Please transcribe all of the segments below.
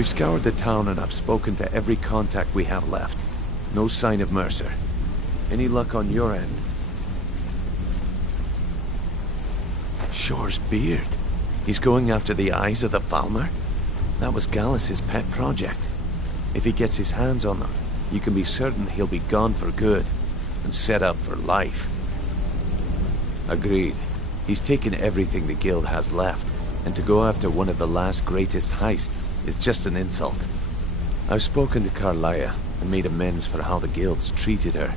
We've scoured the town and I've spoken to every contact we have left. No sign of Mercer. Any luck on your end? Shore's beard. He's going after the eyes of the Falmer? That was Gallus's pet project. If he gets his hands on them, you can be certain he'll be gone for good, and set up for life. Agreed. He's taken everything the Guild has left, and to go after one of the last greatest heists is just an insult. I've spoken to Karliah, and made amends for how the Guild's treated her.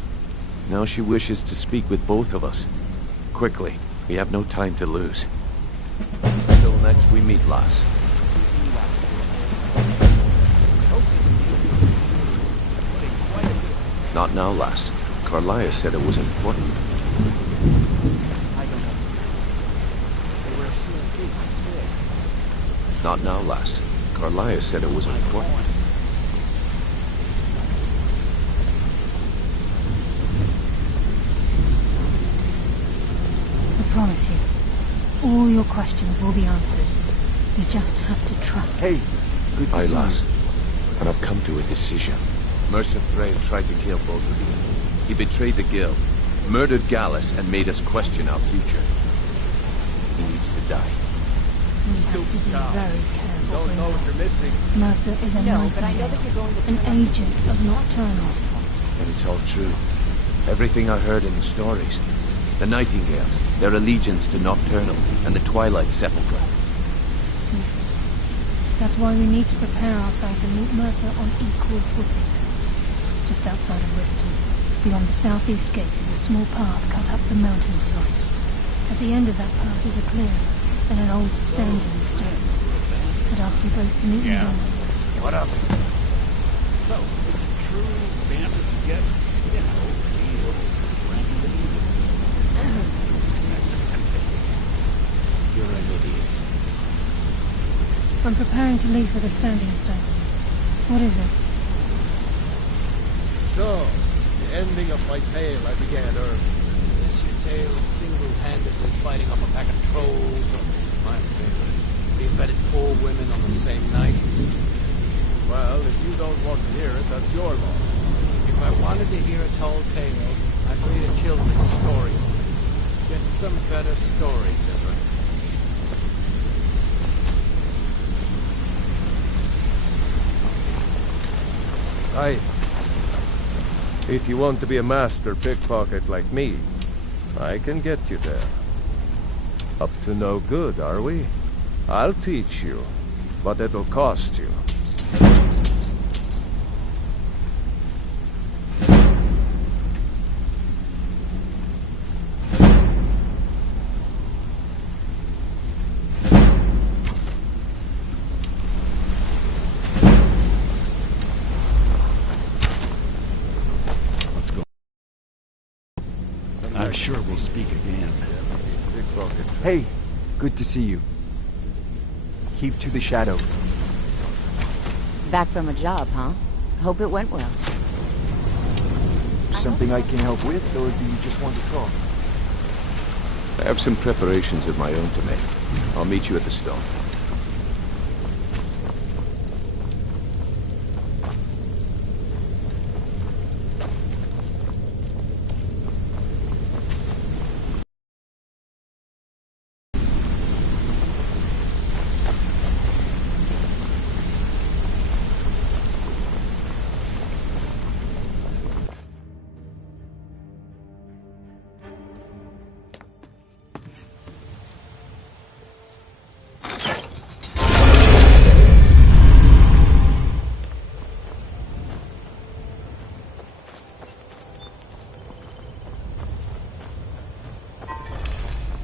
Now she wishes to speak with both of us. Quickly, we have no time to lose. Until next we meet, lass. Not now, lass. Karliah said it was important. Not now, lass. Karliah said it was important. I promise you, all your questions will be answered. You just have to trust me. Hey, good to see lass. you. And I've come to a decision. Mercer Frey tried to kill both of you. He betrayed the Guild, murdered Gallus, and made us question our future. He needs to die. We have to be very careful. Don't know what you're missing. Mercer is a nightingale, an agent of Nocturnal. And it's all true. Everything I heard in the stories. The Nightingales, their allegiance to Nocturnal, and the Twilight Sepulchre. That's why we need to prepare ourselves and meet Mercer on equal footing. Just outside of Riften, beyond the southeast gate is a small path cut up the mountainside. At the end of that path is a clearing and an old standing stone. I'd ask you both to meet me there. What up? So, is it true bandits get, deals, You're an idiot. I'm preparing to leave for the standing stone. What is it? So, the ending of my tale I began early. Is your tale single-handedly fighting off a pack of trolls, or my favorite, being vetted 4 women on the same night? Well, if you don't want to hear it, that's your loss. If I wanted to hear a tall tale, I'd read a children's story. Get some better story, different. If you want to be a master pickpocket like me, I can get you there. Up to no good, are we? I'll teach you, but it'll cost you. I'm sure we'll speak again. Hey, good to see you. Keep to the shadow. Back from a job, huh? Hope it went well. Something I can help with, or do you just want to talk? I have some preparations of my own to make. I'll meet you at the stone.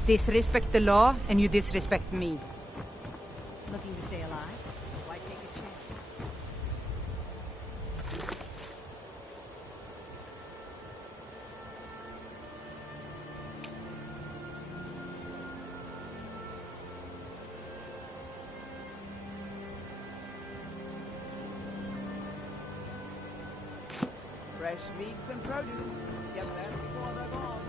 Disrespect the law, and you disrespect me. Looking to stay alive? Why take a chance? Fresh meats and produce. Get them before they're gone.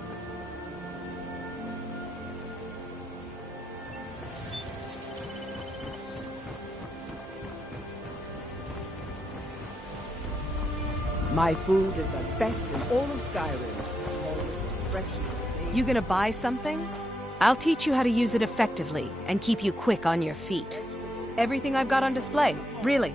My food is the best in all of Skyrim. All this expression. You gonna buy something? I'll teach you how to use it effectively and keep you quick on your feet. Everything I've got on display, really.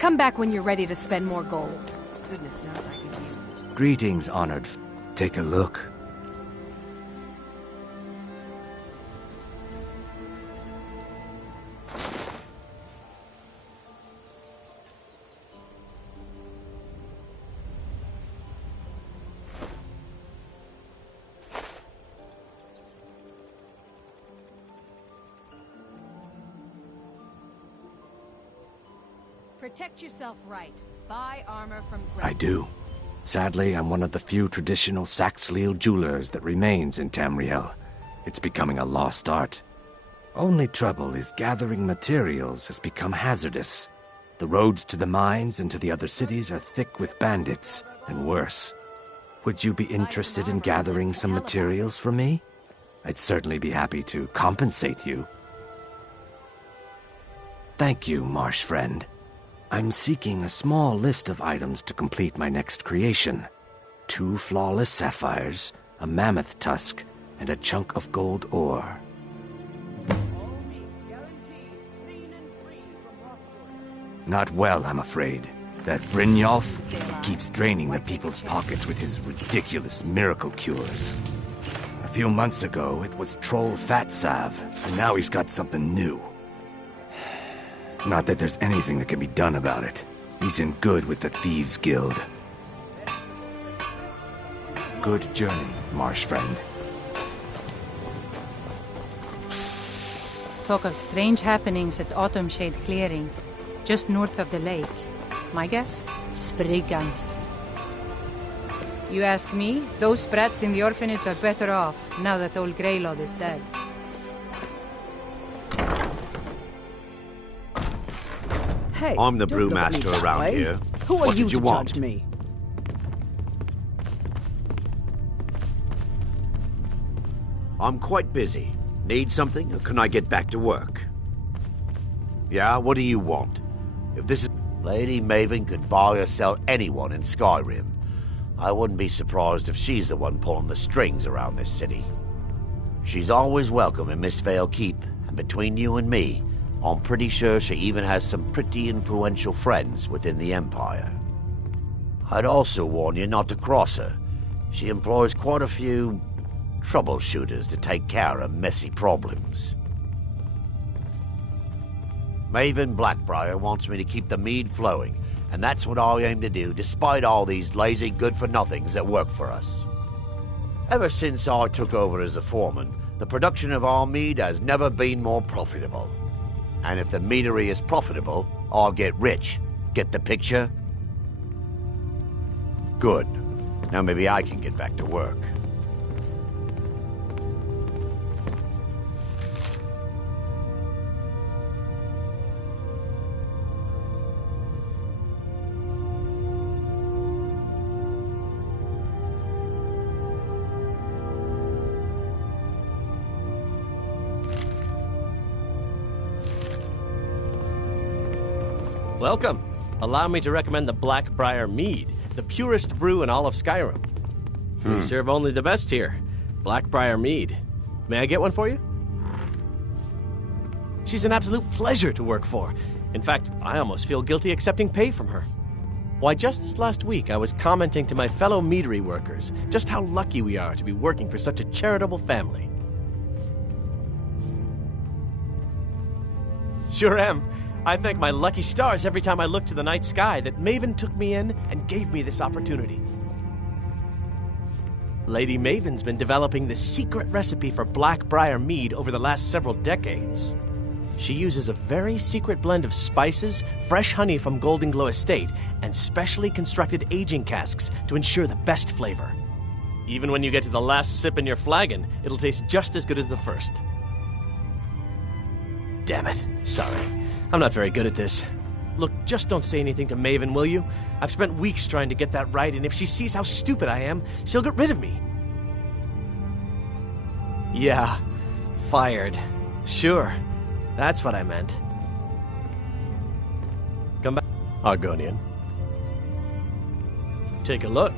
Come back when you're ready to spend more gold. Goodness knows I could use it. Greetings, honored. Take a look. Protect yourself right. Buy armor from I do. Sadly, I'm one of the few traditional Saxhleel jewelers that remains in Tamriel. It's becoming a lost art. Only trouble is gathering materials has become hazardous. The roads to the mines and to the other cities are thick with bandits, and worse. Would you be interested in gathering some materials from me? I'd certainly be happy to compensate you. Thank you, Marsh friend. I'm seeking a small list of items to complete my next creation. 2 flawless sapphires, a mammoth tusk, and a chunk of gold ore. All meats guaranteed, clean and free from rockwood. Not well, I'm afraid. That Brynjolf keeps draining the people's pockets with his ridiculous miracle cures. A few months ago, it was Troll Fatsav, and now he's got something new. Not that there's anything that can be done about it. He's in good with the Thieves' Guild. Good journey, Marsh friend. Talk of strange happenings at Autumnshade Clearing, just north of the lake. My guess? Spriggans. You ask me, those brats in the orphanage are better off, now that old Greylord is dead. Hey, I'm the don't look at me brewmaster that around way. here. Who are What you did you to want? judge me? I'm quite busy. Need something, or can I get back to work? Yeah, what do you want? If this is... Lady Maven could buy or sell anyone in Skyrim. I wouldn't be surprised if she's the one pulling the strings around this city. She's always welcome in Mistveil Keep, and between you and me, I'm pretty sure she even has some pretty influential friends within the Empire. I'd also warn you not to cross her. She employs quite a few troubleshooters to take care of messy problems. Maven Blackbriar wants me to keep the mead flowing, and that's what I aim to do despite all these lazy good-for-nothings that work for us. Ever since I took over as a foreman, the production of our mead has never been more profitable. And if the meadery is profitable, I'll get rich. Get the picture? Good. Now maybe I can get back to work. Welcome. Allow me to recommend the Blackbriar Mead, the purest brew in all of Skyrim. We serve only the best here. Blackbriar Mead. May I get one for you? She's an absolute pleasure to work for. In fact, I almost feel guilty accepting pay from her. Why, just this last week, I was commenting to my fellow meadery workers just how lucky we are to be working for such a charitable family. Sure am. I thank my lucky stars every time I look to the night sky that Maven took me in and gave me this opportunity. Lady Maven's been developing the secret recipe for Blackbriar mead over the last several decades. She uses a very secret blend of spices, fresh honey from Golden Glow Estate, and specially constructed aging casks to ensure the best flavor. Even when you get to the last sip in your flagon, it'll taste just as good as the first. Damn it. Sorry. I'm not very good at this. Look, just don't say anything to Maven, will you? I've spent weeks trying to get that right, and if she sees how stupid I am, she'll get rid of me. Yeah, fired. Sure. That's what I meant. Come back, Argonian. Take a look.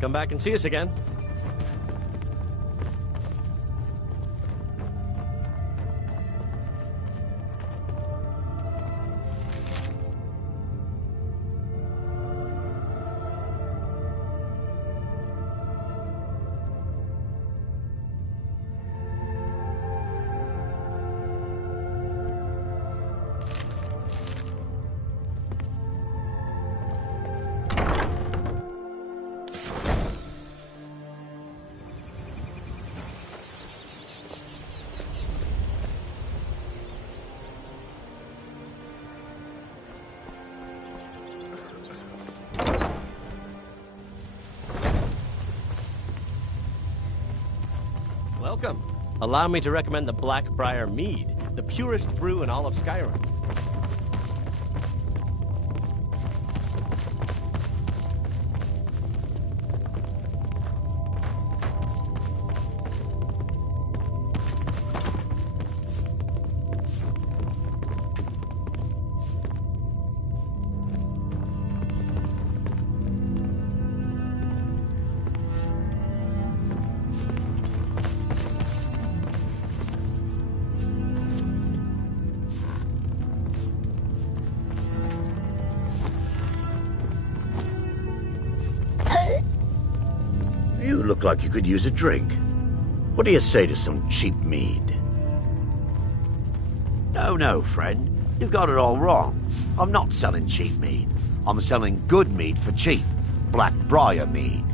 Come back and see us again. Welcome. Allow me to recommend the Blackbriar Mead, the purest brew in all of Skyrim. You look like you could use a drink. What do you say to some cheap mead? No, friend. You got it all wrong. I'm not selling cheap mead. I'm selling good mead for cheap. Blackbriar mead.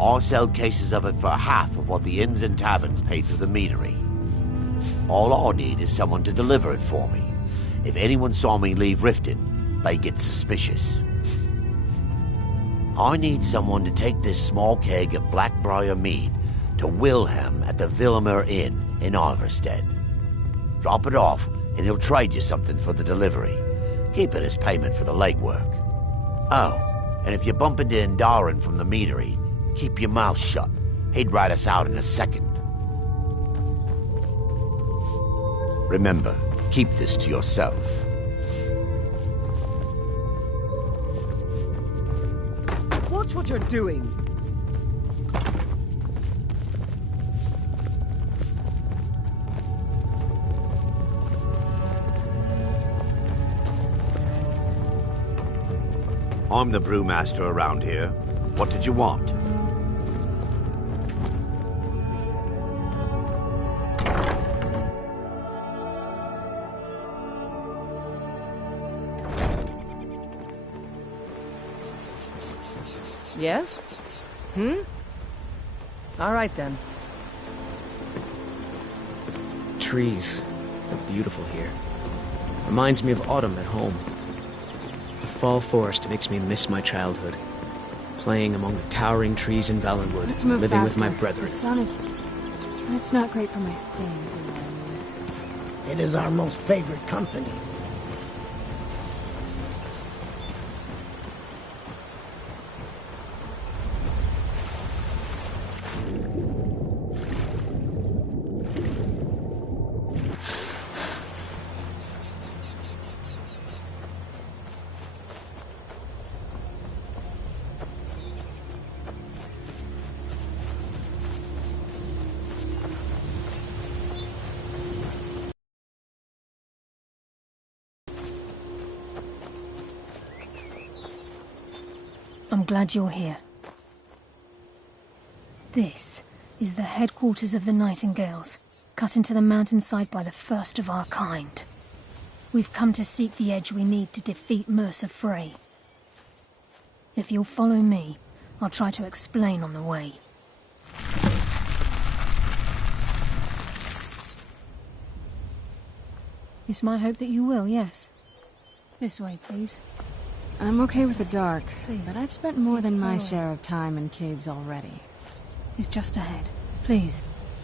I sell cases of it for half of what the inns and taverns pay through the meadery. All I need is someone to deliver it for me. If anyone saw me leave Riften, they get suspicious. I need someone to take this small keg of Blackbriar mead to Wilhelm at the Villamur Inn in Iverstead. Drop it off, and he'll trade you something for the delivery. Keep it as payment for the legwork. Oh, and if you bump into Indarin from the meadery, keep your mouth shut. He'd rat us out in a second. Remember, keep this to yourself. Watch what you're doing. I'm the brewmaster around here. What did you want? Yes? All right, then. Trees. They're beautiful here. Reminds me of autumn at home. The fall forest makes me miss my childhood. playing among the towering trees in Valenwood, Let's move living faster. with my brethren. The sun is... It's not great for my skin. It is our most favorite company. I'm glad you're here. This is the headquarters of the Nightingales, cut into the mountainside by the first of our kind. We've come to seek the edge we need to defeat Mercer Frey. If you'll follow me, I'll try to explain on the way. It's my hope that you will, yes. This way, please. I'm okay with the dark, Please. but I've spent more than my Follow. share of time in caves already. It's just ahead. Please,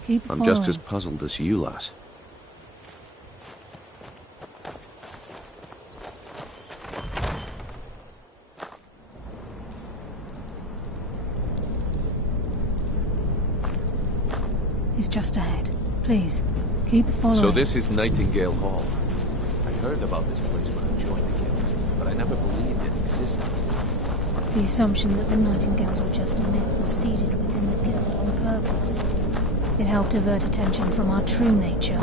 keep I'm following. just as puzzled as you, lass. It's just ahead. Please, keep following. So this is Nightingale Hall. I heard about this place when I joined the guild, but I never believed it existed. The assumption that the Nightingales were just a myth was seeded within the guild on purpose. It helped divert attention from our true nature.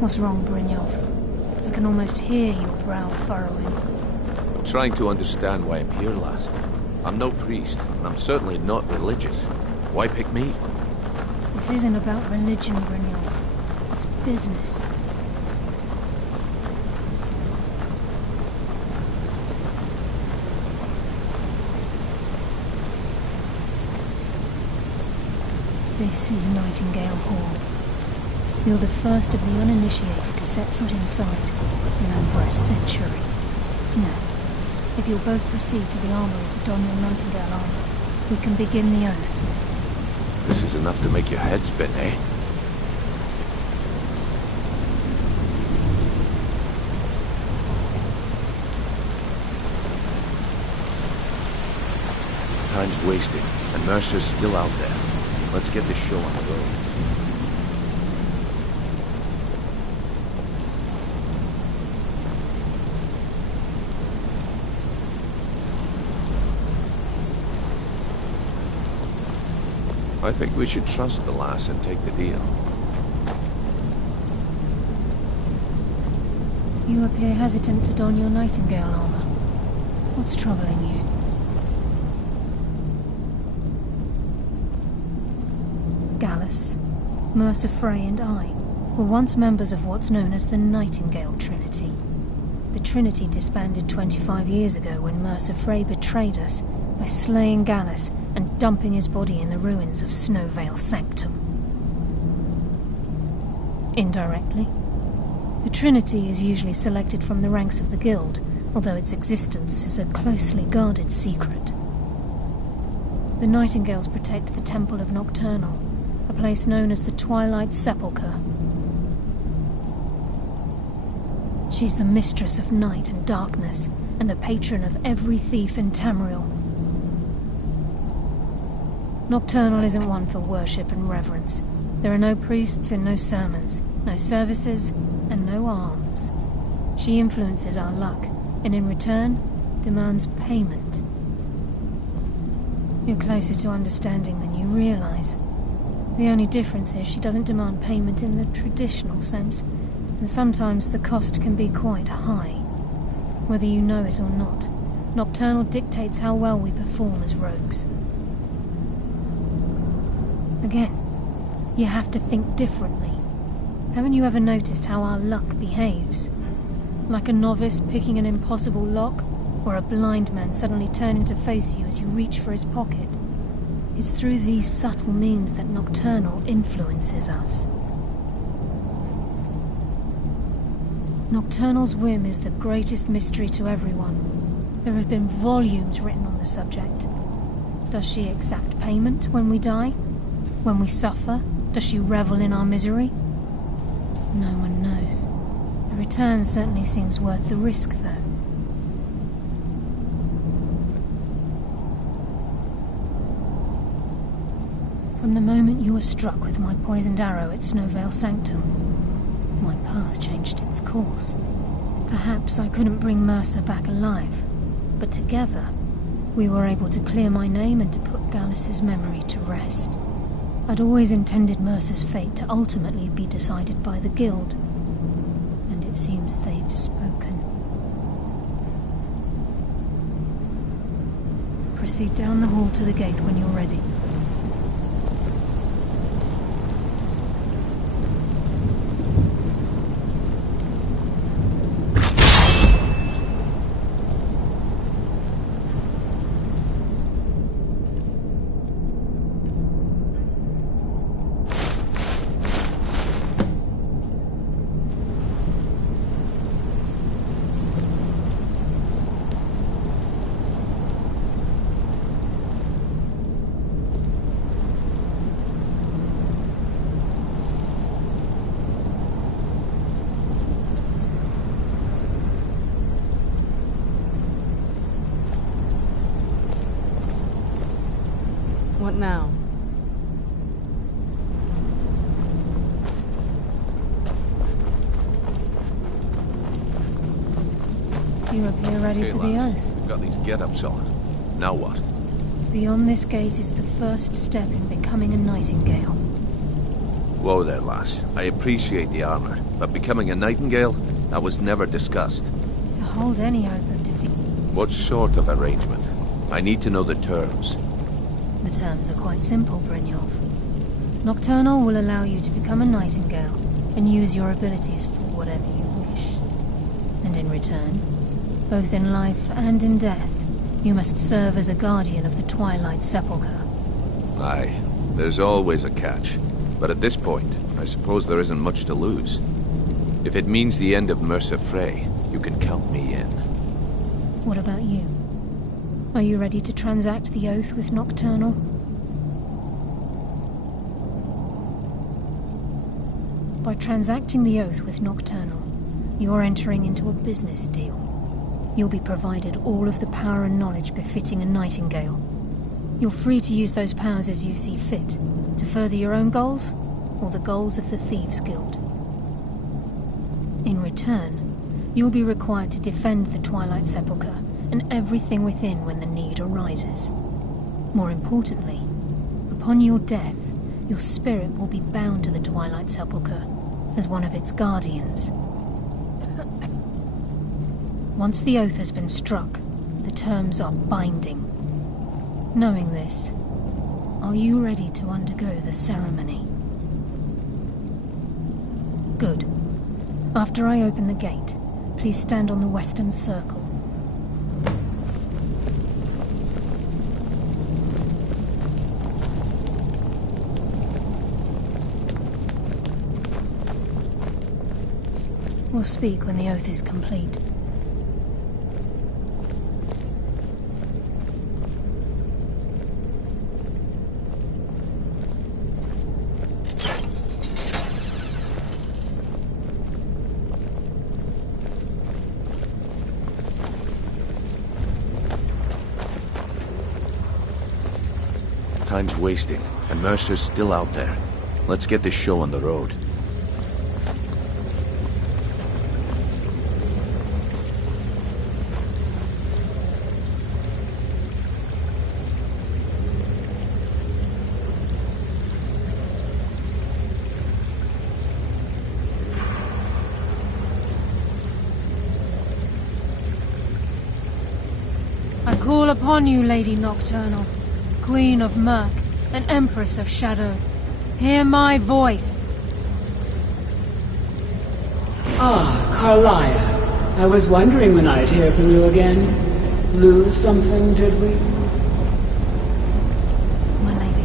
What's wrong, Brynjolf? I can almost hear your brow furrowing. I'm trying to understand why I'm here, lass. I'm no priest, and I'm certainly not religious. Why pick me? This isn't about religion, Brynjolf. It's business. This is Nightingale Hall. You're the first of the uninitiated to set foot inside in over a century. Now, if you'll both proceed to the armory to don your Nightingale armor, we can begin the oath. This is enough to make your head spin, eh? Time's wasting, and Mercer's still out there. Let's get this show on the road. I think we should trust the lass and take the deal. You appear hesitant to don your Nightingale armor. What's troubling you? Gallus, Mercer Frey and I were once members of what's known as the Nightingale Trinity. The Trinity disbanded 25 years ago when Mercer Frey betrayed us by slaying Gallus and dumping his body in the ruins of Snowvale Sanctum. Indirectly, the Trinity is usually selected from the ranks of the Guild, although its existence is a closely guarded secret. The Nightingales protect the Temple of Nocturnal, a place known as the Twilight Sepulchre. She's the mistress of night and darkness, and the patron of every thief in Tamriel. Nocturnal isn't one for worship and reverence. There are no priests and no sermons, no services, and no alms. She influences our luck, and in return, demands payment. You're closer to understanding than you realize. The only difference is she doesn't demand payment in the traditional sense, and sometimes the cost can be quite high. Whether you know it or not, Nocturnal dictates how well we perform as rogues. Again, you have to think differently. Haven't you ever noticed how our luck behaves? Like a novice picking an impossible lock, or a blind man suddenly turning to face you as you reach for his pocket. It's through these subtle means that Nocturnal influences us. Nocturnal's whim is the greatest mystery to everyone. There have been volumes written on the subject. Does she exact payment when we die? When we suffer, does she revel in our misery? No one knows. The return certainly seems worth the risk, though. From the moment you were struck with my poisoned arrow at Snowvale Sanctum, my path changed its course. Perhaps I couldn't bring Mercer back alive, but together, we were able to clear my name and to put Gallus's memory to rest. I'd always intended Mercer's fate to ultimately be decided by the Guild, and it seems they've spoken. Proceed down the hall to the gate when you're ready. What now? You appear ready Okay, for the lads, oath. we've got these get-ups on. Now what? Beyond this gate is the first step in becoming a Nightingale. Whoa there, lass. I appreciate the armor, but becoming a Nightingale? That was never discussed. To hold any hope of defeat. What sort of arrangement? I need to know the terms. The terms are quite simple, Brynjolf. Nocturnal will allow you to become a Nightingale and use your abilities for whatever you wish. And in return, both in life and in death, you must serve as a guardian of the Twilight Sepulchre. Aye, there's always a catch. But at this point, I suppose there isn't much to lose. If it means the end of Mercer Frey, you can count me in. What about you? Are you ready to transact the oath with Nocturnal? By transacting the oath with Nocturnal, you're entering into a business deal. You'll be provided all of the power and knowledge befitting a Nightingale. You're free to use those powers as you see fit, to further your own goals, or the goals of the Thieves' Guild. In return, you'll be required to defend the Twilight Sepulchre and everything within when the need arises. More importantly, upon your death, your spirit will be bound to the Twilight Sepulchre as one of its guardians. Once the oath has been struck, the terms are binding. Knowing this, are you ready to undergo the ceremony? Good. After I open the gate, please stand on the western circle. We'll speak when the oath is complete. Time's wasting, and Mercer's still out there. Let's get this show on the road. I call upon you, Lady Nocturnal, Queen of Murk, and Empress of Shadow. Hear my voice. Ah, Karliah. I was wondering when I'd hear from you again. Lose something, did we? My lady,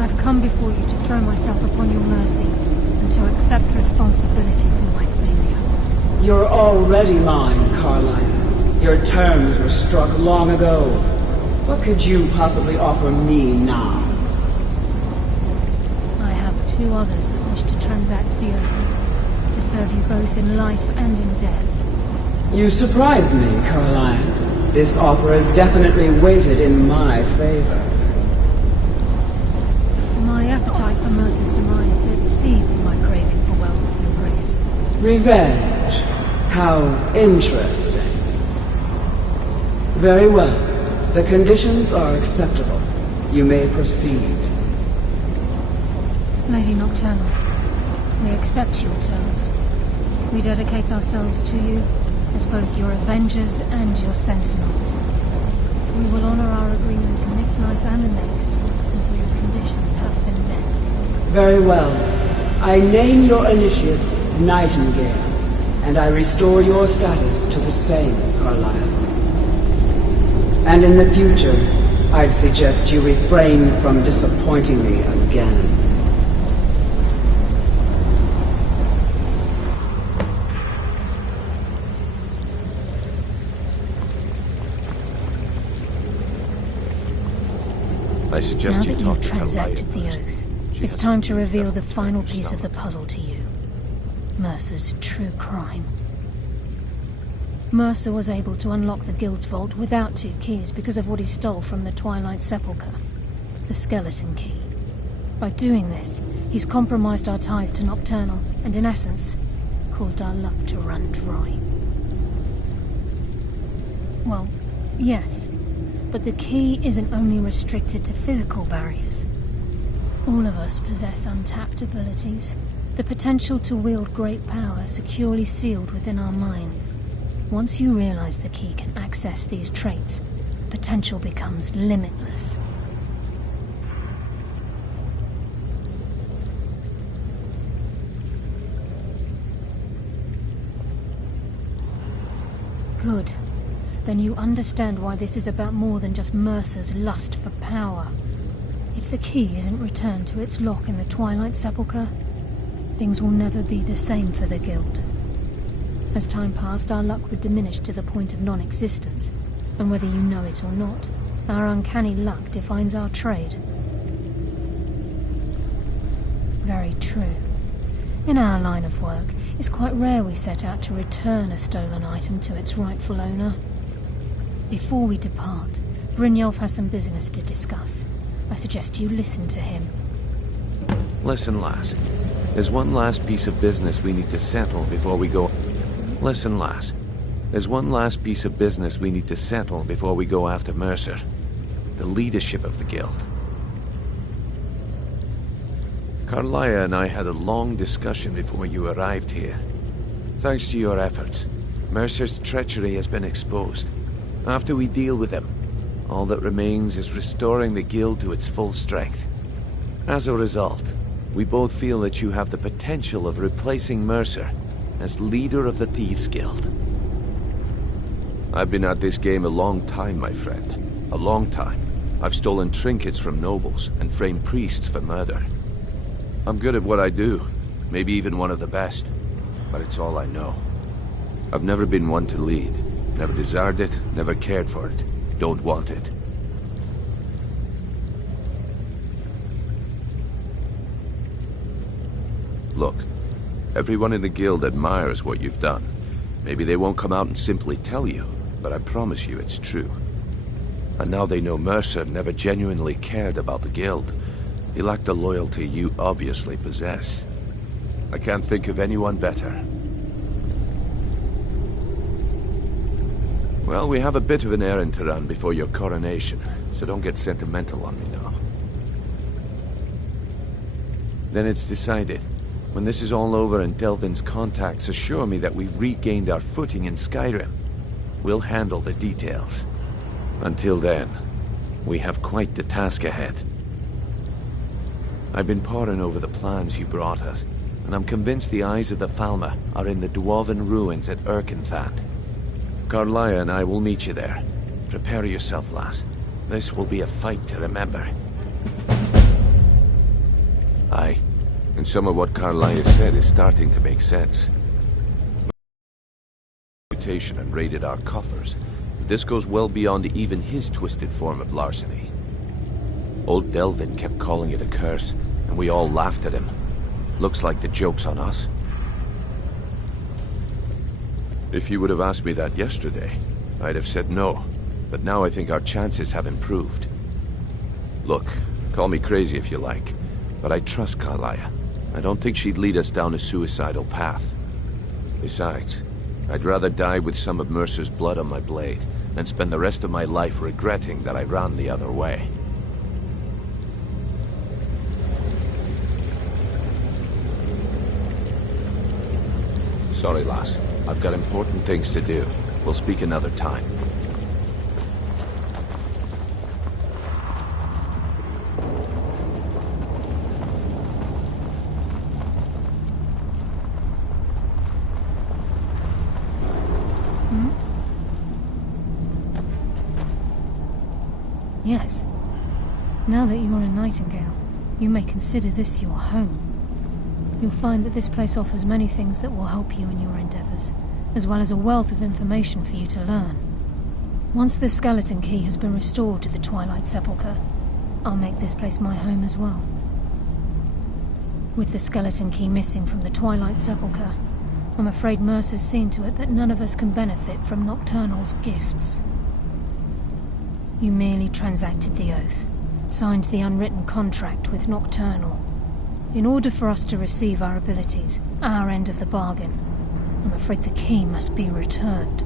I've come before you to throw myself upon your mercy and to accept responsibility for my failure. You're already mine, Karliah. Your terms were struck long ago. What could you possibly offer me now? I have 2 others that wish to transact the oath, to serve you both in life and in death. You surprise me, Caroline. This offer is definitely weighted in my favor. My appetite for Mercer's demise exceeds my craving for wealth and grace. Revenge. How interesting. Very well. The conditions are acceptable. You may proceed. Lady Nocturnal, we accept your terms. We dedicate ourselves to you as both your avengers and your sentinels. We will honor our agreement in this life and the next until your conditions have been met. Very well. I name your initiates Nightingale, and I restore your status to the same, Carlyle. And in the future, I'd suggest you refrain from disappointing me again. I suggest you talk to Now that you've transacted the oath, it's time to reveal the final piece of the puzzle to you. Mercer's true crime. Mercer was able to unlock the Guild's vault without 2 keys because of what he stole from the Twilight Sepulchre, the Skeleton Key. By doing this, he's compromised our ties to Nocturnal, and in essence, caused our luck to run dry. Well, yes, but the key isn't only restricted to physical barriers. All of us possess untapped abilities, the potential to wield great power securely sealed within our minds. Once you realize the key can access these traits, potential becomes limitless. Good. Then you understand why this is about more than just Mercer's lust for power. If the key isn't returned to its lock in the Twilight Sepulchre, things will never be the same for the Guild. As time passed, our luck would diminish to the point of non-existence, and whether you know it or not, our uncanny luck defines our trade. Very true. In our line of work, it's quite rare we set out to return a stolen item to its rightful owner. Before we depart, Brynjolf has some business to discuss. I suggest you listen to him. Listen, lass. There's one last piece of business we need to settle before we go... Listen, lass. There's one last piece of business we need to settle before we go after Mercer. The leadership of the Guild. Carlaya and I had a long discussion before you arrived here. Thanks to your efforts, Mercer's treachery has been exposed. After we deal with him, all that remains is restoring the Guild to its full strength. As a result, we both feel that you have the potential of replacing Mercer as leader of the Thieves' Guild. I've been at this game a long time, my friend. A long time. I've stolen trinkets from nobles and framed priests for murder. I'm good at what I do, maybe even one of the best, but it's all I know. I've never been one to lead. Never desired it, never cared for it. Don't want it. Look, everyone in the Guild admires what you've done. Maybe they won't come out and simply tell you, but I promise you it's true. And now they know Mercer never genuinely cared about the Guild. He lacked the loyalty you obviously possess. I can't think of anyone better. Well, we have a bit of an errand to run before your coronation, so don't get sentimental on me now. Then it's decided. When this is all over and Delvin's contacts assure me that we've regained our footing in Skyrim, we'll handle the details. Until then, we have quite the task ahead. I've been poring over the plans you brought us, and I'm convinced the eyes of the Falmer are in the Dwarven ruins at Erkenthand. Carlaya and I will meet you there. Prepare yourself, lass. This will be a fight to remember. Aye. And some of what Carlaya said is starting to make sense. Reputation and raided our coffers. This goes well beyond even his twisted form of larceny. Old Delvin kept calling it a curse, and we all laughed at him. Looks like the joke's on us. If you would have asked me that yesterday, I'd have said no. But now I think our chances have improved. Look, call me crazy if you like, but I trust Karliah. I don't think she'd lead us down a suicidal path. Besides, I'd rather die with some of Mercer's blood on my blade than spend the rest of my life regretting that I ran the other way. Sorry, lass. I've got important things to do. We'll speak another time. Yes. Now that you're in Nightingale, you may consider this your home. You'll find that this place offers many things that will help you in your endeavors, as well as a wealth of information for you to learn. Once the skeleton key has been restored to the Twilight Sepulchre, I'll make this place my home as well. With the skeleton key missing from the Twilight Sepulchre, I'm afraid Mercer's seen to it that none of us can benefit from Nocturnal's gifts. You merely transacted the oath, signed the unwritten contract with Nocturnal. In order for us to receive our abilities, our end of the bargain, I'm afraid the key must be returned.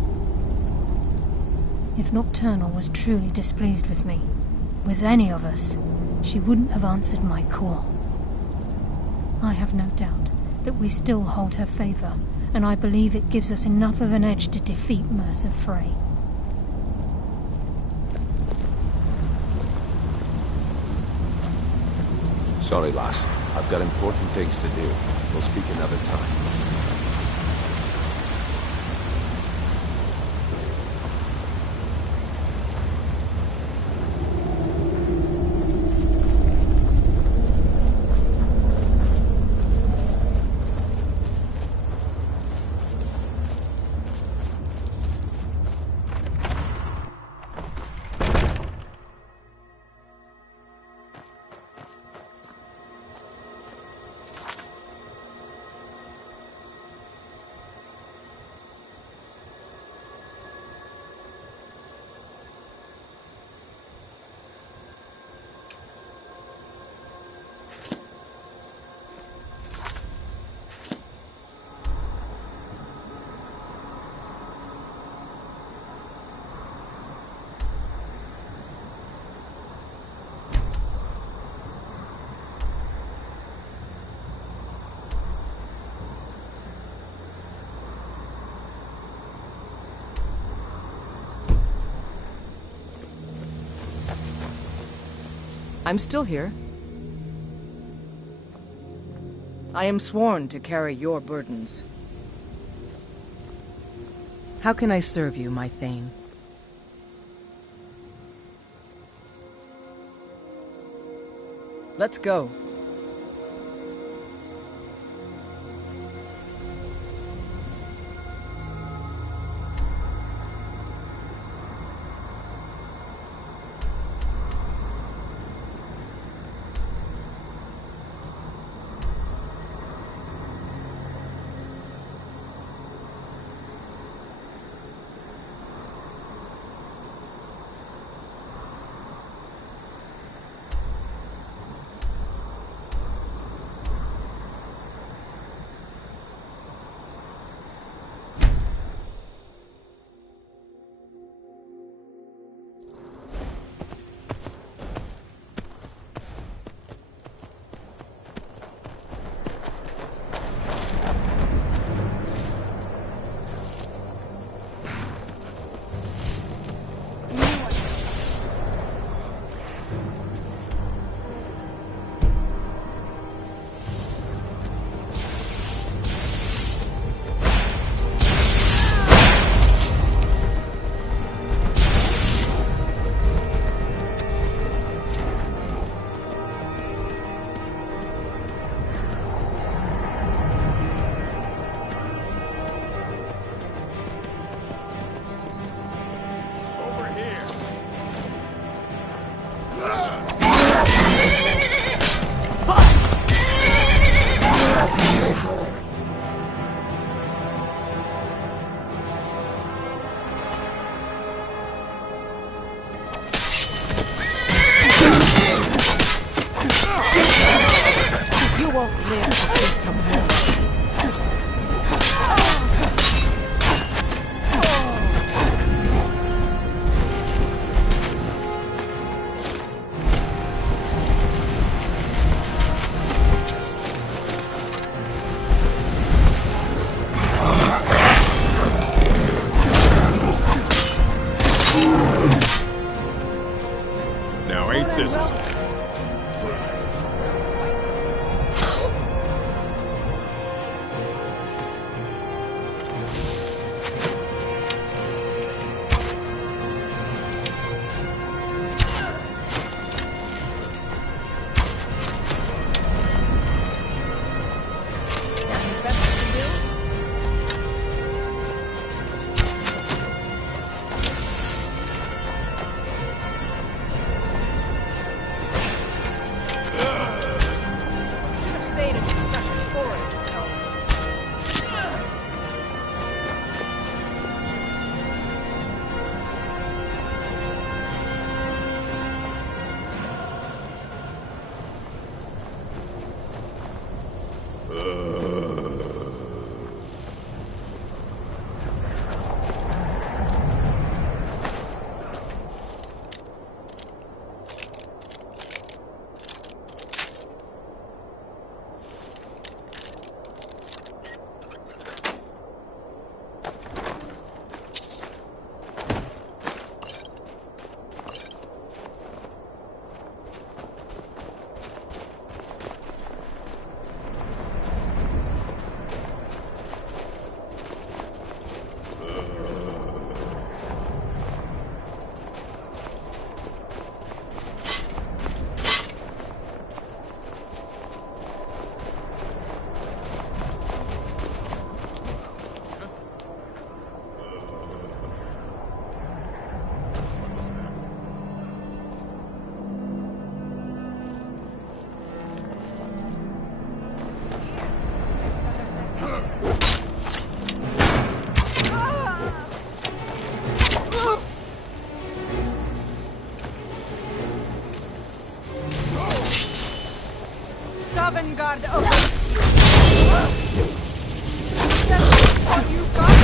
If Nocturnal was truly displeased with me, with any of us, she wouldn't have answered my call. I have no doubt that we still hold her favor, and I believe it gives us enough of an edge to defeat Mercer Frey. Sorry, lass. I've got important things to do. We'll speak another time. I'm still here. I am sworn to carry your burdens. How can I serve you, my Thane? Let's go. Now ain't this a Sovngarde awaits you. That's what you got?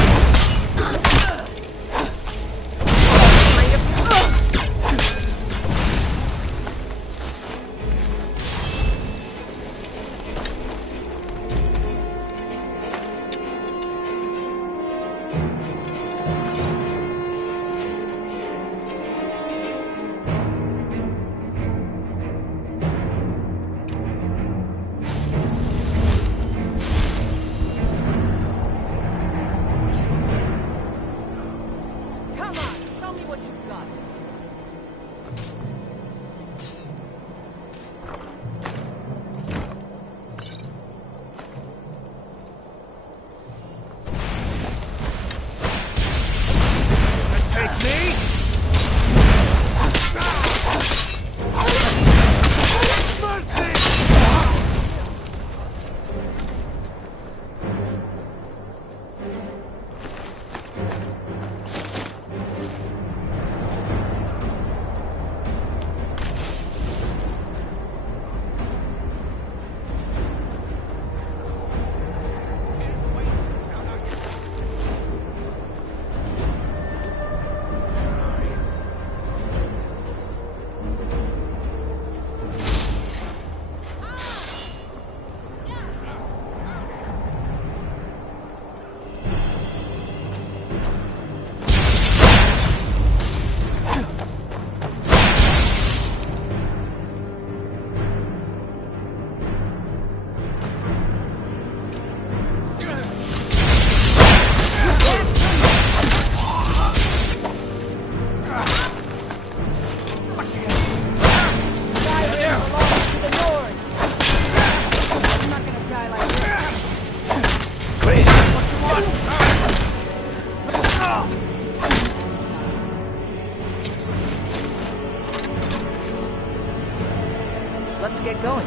Let's get going.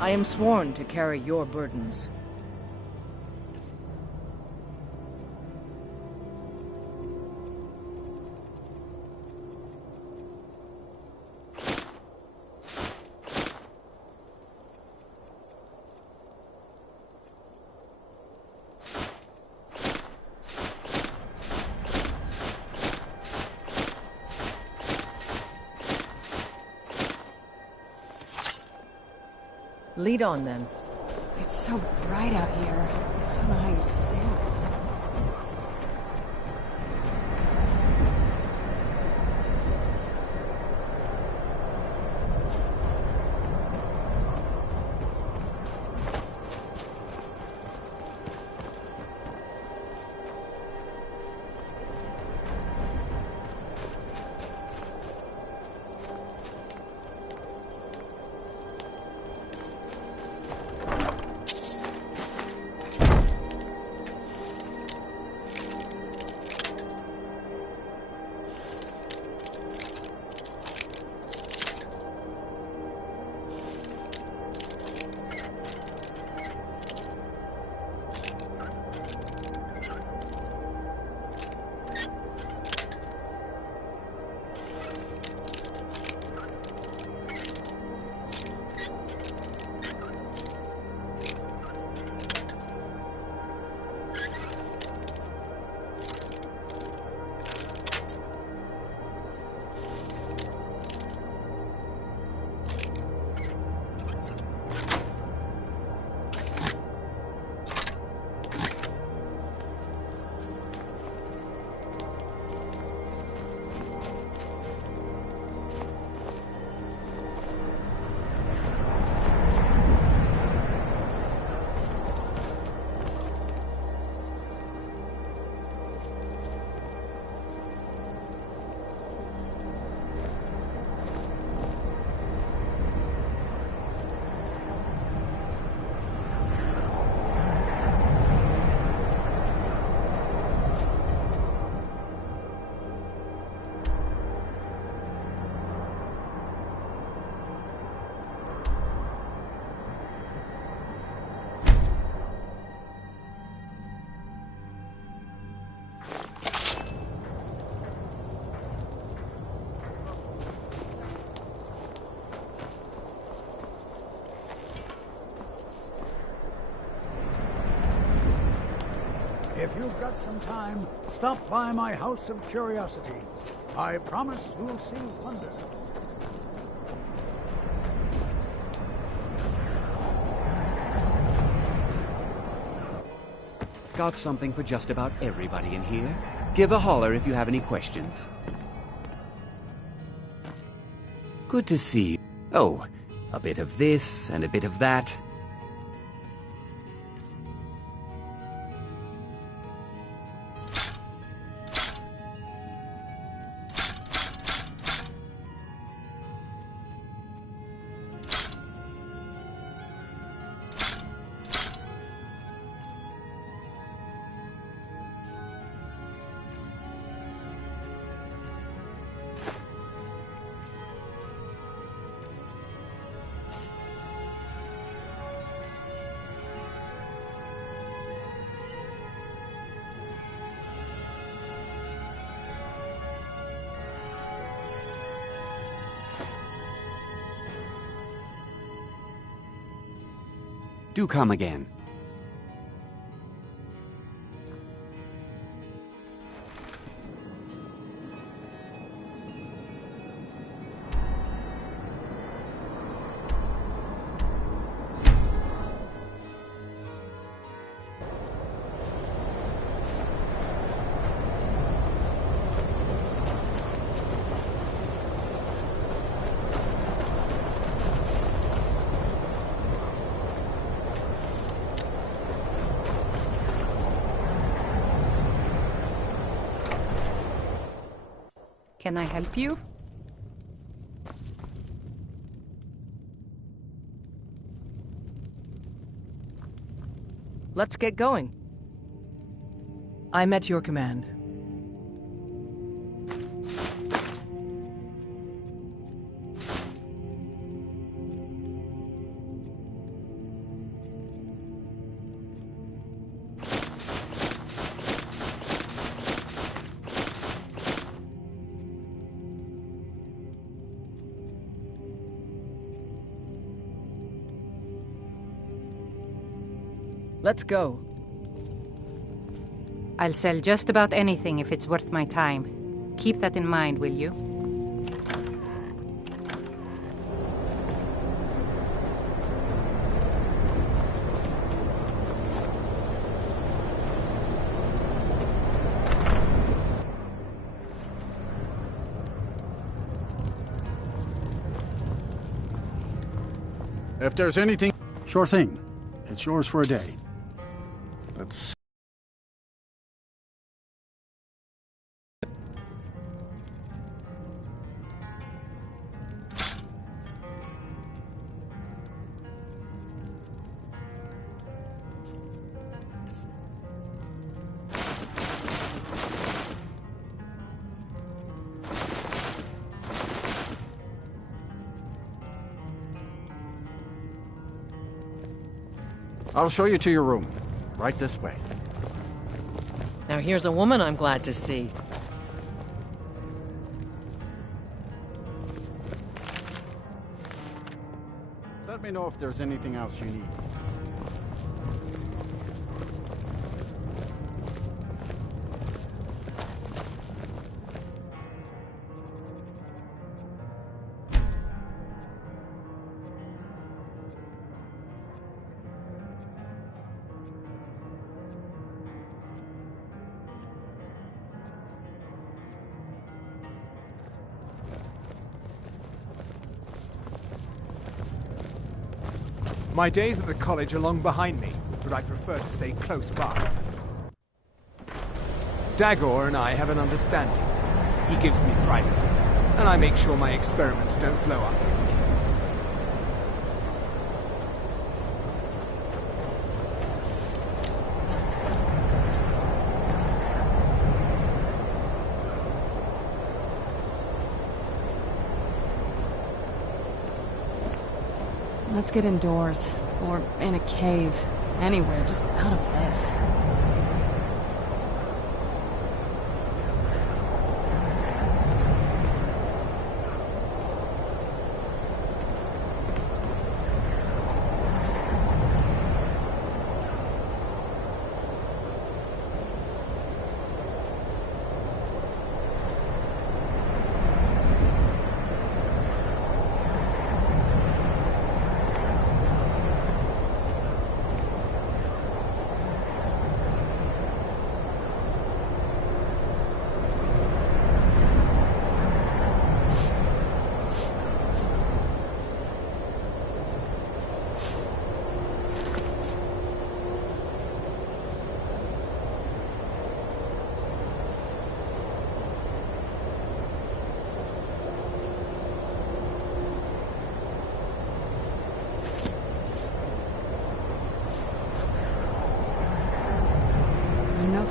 I am sworn to carry your burdens. Lead on, then. It's so bright out here. I don't know how you stand it. If you've got some time, stop by my House of Curiosities. I promise you'll see wonder. Got something for just about everybody in here. Give a holler if you have any questions. Good to see you. Oh, a bit of this and a bit of that. Do come again. Can I help you? Let's get going. I'm at your command. Let's go. I'll sell just about anything if it's worth my time. Keep that in mind, will you? If there's anything... Sure thing. It's yours for a day. Let's... I'll show you to your room. Right this way. Now here's a woman I'm glad to see. Let me know if there's anything else you need. My days at the college are long behind me, but I prefer to stay close by. Dagor and I have an understanding. He gives me privacy, and I make sure my experiments don't blow up easily. Let's get indoors. Or in a cave. Anywhere, just out of this.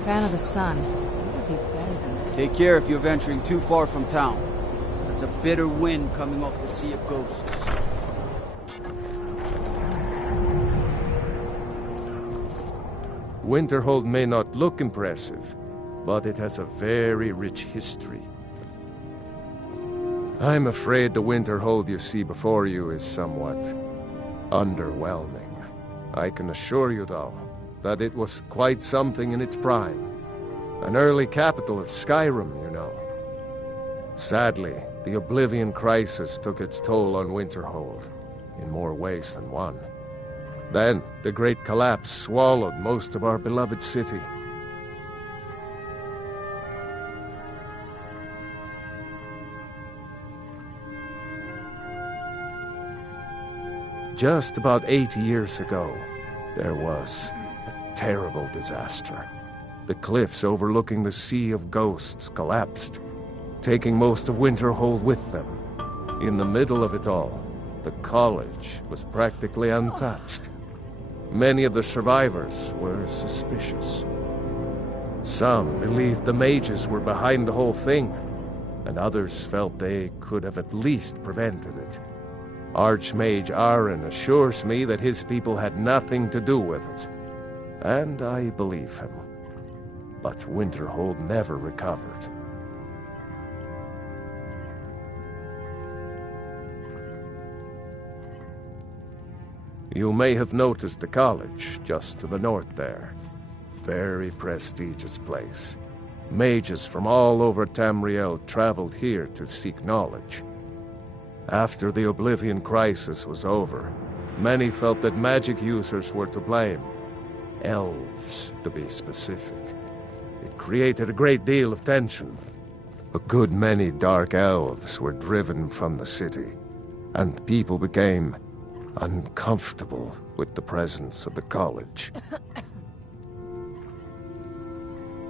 Fan of the sun. What would be better than this? Take care if you're venturing too far from town. That's a bitter wind coming off the Sea of Ghosts. Winterhold may not look impressive, but it has a very rich history. I'm afraid the Winterhold you see before you is somewhat underwhelming. I can assure you, though, that it was quite something in its prime. An early capital of Skyrim, you know. Sadly, the Oblivion Crisis took its toll on Winterhold, in more ways than one. Then, the Great Collapse swallowed most of our beloved city. Just about 80 years ago, there was a terrible disaster. The cliffs overlooking the Sea of Ghosts collapsed, taking most of Winterhold with them. In the middle of it all, the college was practically untouched. Many of the survivors were suspicious. Some believed the mages were behind the whole thing, and others felt they could have at least prevented it. Archmage Aren assures me that his people had nothing to do with it, and I believe him. But Winterhold never recovered. You may have noticed the college just to the north there. Very prestigious place. Mages from all over Tamriel traveled here to seek knowledge. After the Oblivion Crisis was over, many felt that magic users were to blame. Elves, to be specific. It created a great deal of tension. A good many dark elves were driven from the city, and people became uncomfortable with the presence of the college.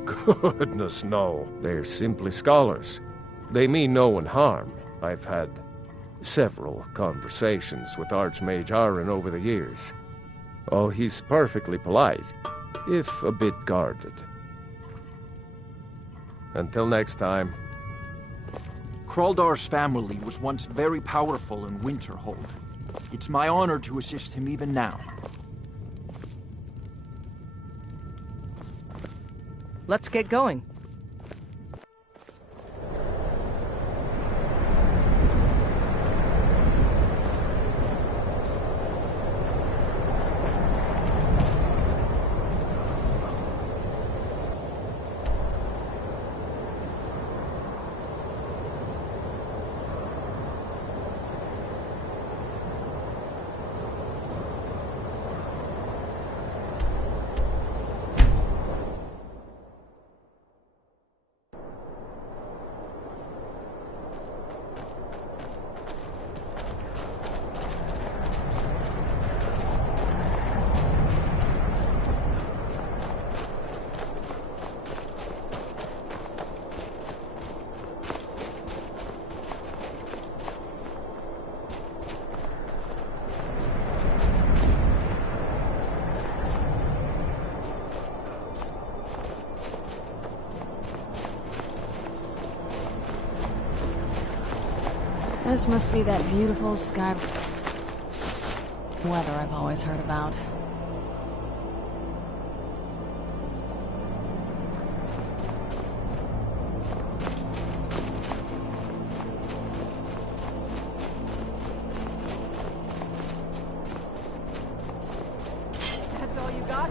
Goodness, no. They're simply scholars. They mean no one harm. I've had several conversations with Archmage Aaron over the years. Oh, he's perfectly polite, if a bit guarded. Until next time. Kraldar's family was once very powerful in Winterhold. It's my honor to assist him even now. Let's get going. This must be that beautiful sky weather I've always heard about. That's all you got?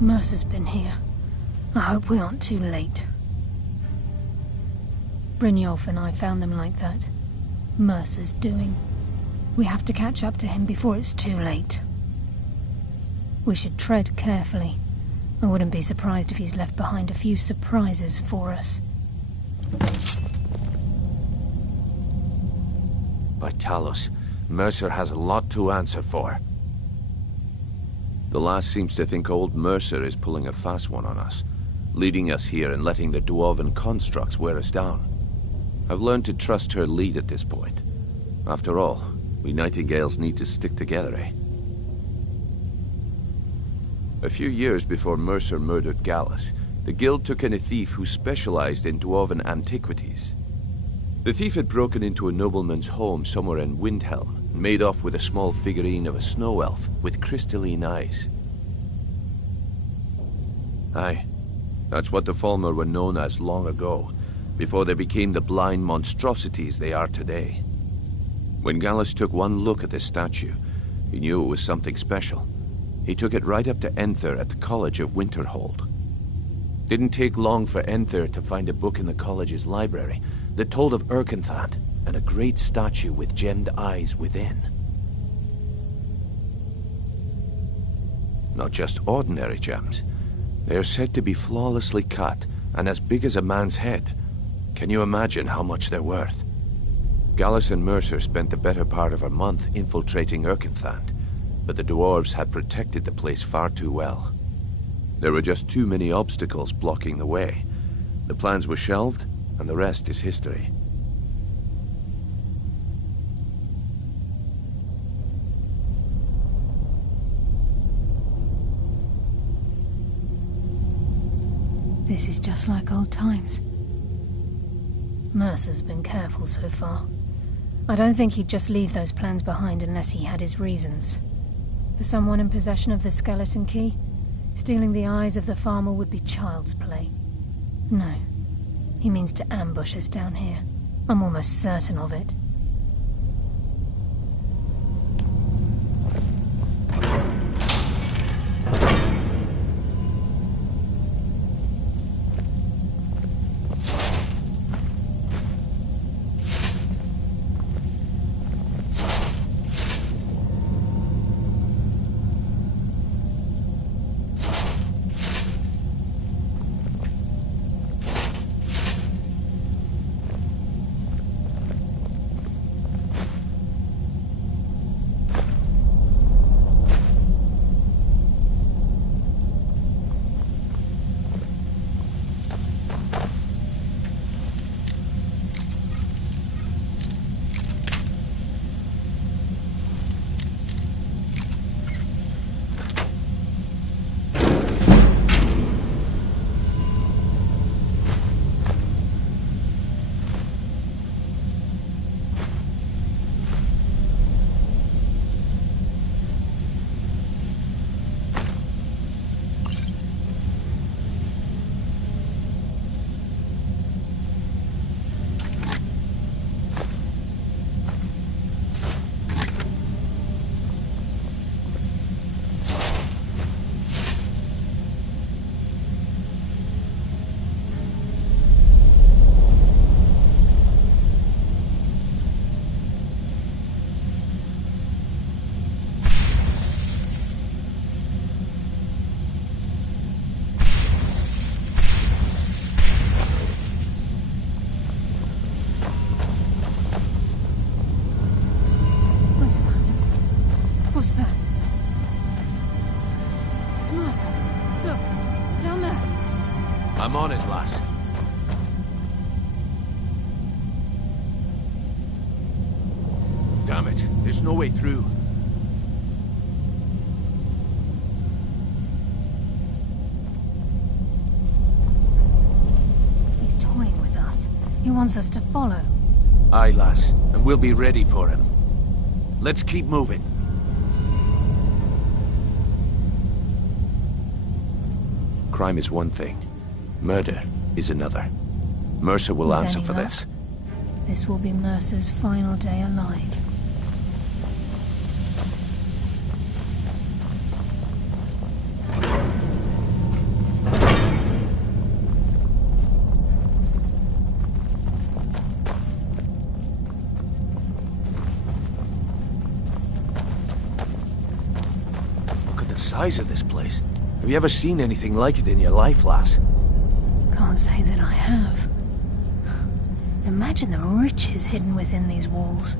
Mercer's been here. I hope we aren't too late. Brynjolf and I found them like that. Mercer's doing. We have to catch up to him before it's too late. We should tread carefully. I wouldn't be surprised if he's left behind a few surprises for us. By Talos, Mercer has a lot to answer for. The last seems to think old Mercer is pulling a fast one on us, leading us here and letting the Dwarven constructs wear us down. I've learned to trust her lead at this point. After all, we Nightingales need to stick together, eh? A few years before Mercer murdered Gallus, the Guild took in a thief who specialized in Dwarven antiquities. The thief had broken into a nobleman's home somewhere in Windhelm and made off with a small figurine of a snow elf with crystalline eyes. Aye, that's what the Falmer were known as long ago, before they became the blind monstrosities they are today. When Gallus took one look at this statue, he knew it was something special. He took it right up to Enther at the College of Winterhold. Didn't take long for Enther to find a book in the college's library that told of Erkenthad and a great statue with gemmed eyes within. Not just ordinary gems. They are said to be flawlessly cut and as big as a man's head. Can you imagine how much they're worth? Gallus and Mercer spent the better part of a month infiltrating Erkenthad, but the dwarves had protected the place far too well. There were just too many obstacles blocking the way. The plans were shelved, and the rest is history. This is just like old times. Mercer's been careful so far. I don't think he'd just leave those plans behind unless he had his reasons. For someone in possession of the skeleton key, stealing the eyes of the farmer would be child's play. No. He means to ambush us down here. I'm almost certain of it. What's that? It's Mercer. Look, down there. I'm on it, lass. Damn it, there's no way through. He's toying with us. He wants us to follow. Aye, lass, and we'll be ready for him. Let's keep moving. Crime is one thing. Murder is another. Mercer will answer for this. This will be Mercer's final day alive. size of this place. Have you ever seen anything like it in your life, lass? Can't say that I have. Imagine the riches hidden within these walls.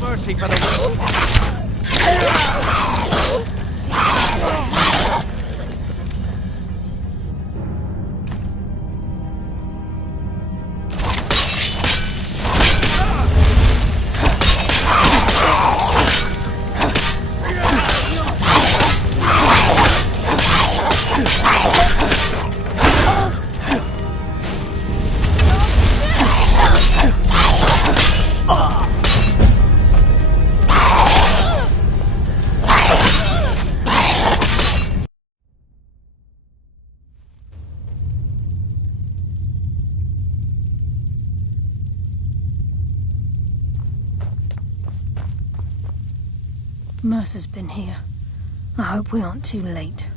Mercy for the Mercer's been here. I hope we aren't too late.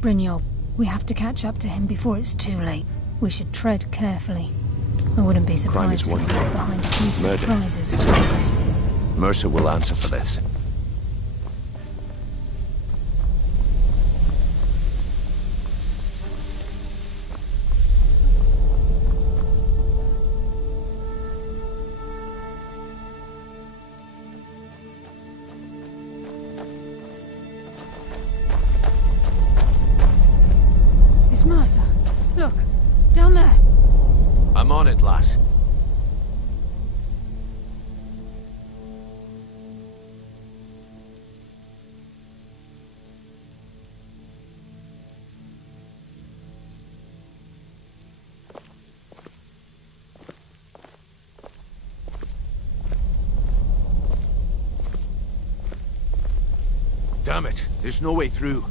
Brynjolf, we have to catch up to him before it's too late. We should tread carefully. I wouldn't be surprised if he's left behind a few surprises for us. Mercer will answer for this. Mercer, look, down there. I'm on it, lass. Damn it, there's no way through.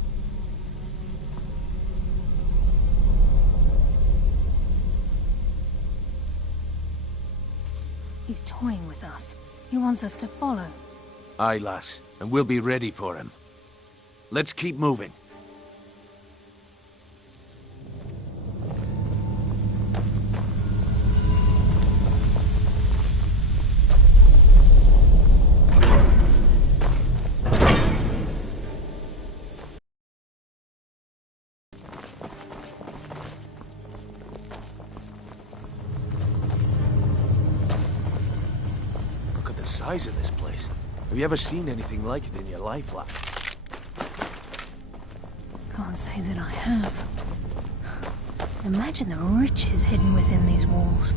He's toying with us. He wants us to follow. Aye, lass, and we'll be ready for him. Let's keep moving. Size of this place. Have you ever seen anything like it in your life, lad? Can't say that I have. Imagine the riches hidden within these walls.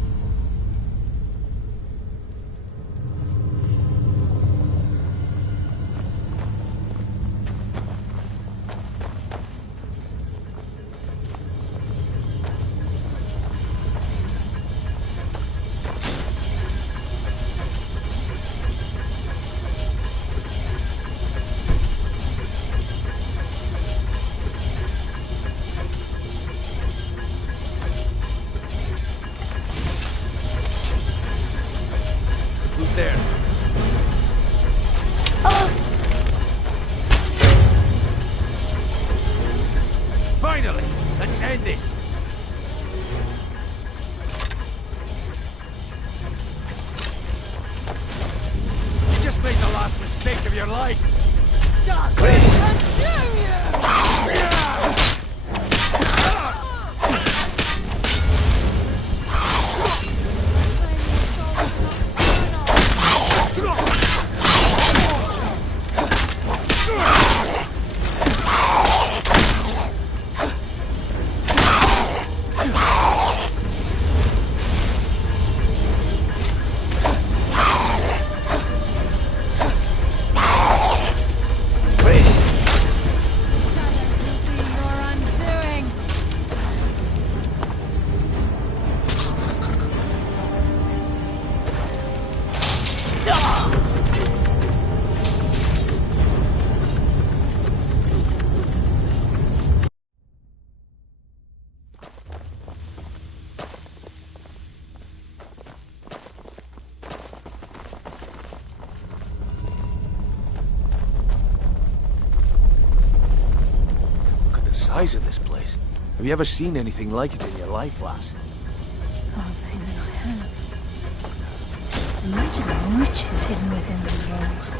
There. last mistake of your life! Size of this place. Have you ever seen anything like it in your life, lass? I'll say that I have. Imagine the riches hidden within these walls.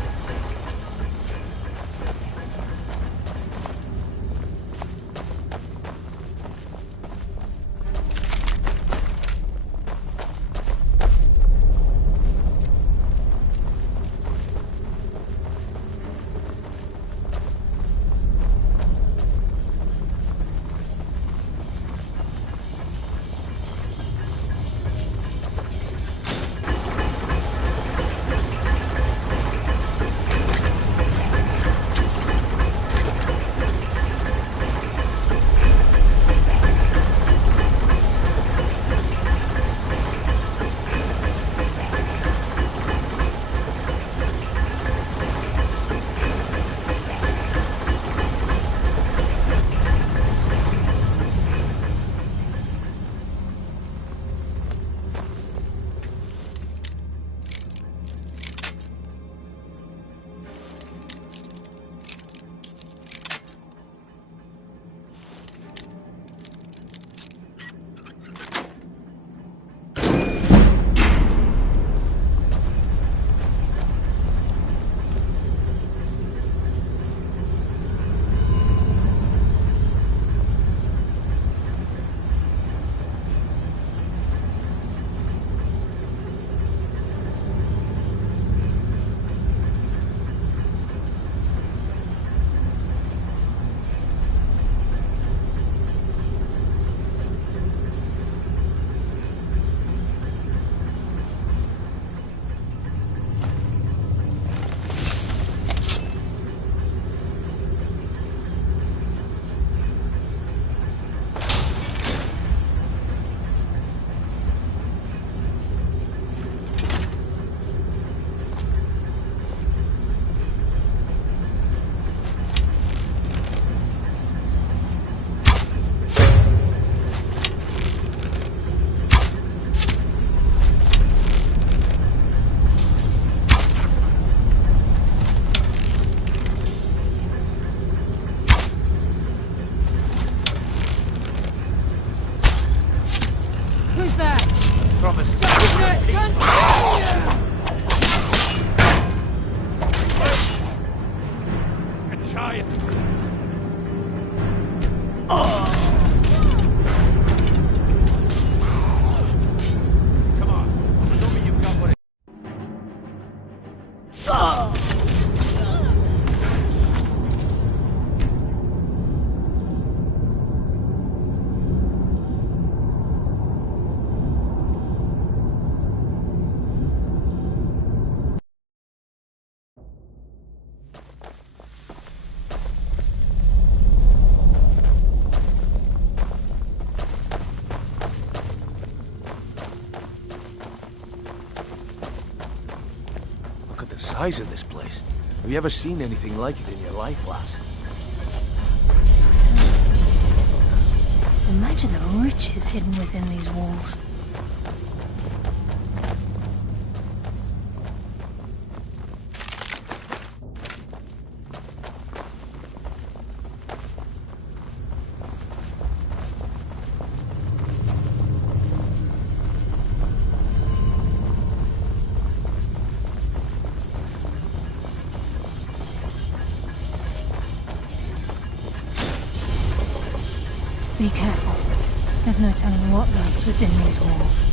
Size of this place. Have you ever seen anything like it in your life, lass? Imagine the riches hidden within these walls. Be careful. There's no telling what lurks within these walls.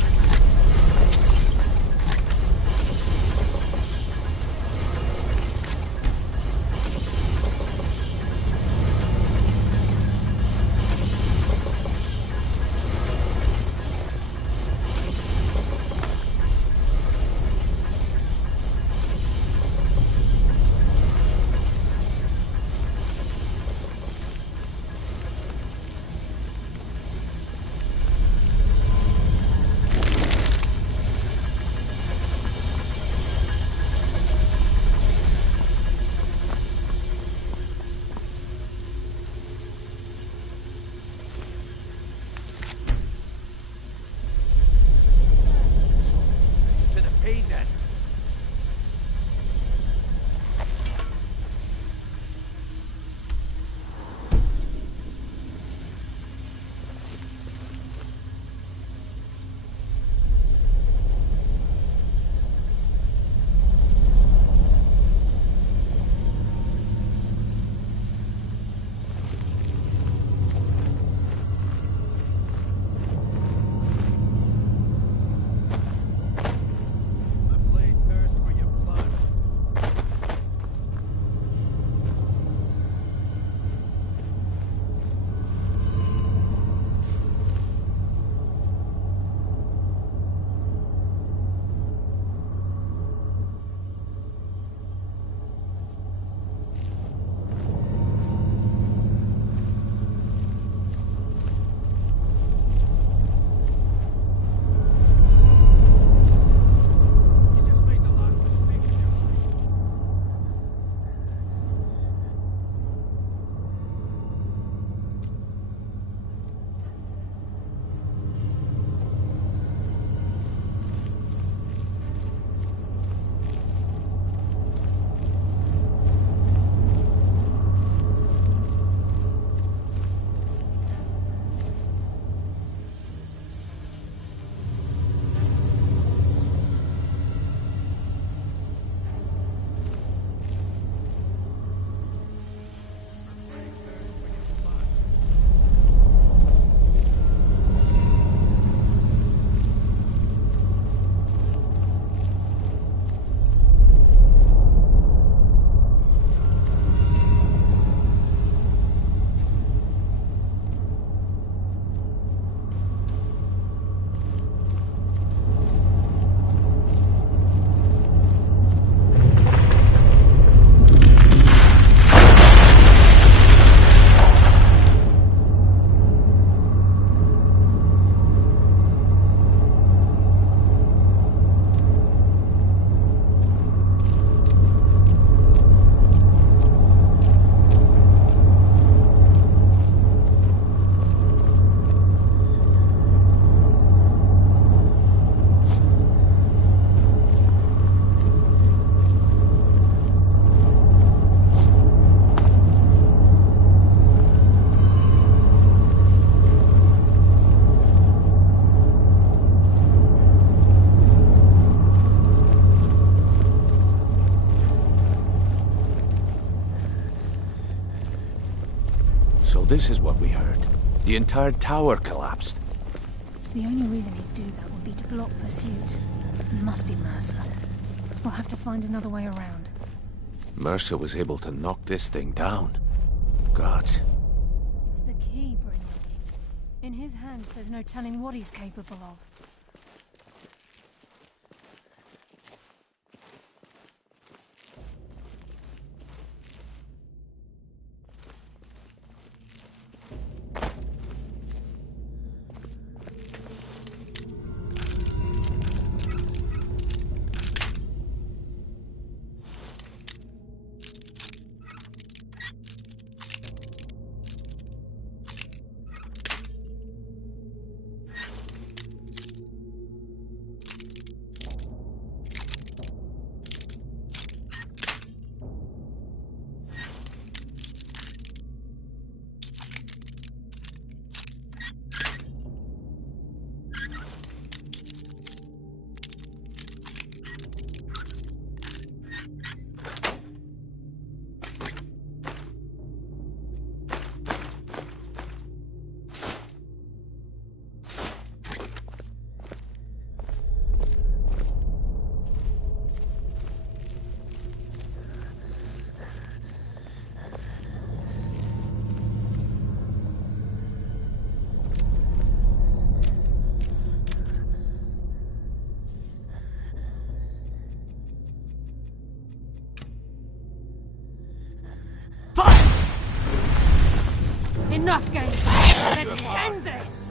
So this is what we heard. The entire tower collapsed. The only reason he'd do that would be to block pursuit. It must be Mercer. We'll have to find another way around. Mercer was able to knock this thing down. Gods. It's the key, Brynjar. In his hands, there's no telling what he's capable of. Enough games! Let's end this!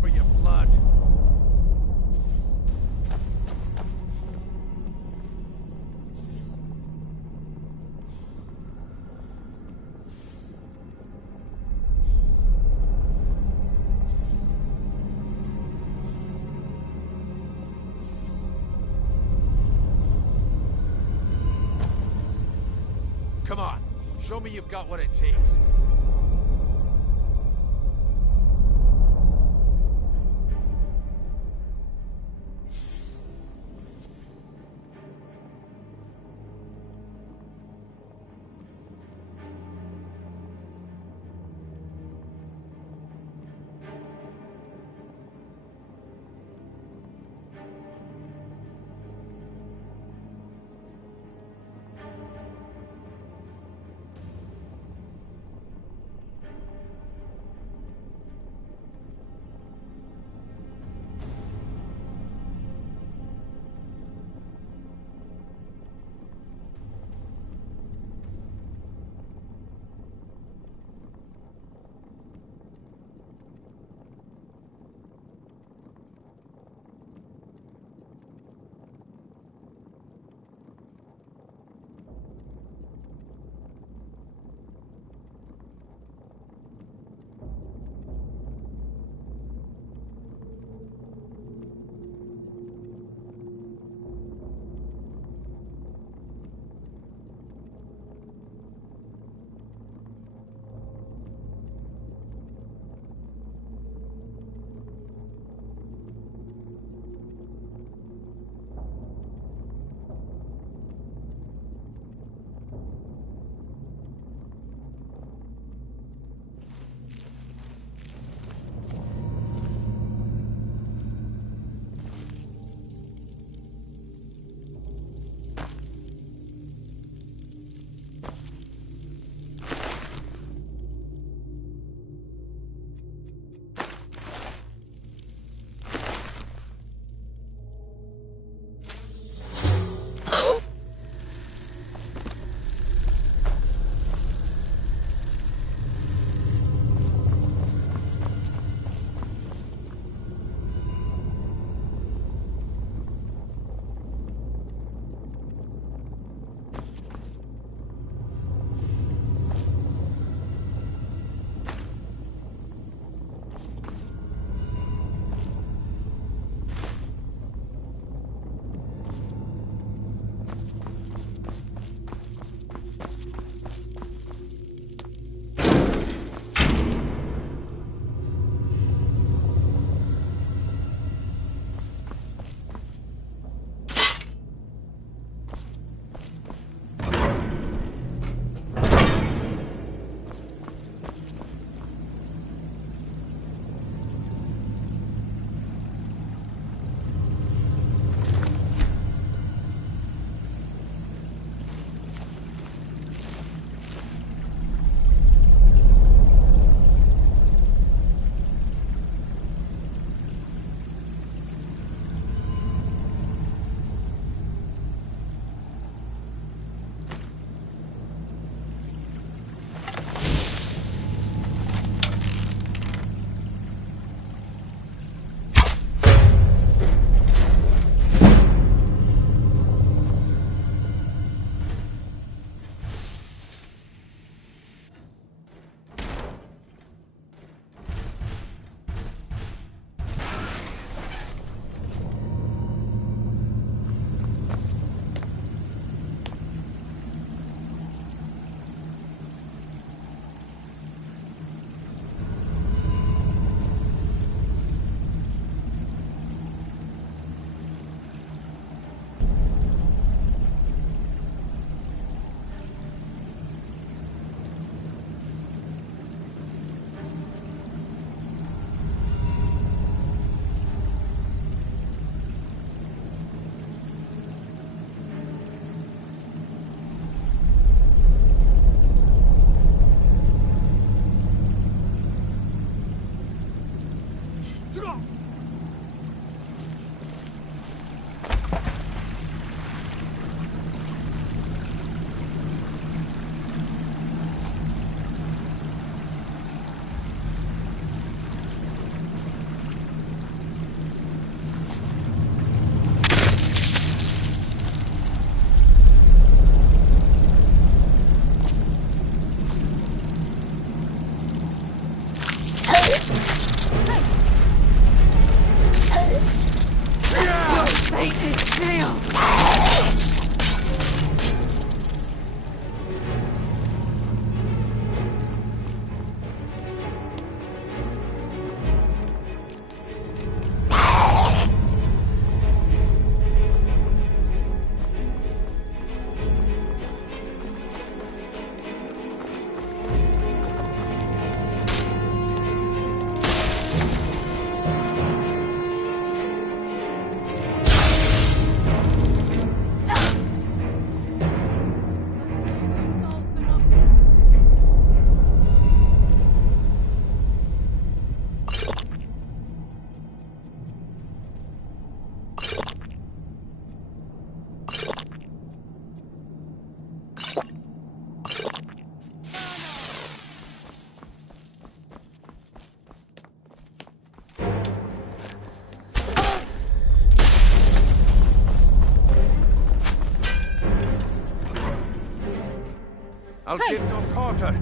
For your blood. Come on, show me you've got what it takes. I'll give no quarter.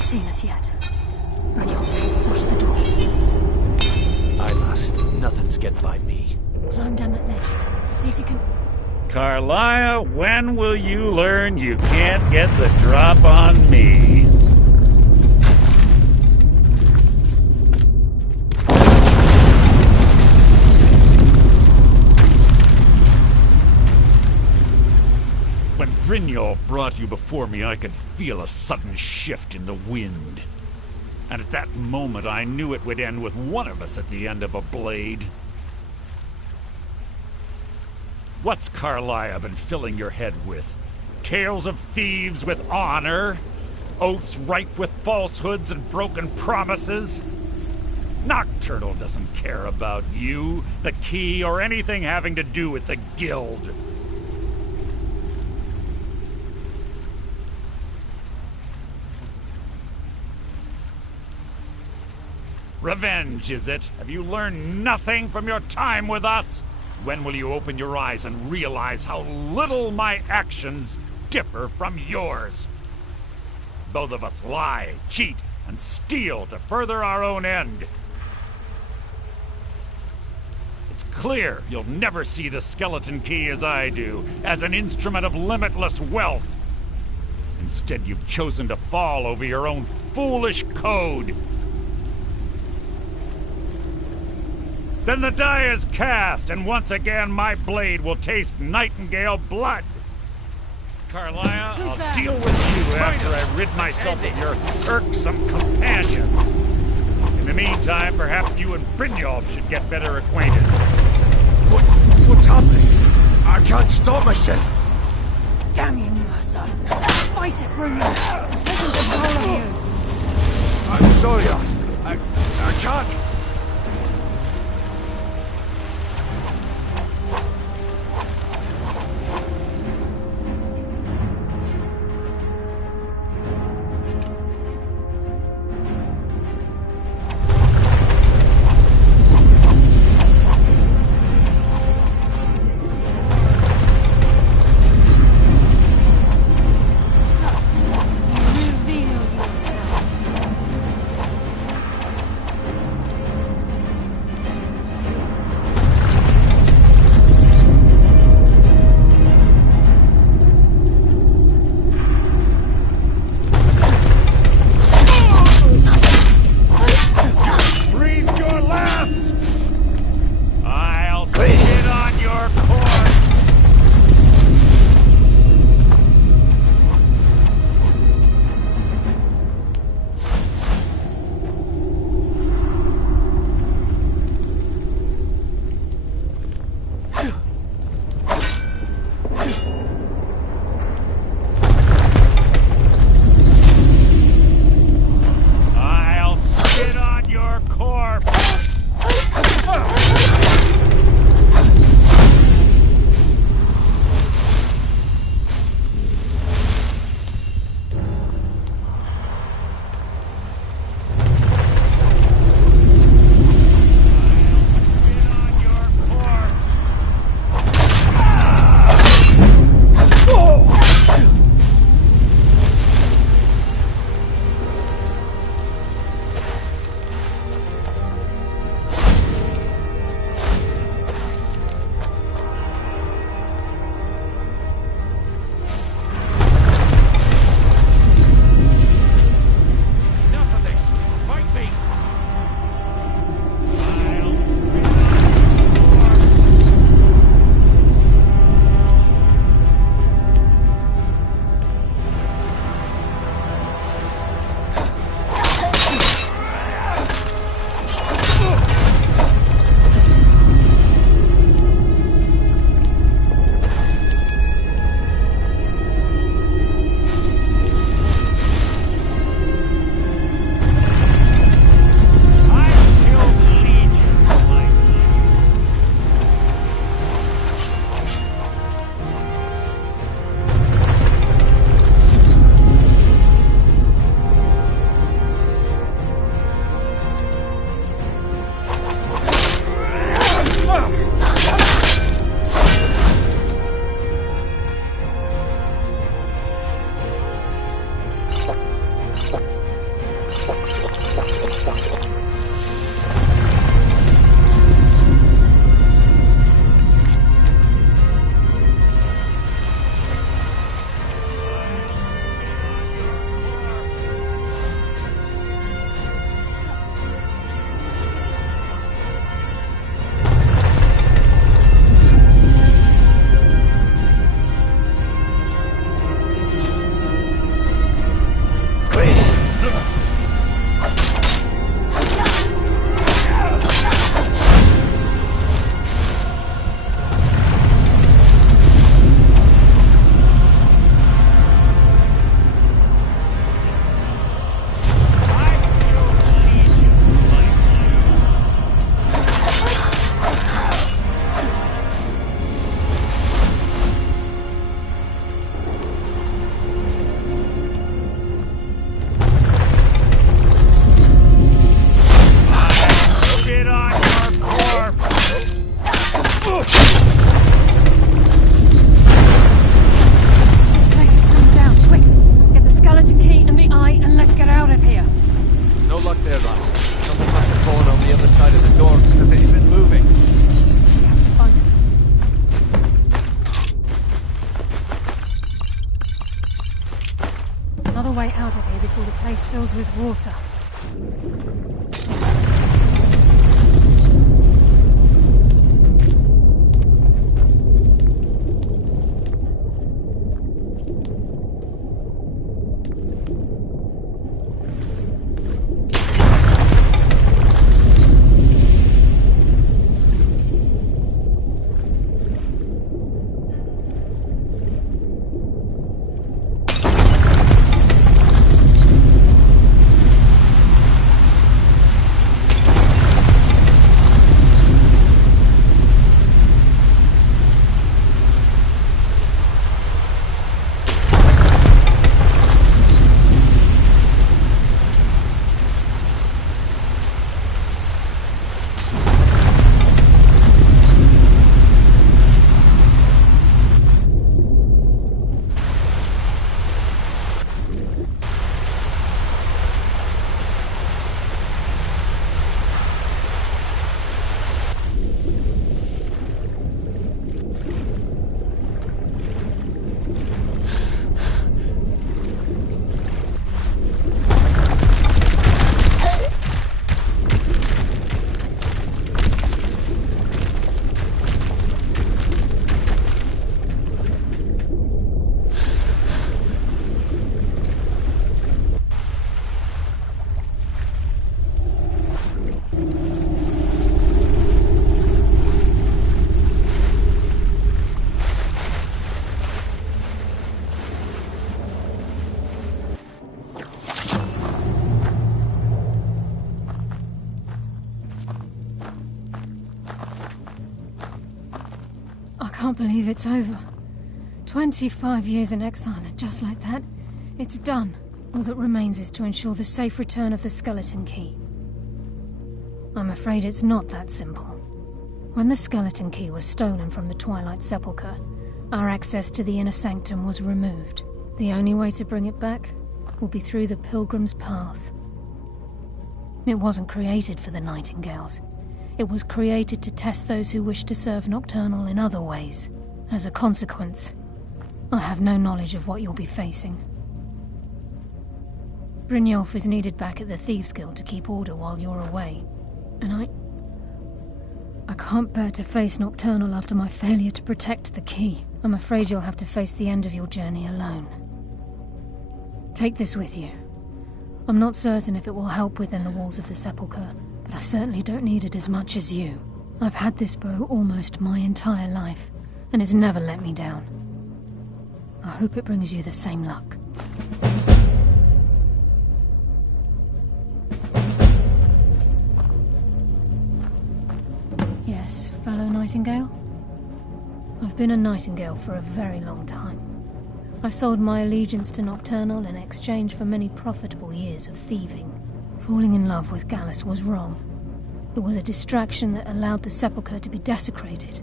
Seen us yet. Brynjolf, watch the door. Aye, lass. Nothing's getting by me. Climb down that ledge. See if you can... Karliah, when will you learn you can't get the drop on me? When Brynjolf brought you before me, I could feel a sudden shift in the wind. And at that moment, I knew it would end with one of us at the end of a blade. What's Karliah been filling your head with? Tales of thieves with honor? Oaths ripe with falsehoods and broken promises? Nocturnal doesn't care about you, the key, or anything having to do with the guild. Revenge, is it? Have you learned nothing from your time with us? When will you open your eyes and realize how little my actions differ from yours? Both of us lie, cheat, and steal to further our own end. clear. You'll never see the skeleton key as I do, as an instrument of limitless wealth. Instead, you've chosen to fall over your own foolish code. Then the die is cast, and once again my blade will taste Nightingale blood. Carlia, I'll deal with you after I rid myself of your irksome companions. In the meantime, perhaps you and Brynjolf should get better acquainted. What's happening? I can't stop myself. Damn you, Mercer. Fight it, Brynjolf. It's taking control of you. I'm sorry, Oz. I can't. luck there, Ross. Something must have fallen on the other side of the door because it isn't moving. We have before the place fills with water. I can't believe it's over. 25 years in exile, and just like that, it's done. All that remains is to ensure the safe return of the Skeleton Key. I'm afraid it's not that simple. When the Skeleton Key was stolen from the Twilight Sepulchre, our access to the Inner Sanctum was removed. The only way to bring it back will be through the Pilgrim's Path. It wasn't created for the Nightingales. It was created to test those who wish to serve Nocturnal in other ways. As a consequence, I have no knowledge of what you'll be facing. Brynjolf is needed back at the Thieves' Guild to keep order while you're away, and I can't bear to face Nocturnal after my failure to protect the key. I'm afraid you'll have to face the end of your journey alone. Take this with you. I'm not certain if it will help within the walls of the Sepulchre, but I certainly don't need it as much as you. I've had this bow almost my entire life, and it's never let me down. I hope it brings you the same luck. Yes, fellow Nightingale? I've been a Nightingale for a very long time. I sold my allegiance to Nocturnal in exchange for many profitable years of thieving. Falling in love with Gallus was wrong. It was a distraction that allowed the Sepulchre to be desecrated,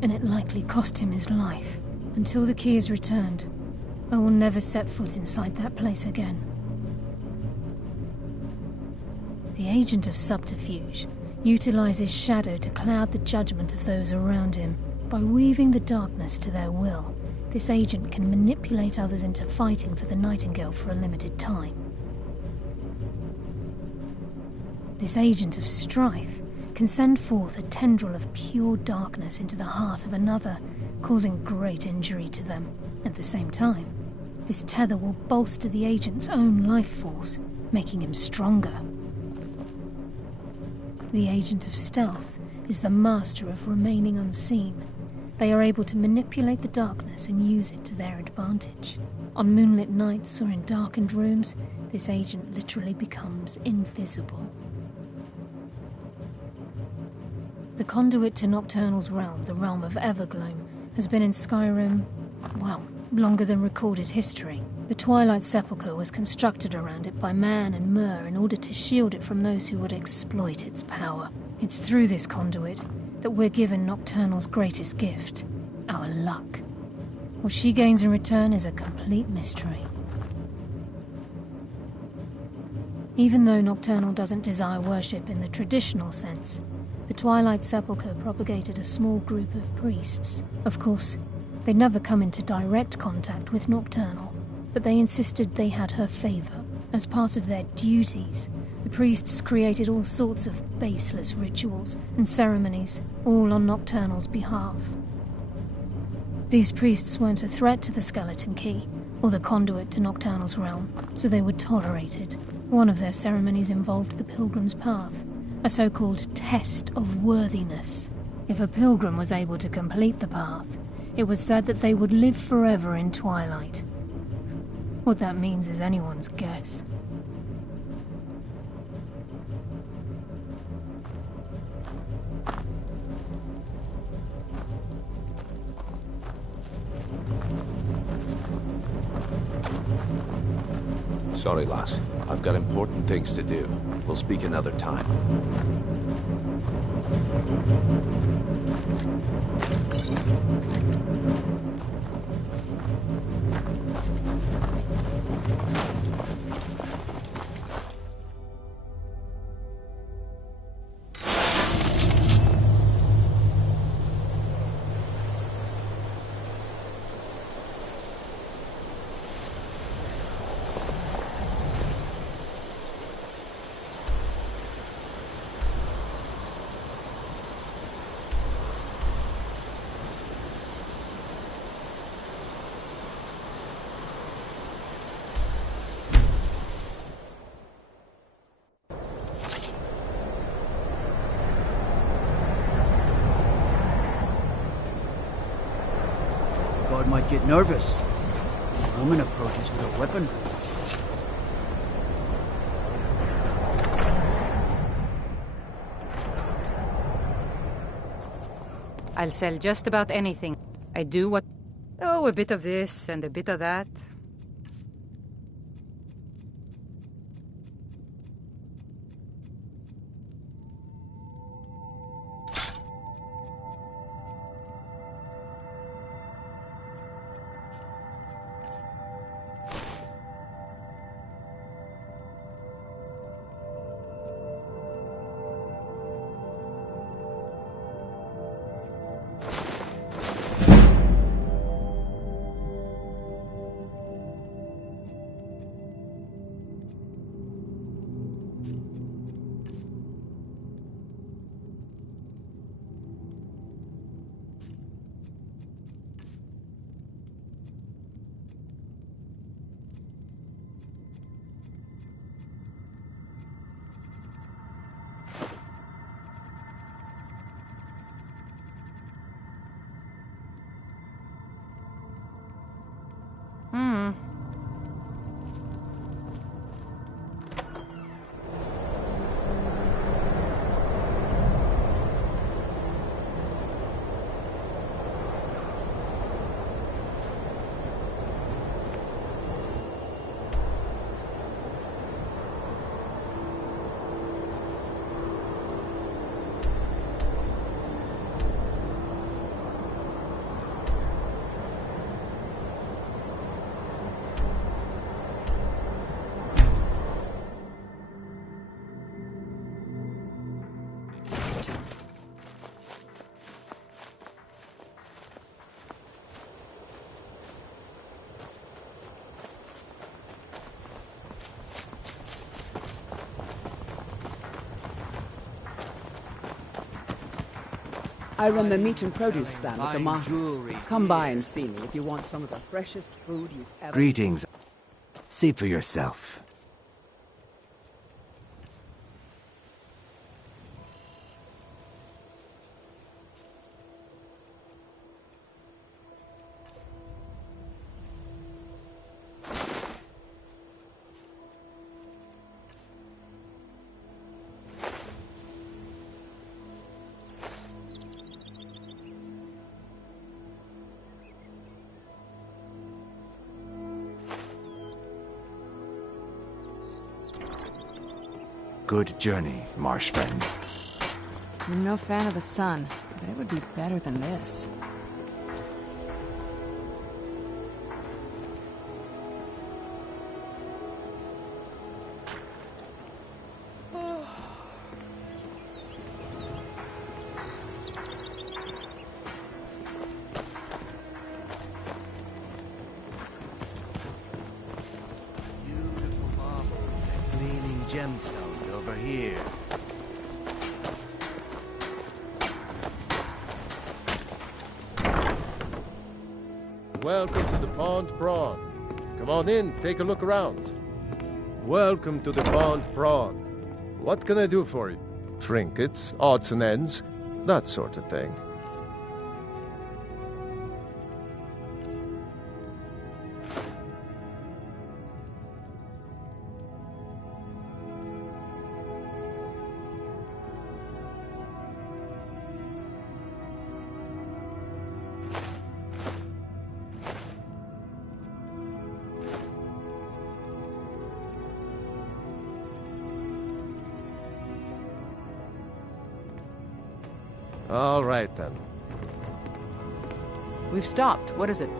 and it likely cost him his life. Until the key is returned, I will never set foot inside that place again. The Agent of Subterfuge utilizes shadow to cloud the judgment of those around him. By weaving the darkness to their will, this agent can manipulate others into fighting for the Nightingale for a limited time. This agent of strife can send forth a tendril of pure darkness into the heart of another, causing great injury to them. At the same time, this tether will bolster the agent's own life force, making him stronger. The Agent of Stealth is the master of remaining unseen. They are able to manipulate the darkness and use it to their advantage. On moonlit nights or in darkened rooms, this agent literally becomes invisible. The conduit to Nocturnal's realm, the realm of Evergloam, has been in Skyrim, well, longer than recorded history. The Twilight Sepulchre was constructed around it by Man and Myr in order to shield it from those who would exploit its power. It's through this conduit that we're given Nocturnal's greatest gift, our luck. What she gains in return is a complete mystery. Even though Nocturnal doesn't desire worship in the traditional sense, the Twilight Sepulchre propagated a small group of priests. Of course, they'd never come into direct contact with Nocturnal, but they insisted they had her favor, As part of their duties, the priests created all sorts of baseless rituals and ceremonies, all on Nocturnal's behalf. These priests weren't a threat to the Skeleton Key, or the conduit to Nocturnal's realm, so they were tolerated. One of their ceremonies involved the Pilgrim's Path, a so-called test of worthiness. If a pilgrim was able to complete the path, it was said that they would live forever in Twilight. What that means is anyone's guess. Sorry, lass. I've got important things to do. We'll speak another time. God might get nervous. A woman approaches with her weaponry. I'll sell just about anything. I do what... Oh, a bit of this and a bit of that. I run the meat and produce stand at the market. Come by and see me if you want some of the freshest food you've ever... Greetings. See for yourself. Good journey, marsh friend. I'm no fan of the sun, but it would be better than this. welcome to the Pond Prawn. Come on in, take a look around. Welcome to the Pond Prawn. What can I do for you? Trinkets, odds and ends, that sort of thing. All right, then. We've stopped. What is it?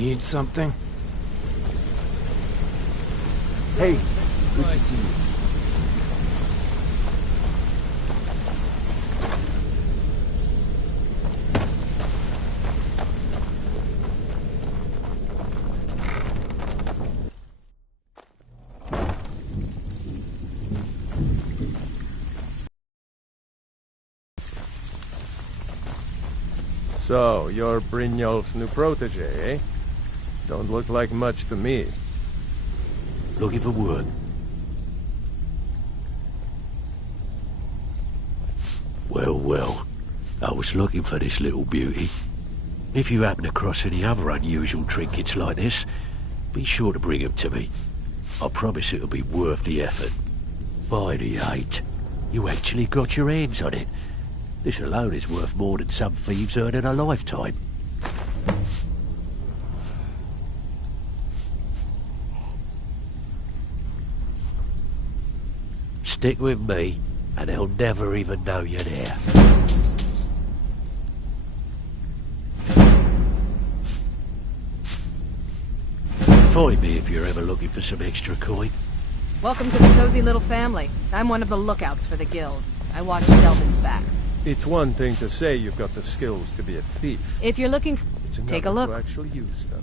Need something? Hey, good to see you. So, you're Brynjolf's new protege, eh? Don't look like much to me. Looking for work. Well, I was looking for this little beauty. If you happen across any other unusual trinkets like this, be sure to bring them to me. I promise it'll be worth the effort. By the 8, you actually got your hands on it. This alone is worth more than some thieves earn in a lifetime. Stick with me, and they'll never even know you're there. Find me if you're ever looking for some extra coin. Welcome to the cozy little family. I'm one of the lookouts for the guild. I watch Delvin's back. It's one thing to say you've got the skills to be a thief. If you're looking for... It's take a another look. to actually use them.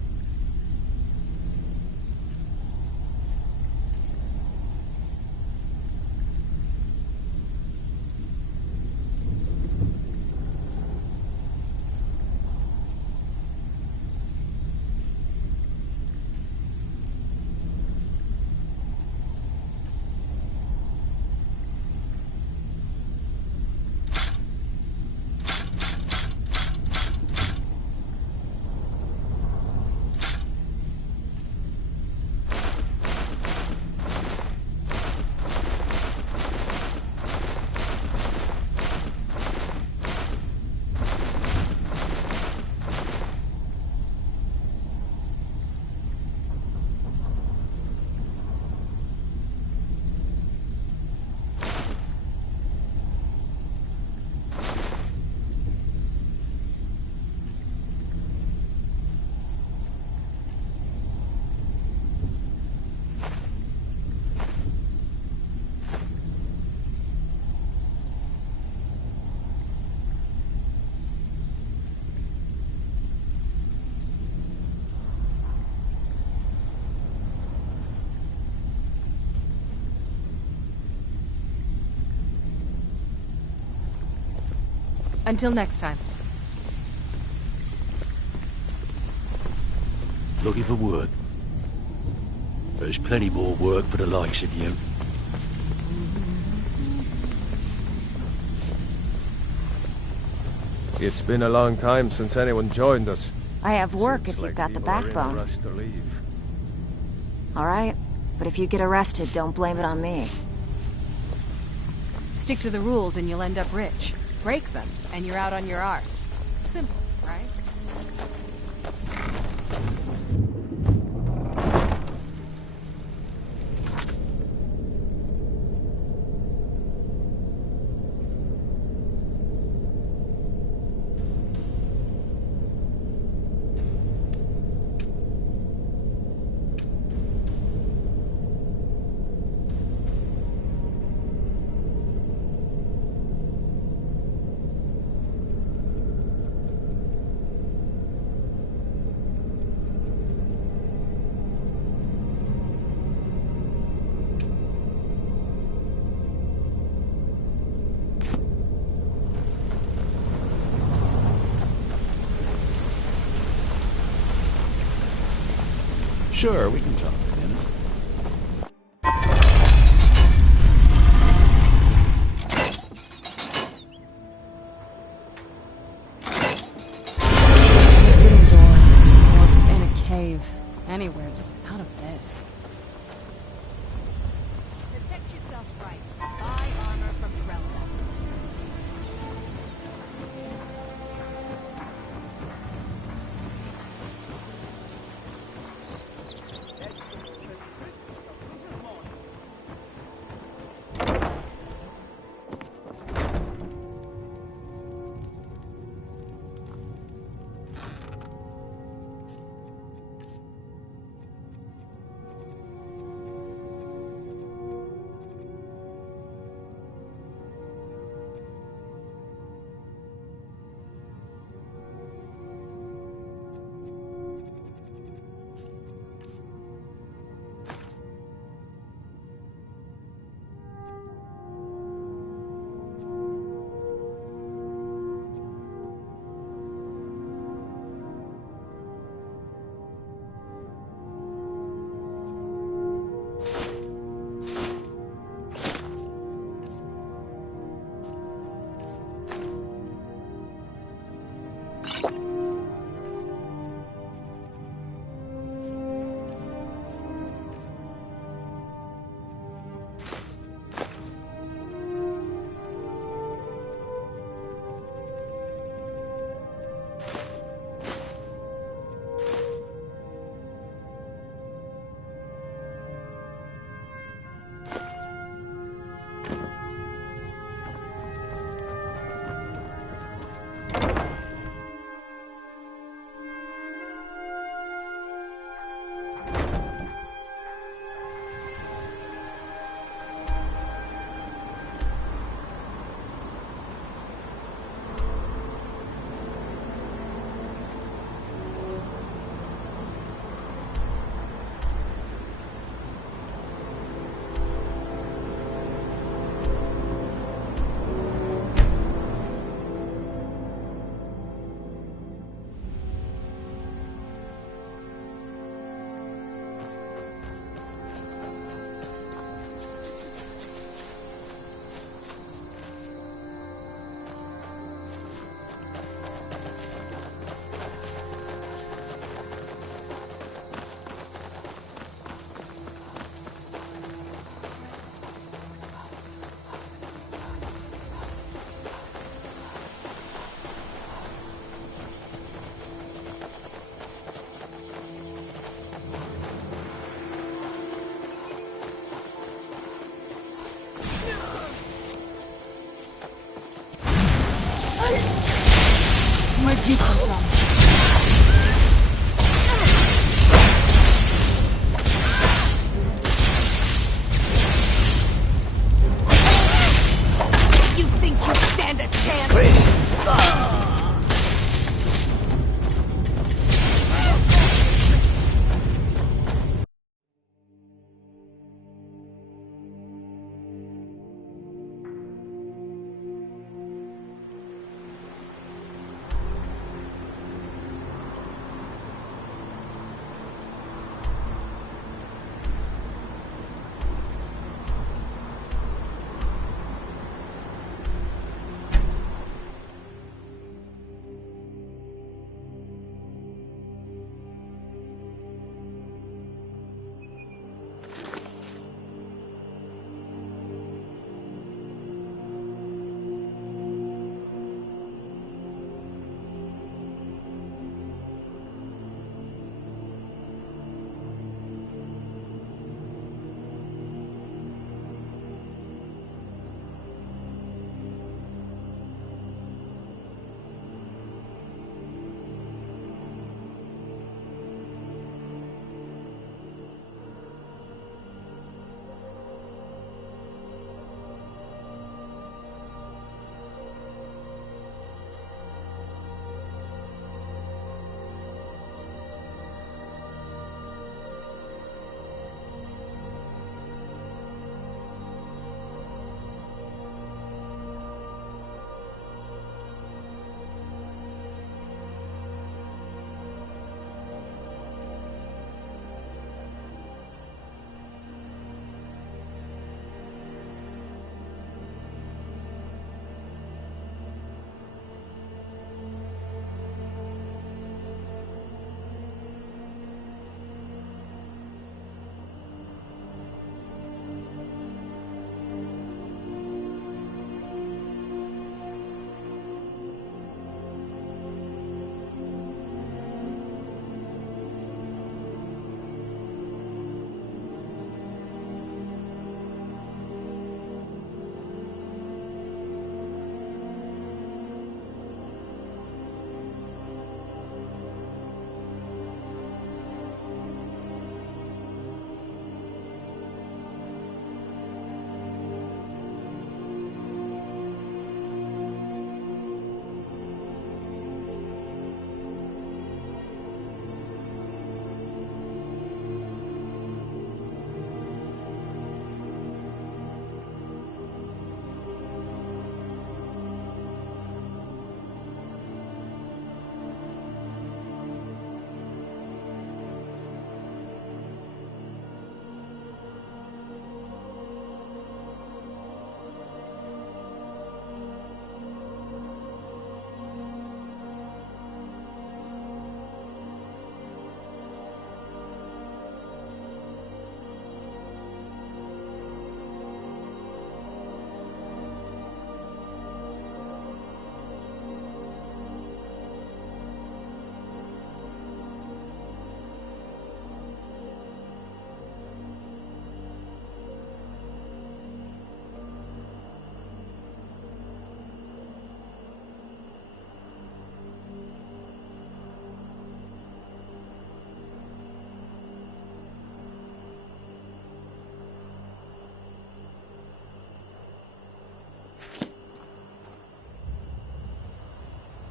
Until next time. Looking for work. There's plenty more work for the likes of you. It's been a long time since anyone joined us. I have work Seems if you've like got the people are in a backbone. rush to leave. All right, but if you get arrested, don't blame it on me. Stick to the rules and you'll end up rich. Break them, and you're out on your arse. Simple, right? Sure, we can talk for a minute. Let's get indoors. Or in a cave. Anywhere, just out of this. Protect yourself right. Buy armor from Relda. Where'd you come from? You think you stand a chance?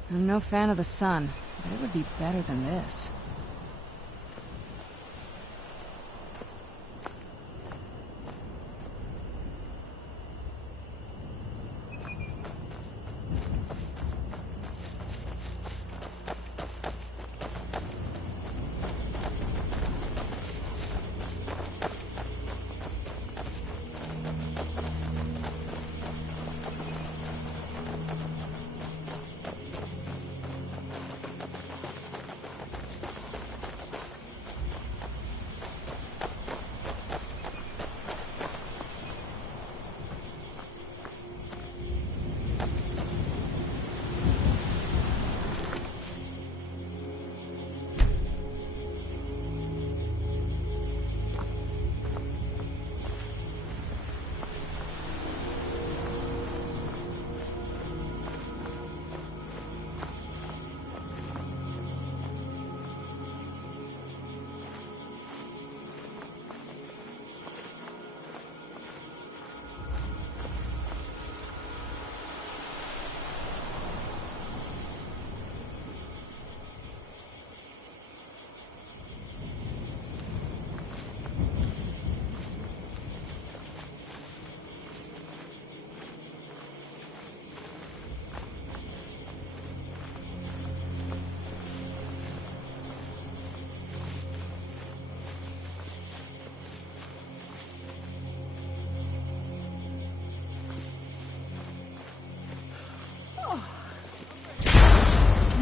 I'm no fan of the sun, but it would be better than this.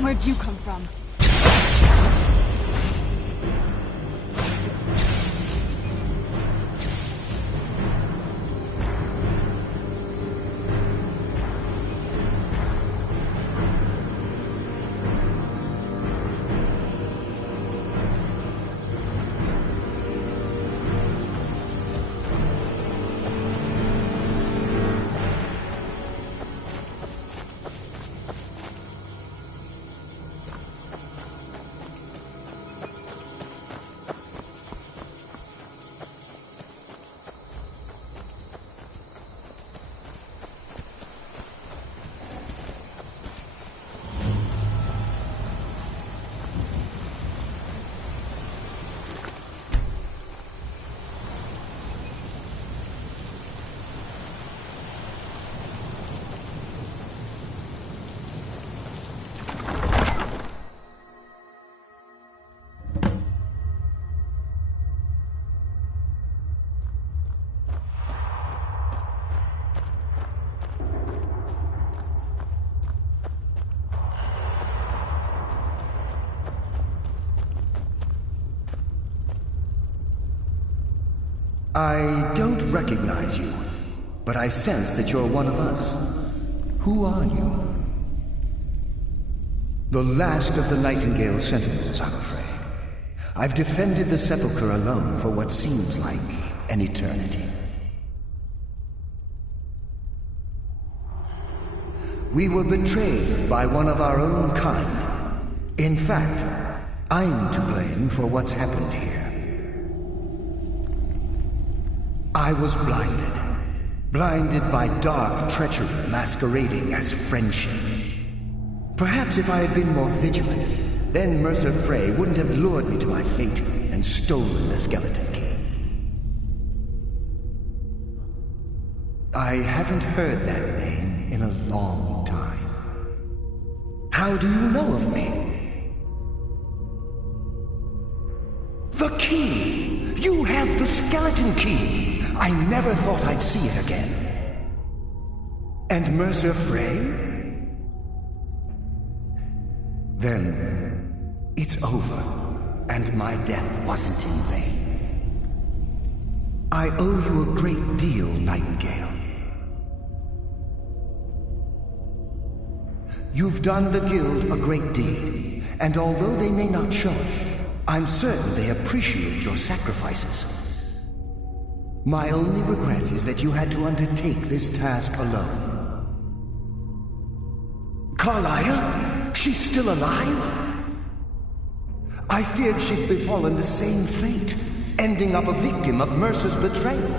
Where'd you come from? I don't recognize you, but I sense that you're one of us. Who are you? The last of the Nightingale Sentinels, I'm afraid. I've defended the Sepulchre alone for what seems like an eternity. We were betrayed by one of our own kind. In fact, I'm to blame for what's happened here. I was blinded by dark treachery masquerading as friendship. Perhaps if I had been more vigilant, then Mercer Frey wouldn't have lured me to my fate and stolen the Skeleton Key. I haven't heard that name in a long time. How do you know of me? The key! You have the Skeleton Key! I never thought I'd see it again. And Mercer Frey? Then it's over, and my death wasn't in vain. I owe you a great deal, Nightingale. You've done the Guild a great deed, and although they may not show it, I'm certain they appreciate your sacrifices. My only regret is that you had to undertake this task alone. Carlia? She's still alive? I feared she'd befallen the same fate, ending up a victim of Mercer's betrayal.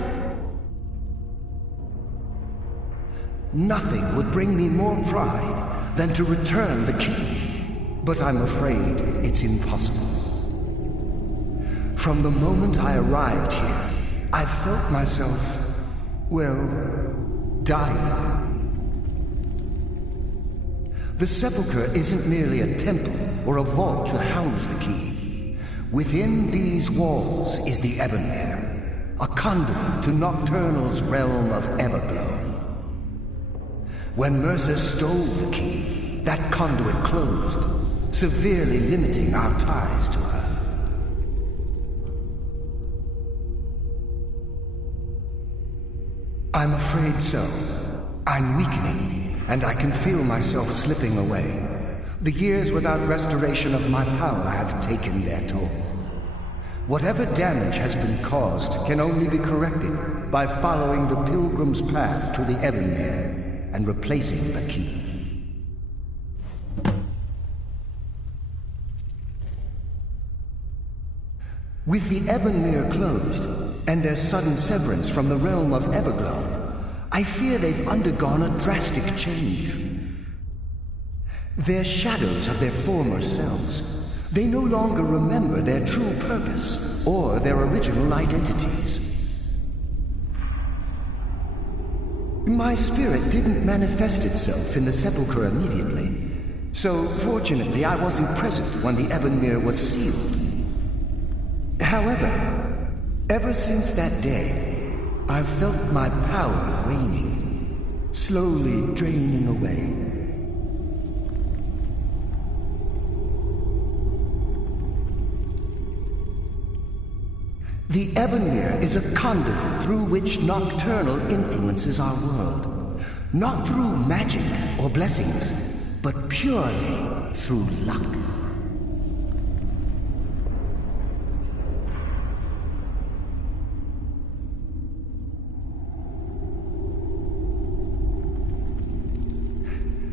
Nothing would bring me more pride than to return the key. But I'm afraid it's impossible. From the moment I arrived here, I felt myself, well, dying. The Sepulchre isn't merely a temple or a vault to house the key. Within these walls is the Ebonmere, a conduit to Nocturnal's realm of Everglow. When Mercer stole the key, that conduit closed, severely limiting our ties to her. I'm afraid so. I'm weakening, and I can feel myself slipping away. The years without restoration of my power have taken their toll. Whatever damage has been caused can only be corrected by following the Pilgrim's path to the Ebonmere and replacing the key. With the Ebonmere closed, and their sudden severance from the realm of Everglow, I fear they've undergone a drastic change. They're shadows of their former selves. They no longer remember their true purpose or their original identities. My spirit didn't manifest itself in the Sepulchre immediately, so fortunately I wasn't present when the Ebonmere was sealed. However, ever since that day, I've felt my power waning, slowly draining away. The Ebonmere is a conduit through which Nocturnal influences our world. Not through magic or blessings, but purely through luck.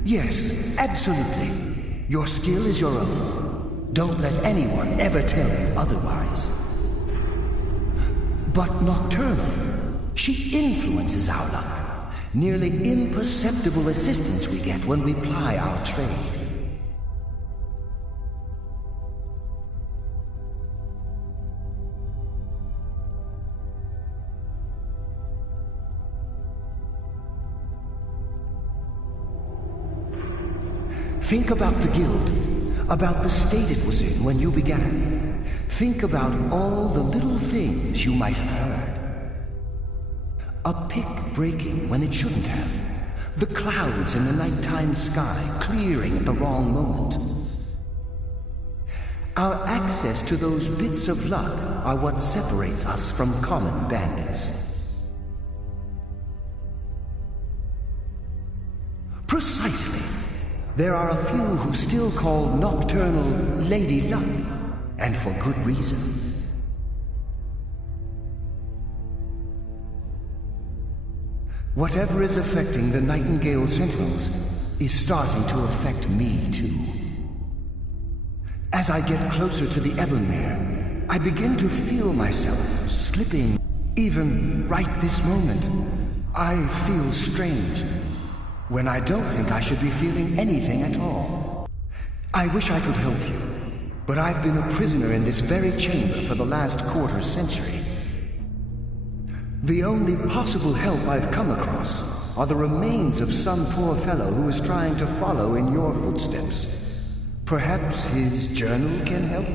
Yes, absolutely. Your skill is your own. Don't let anyone ever tell you otherwise. But Nocturnal, she influences our luck. Nearly imperceptible assistance we get when we ply our trade. Think about the Guild, about the state it was in when you began. Think about all the little things you might have heard. A pick breaking when it shouldn't have. The clouds in the nighttime sky clearing at the wrong moment. Our access to those bits of luck are what separates us from common bandits. Precisely. There are a few who still call Nocturnal Lady Luck, and for good reason. Whatever is affecting the Nightingale Sentinels is starting to affect me too. As I get closer to the Ebonmere, I begin to feel myself slipping. Even right this moment, I feel strange, when I don't think I should be feeling anything at all. I wish I could help you, but I've been a prisoner in this very chamber for the last quarter century. The only possible help I've come across are the remains of some poor fellow who is trying to follow in your footsteps. Perhaps his journal can help?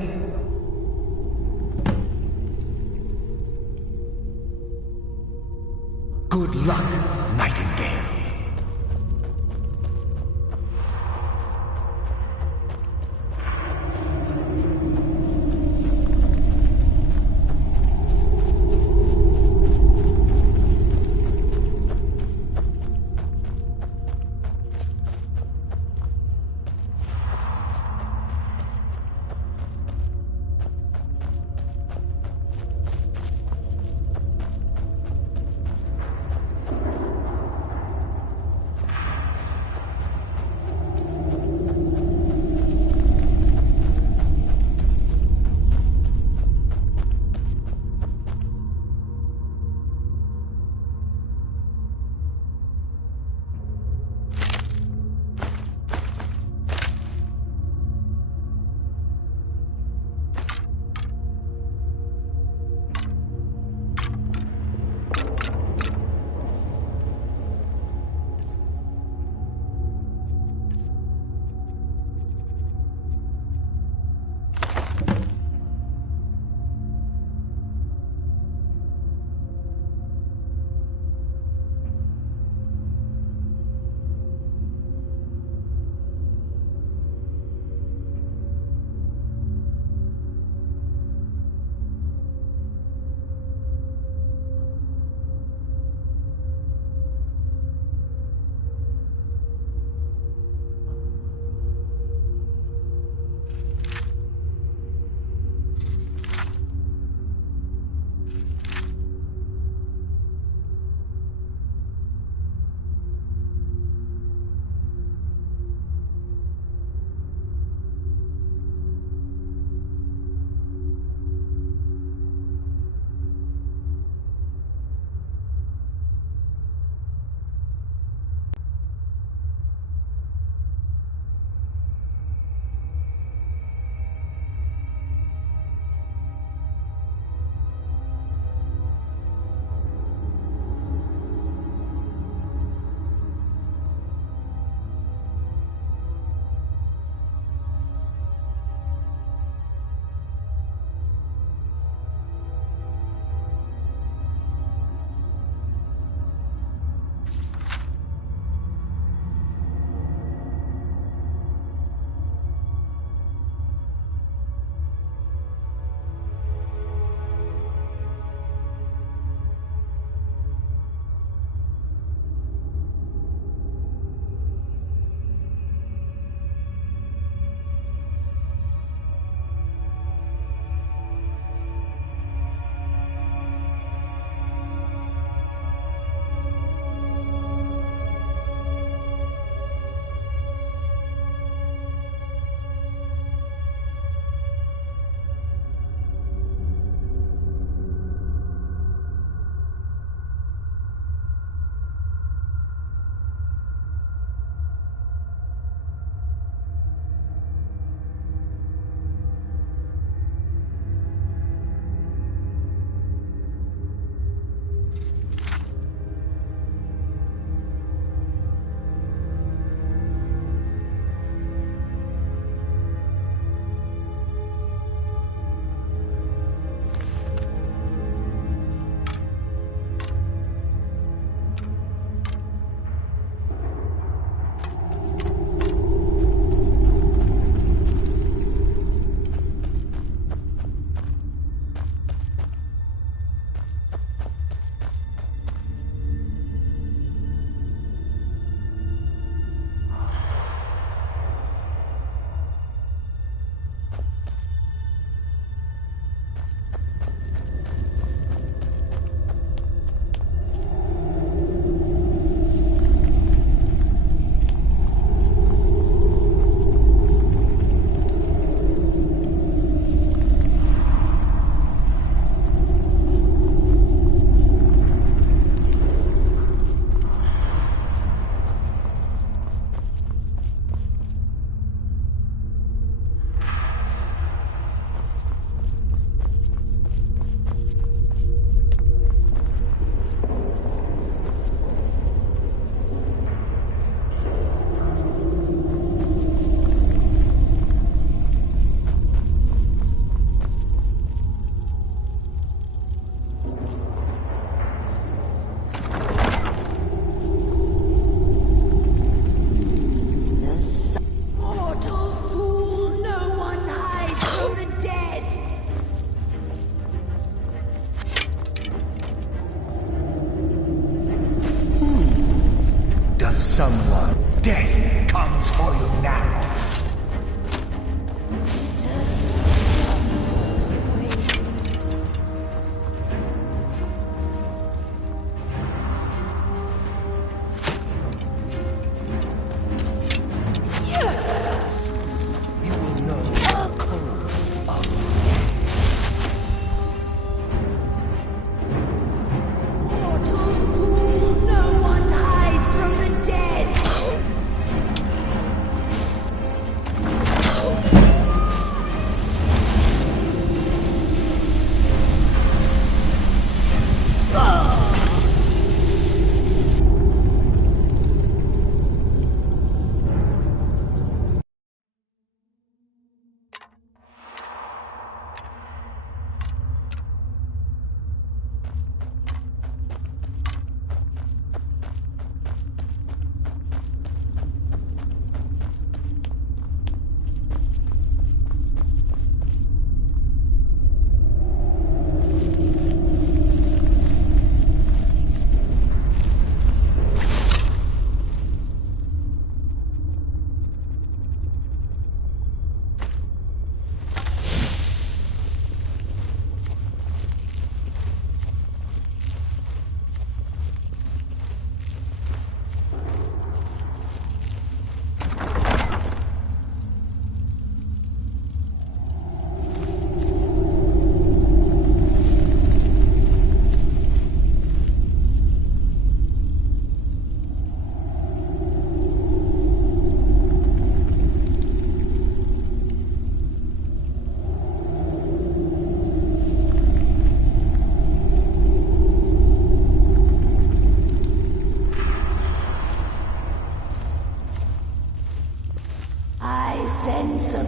Good luck, Nightingale.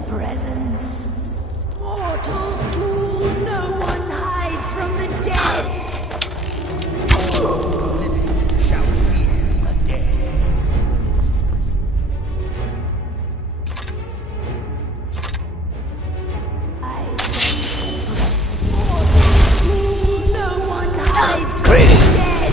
presence. Mortal fool, no one hides from the dead. Shall fear the dead. No one hides from the dead.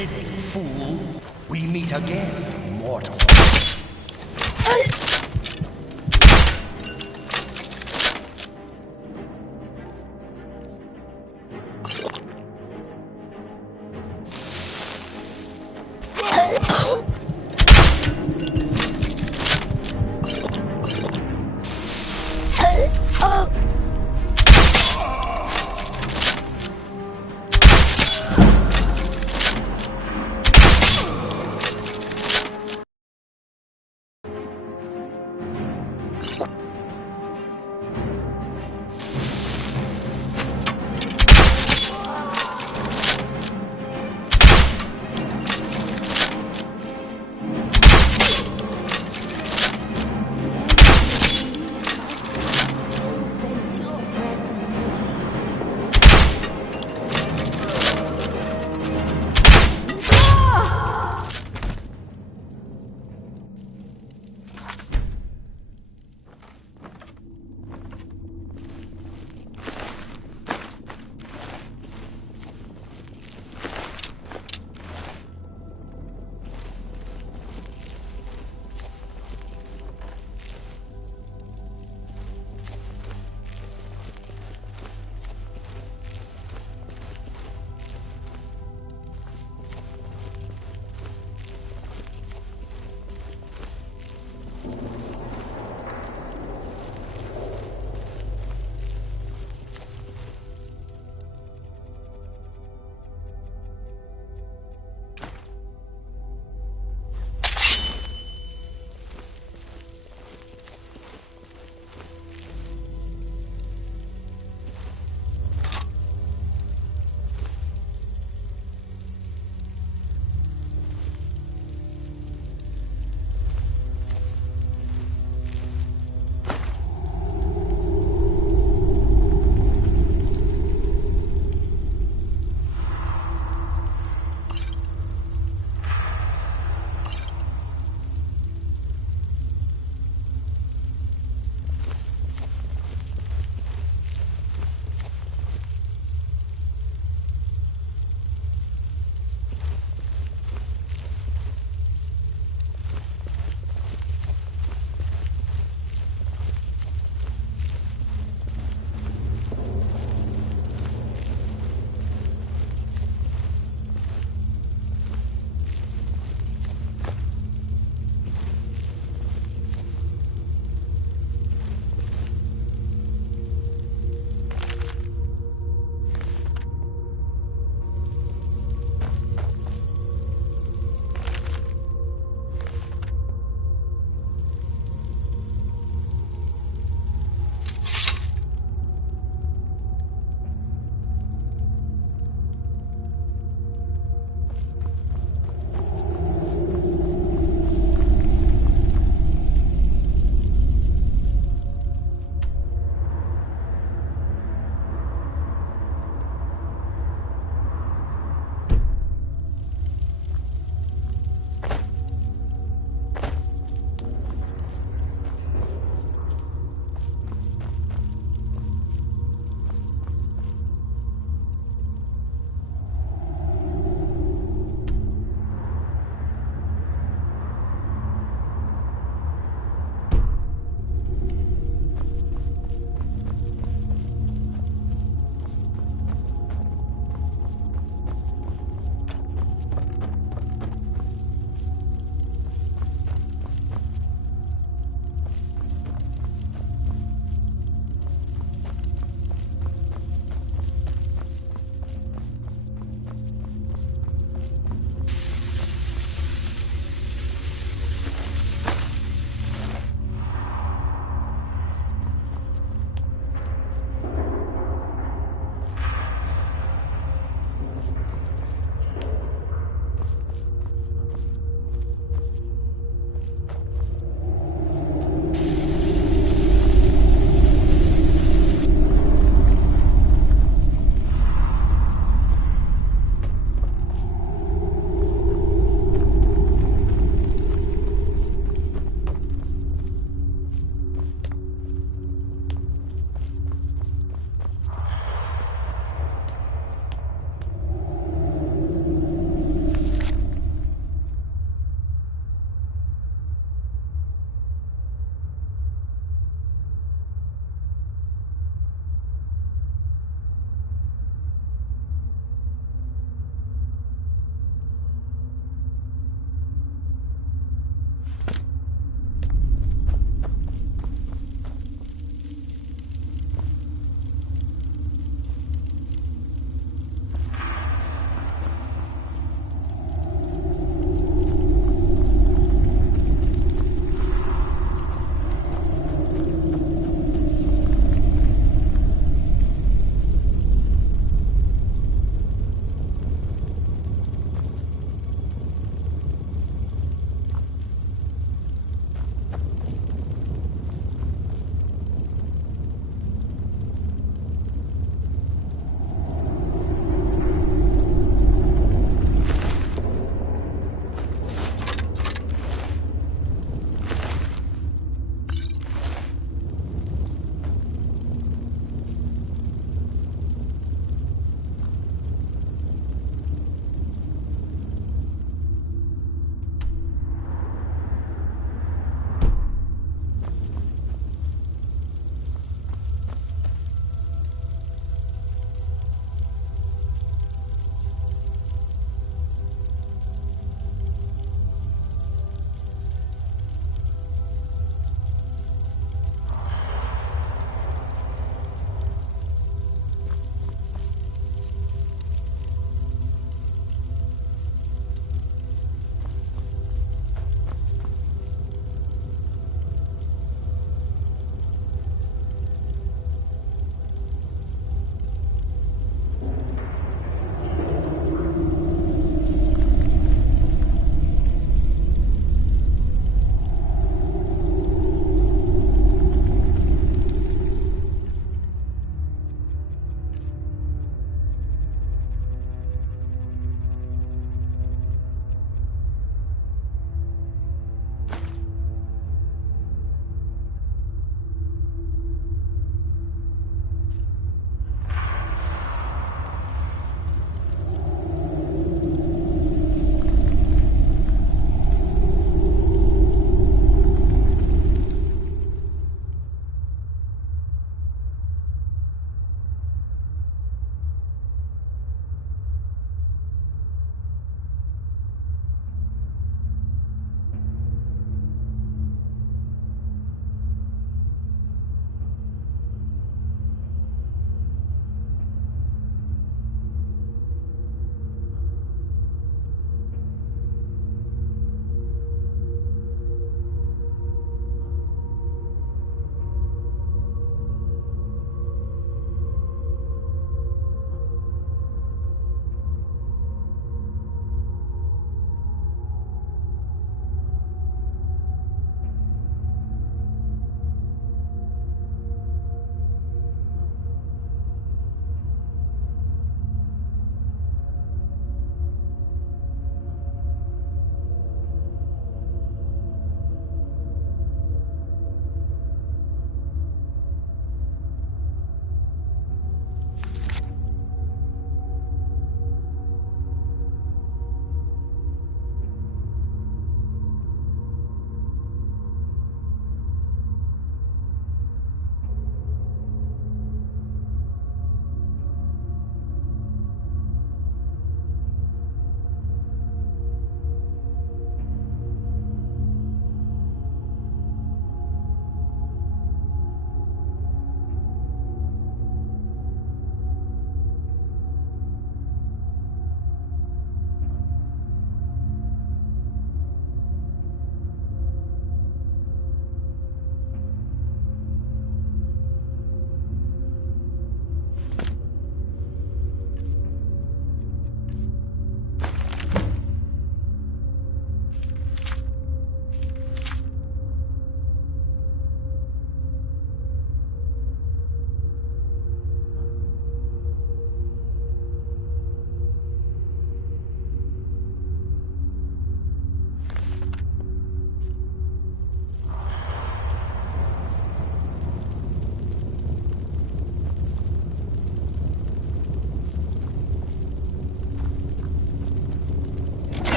living, fool. We meet again, mortal.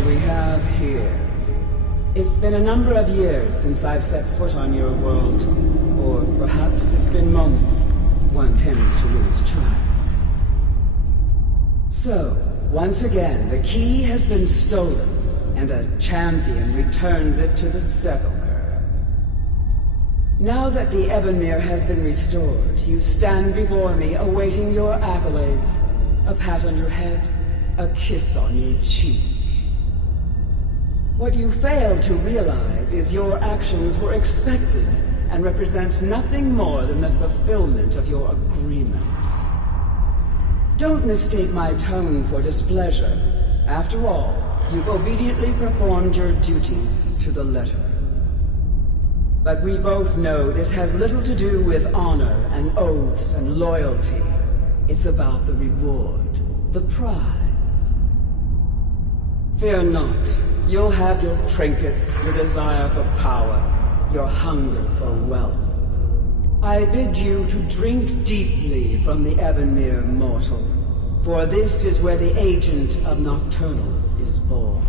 do we have here? It's been a number of years since I've set foot on your world. Or perhaps it's been moments. One tends to lose track. So, once again, the key has been stolen, and a champion returns it to the Sepulchre. Now that the Ebonmere has been restored, you stand before me awaiting your accolades. A pat on your head, a kiss on your cheek. What you fail to realize is your actions were expected and represent nothing more than the fulfillment of your agreement. Don't mistake my tone for displeasure. After all, you've obediently performed your duties to the letter. But we both know this has little to do with honor and oaths and loyalty. It's about the reward, the prize. Fear not. You'll have your trinkets, your desire for power, your hunger for wealth. I bid you to drink deeply from the Ebonmere mortal, for this is where the agent of Nocturnal is born.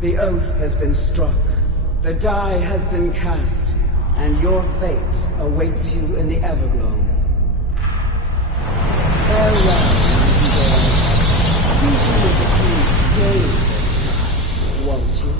The oath has been struck, the die has been cast, and your fate awaits you in the Everglow. Farewell, Nightingale. See to it that you stay this time, won't you?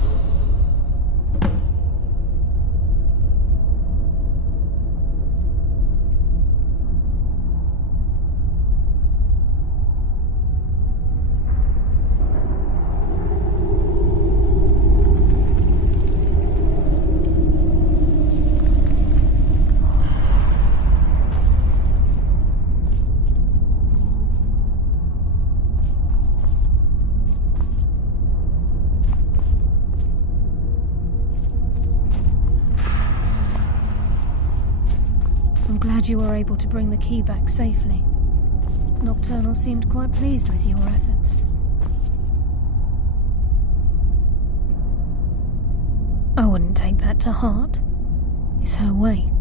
You were able to bring the key back safely. Nocturnal seemed quite pleased with your efforts. I wouldn't take that to heart. It's her way.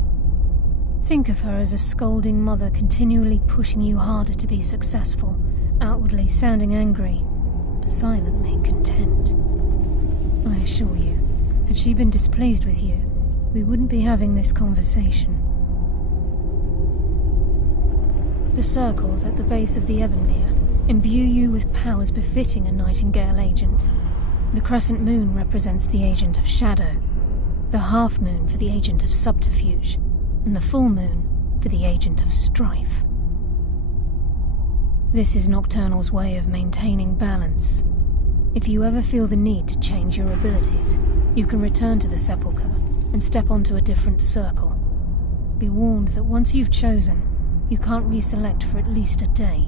Think of her as a scolding mother continually pushing you harder to be successful, outwardly sounding angry, but silently content. I assure you, had she been displeased with you, we wouldn't be having this conversation. The circles at the base of the Ebonmere imbue you with powers befitting a Nightingale agent. The crescent moon represents the agent of shadow, the half moon for the agent of subterfuge, and the full moon for the agent of strife. This is Nocturnal's way of maintaining balance. If you ever feel the need to change your abilities, you can return to the Sepulchre and step onto a different circle. Be warned that once you've chosen, you can't reselect for at least a day.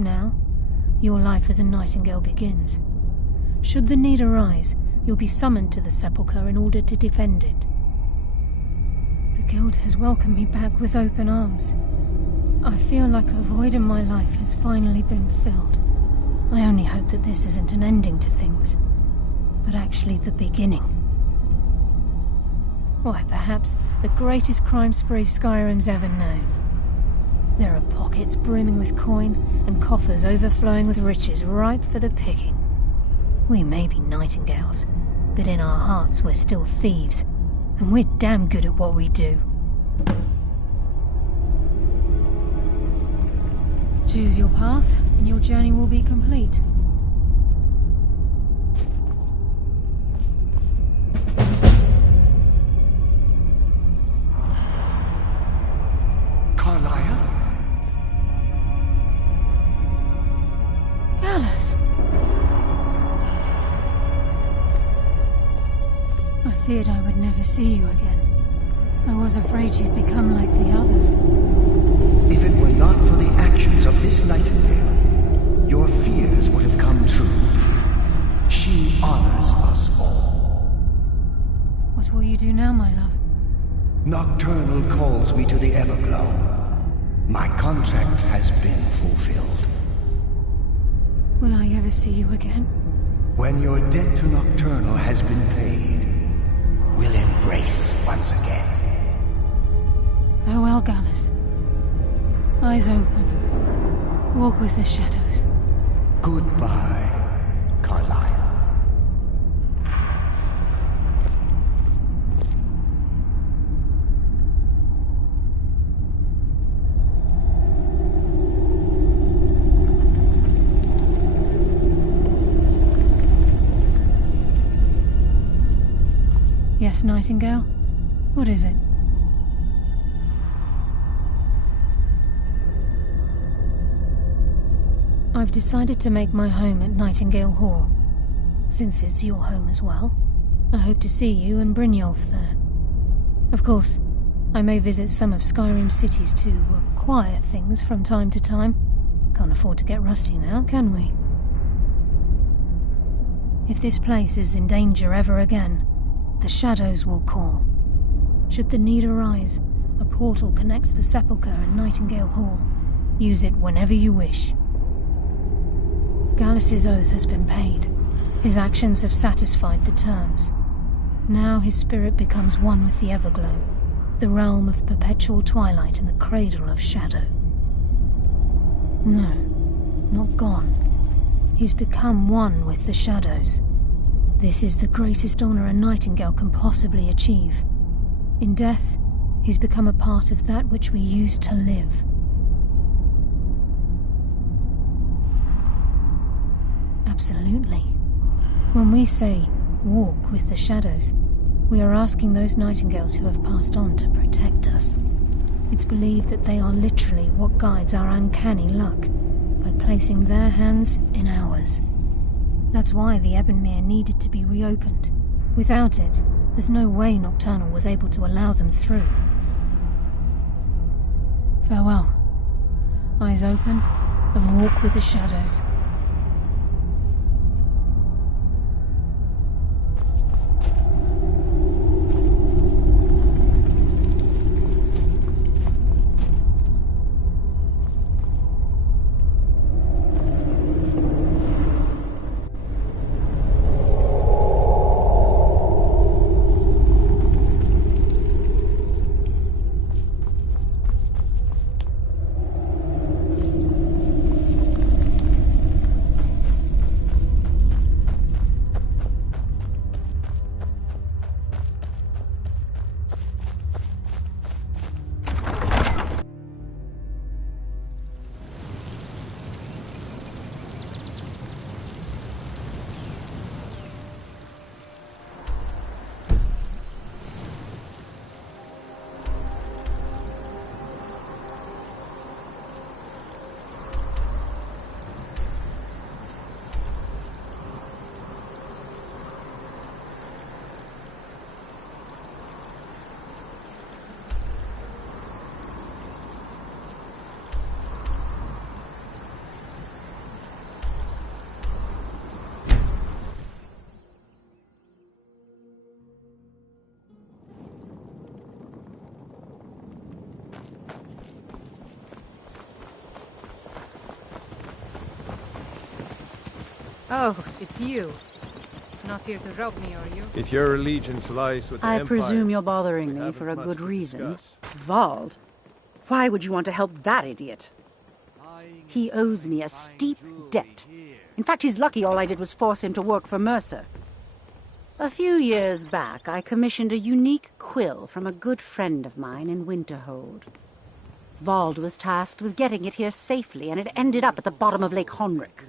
Now, your life as a Nightingale begins. Should the need arise, you'll be summoned to the Sepulchre in order to defend it. The Guild has welcomed me back with open arms. I feel like a void in my life has finally been filled. I only hope that this isn't an ending to things, but actually the beginning. Why, perhaps the greatest crime spree Skyrim's ever known. There are pockets brimming with coin and coffers overflowing with riches ripe for the picking. We may be Nightingales, but in our hearts we're still thieves, and we're damn good at what we do. Choose your path, and your journey will be complete. I feared I would never see you again. I was afraid you'd become like the others. If it were not for the actions of this Nightingale, your fears would have come true. She honors us all. What will you do now, my love? Nocturnal calls me to the Everglow. My contract has been fulfilled. Will I ever see you again? When your debt to Nocturnal has been paid, we'll embrace once again. Farewell, Gallus. Eyes open. Walk with the shadows. Goodbye, Carlyle. Yes, Nightingale? What is it? I've decided to make my home at Nightingale Hall. Since it's your home as well, I hope to see you and Brynjolf there. Of course, I may visit some of Skyrim City's to acquire things from time to time. Can't afford to get rusty now, can we? If this place is in danger ever again, the Shadows will call. Should the need arise, a portal connects the Sepulchre and Nightingale Hall. Use it whenever you wish. Gallus's oath has been paid. His actions have satisfied the terms. Now his spirit becomes one with the Everglow, the realm of perpetual twilight and the cradle of shadow. No, not gone. He's become one with the Shadows. This is the greatest honor a Nightingale can possibly achieve. In death, he's become a part of that which we use to live. Absolutely. When we say, walk with the Shadows, we are asking those Nightingales who have passed on to protect us. It's believed that they are literally what guides our uncanny luck, by placing their hands in ours. That's why the Ebonmere needed to be reopened. Without it, there's no way Nocturnal was able to allow them through. Farewell. Eyes open, and walk with the Shadows. Oh, it's you. Not here to rob me, are you? If your allegiance lies with the I Empire, presume you're bothering me haven't for a much good to reason. discuss. Vald? Why would you want to help that idiot? He owes me a steep debt. In fact, he's lucky all I did was force him to work for Mercer. A few years back, I commissioned a unique quill from a good friend of mine in Winterhold. Vald was tasked with getting it here safely, and it ended up at the bottom of Lake Honrick.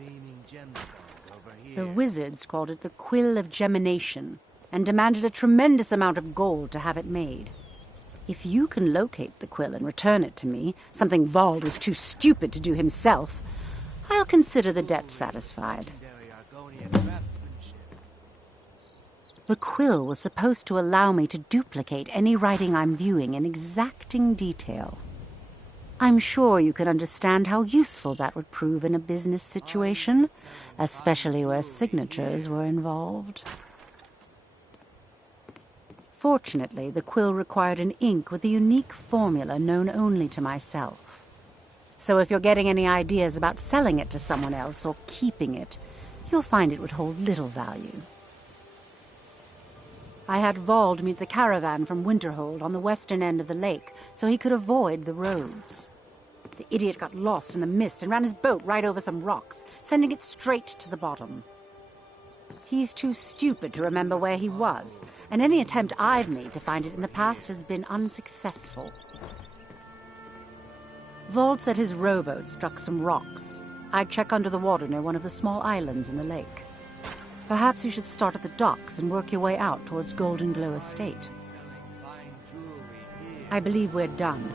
The wizards called it the Quill of Gemination, and demanded a tremendous amount of gold to have it made. If you can locate the quill and return it to me, something Vald was too stupid to do himself, I'll consider the debt satisfied. The quill was supposed to allow me to duplicate any writing I'm viewing in exacting detail. I'm sure you can understand how useful that would prove in a business situation, especially where signatures were involved. Fortunately, the quill required an ink with a unique formula known only to myself. So if you're getting any ideas about selling it to someone else or keeping it, you'll find it would hold little value. I had Vald meet the caravan from Winterhold on the western end of the lake, so he could avoid the roads. The idiot got lost in the mist and ran his boat right over some rocks, sending it straight to the bottom. He's too stupid to remember where he was, and any attempt I've made to find it in the past has been unsuccessful. Vold said his rowboat struck some rocks. I'd check under the water near one of the small islands in the lake. Perhaps you should start at the docks and work your way out towards Golden Glow Estate. I believe we're done.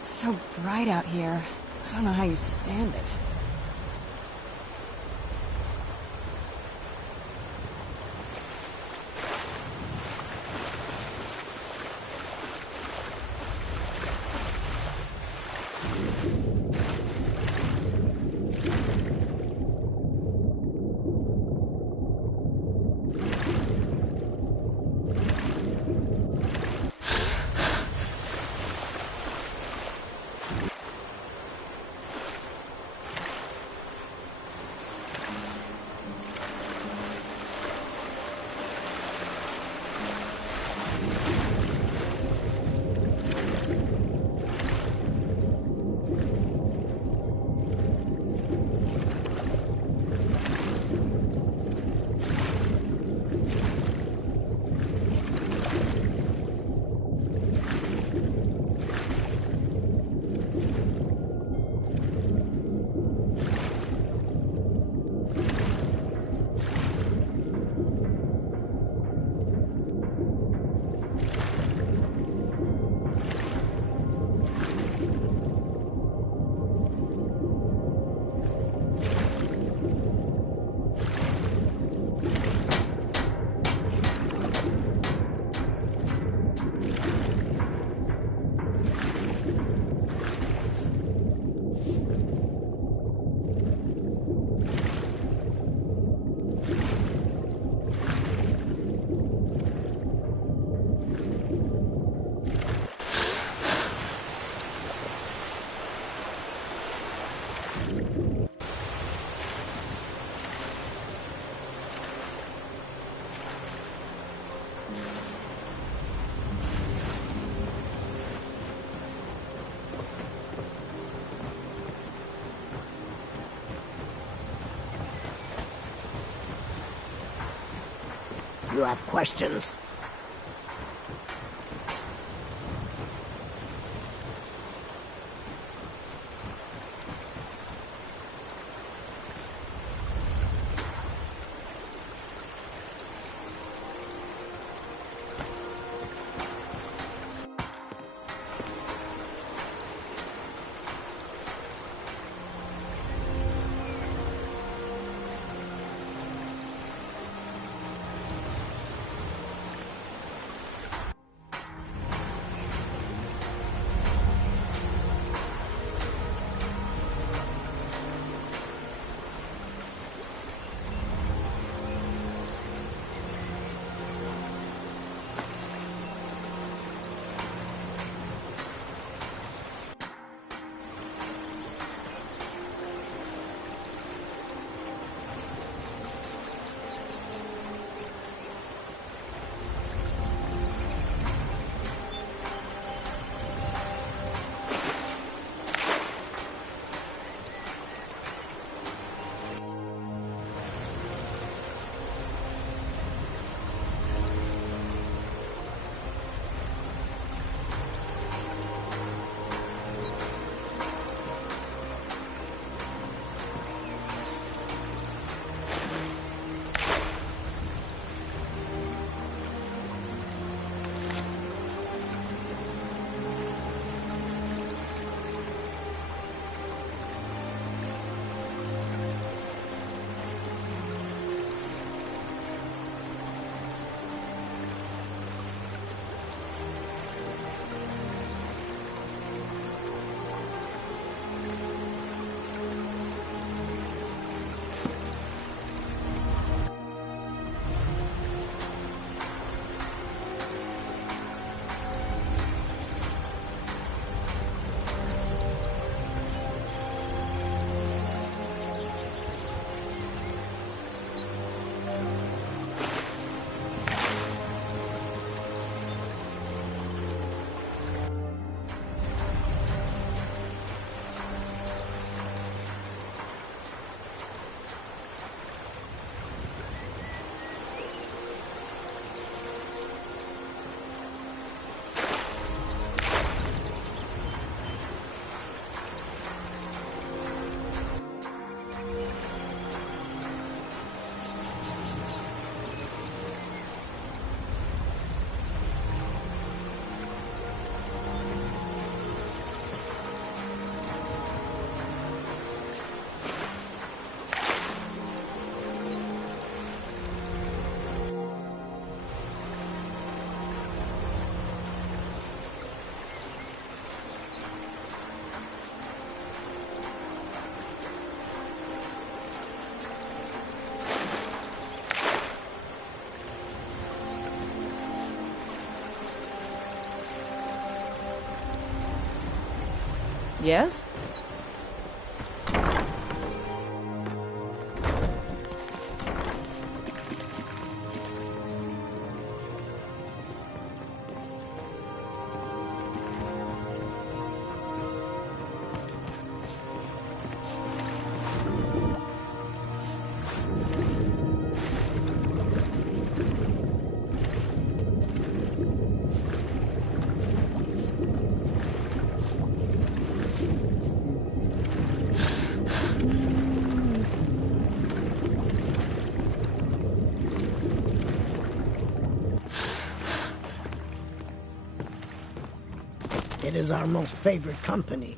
It's so bright out here. I don't know how you stand it. you have questions. Yes? It is our most favorite company.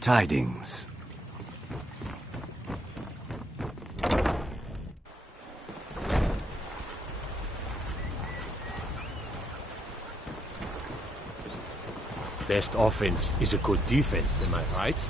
Tidings. Best offense is a good defense, am I right?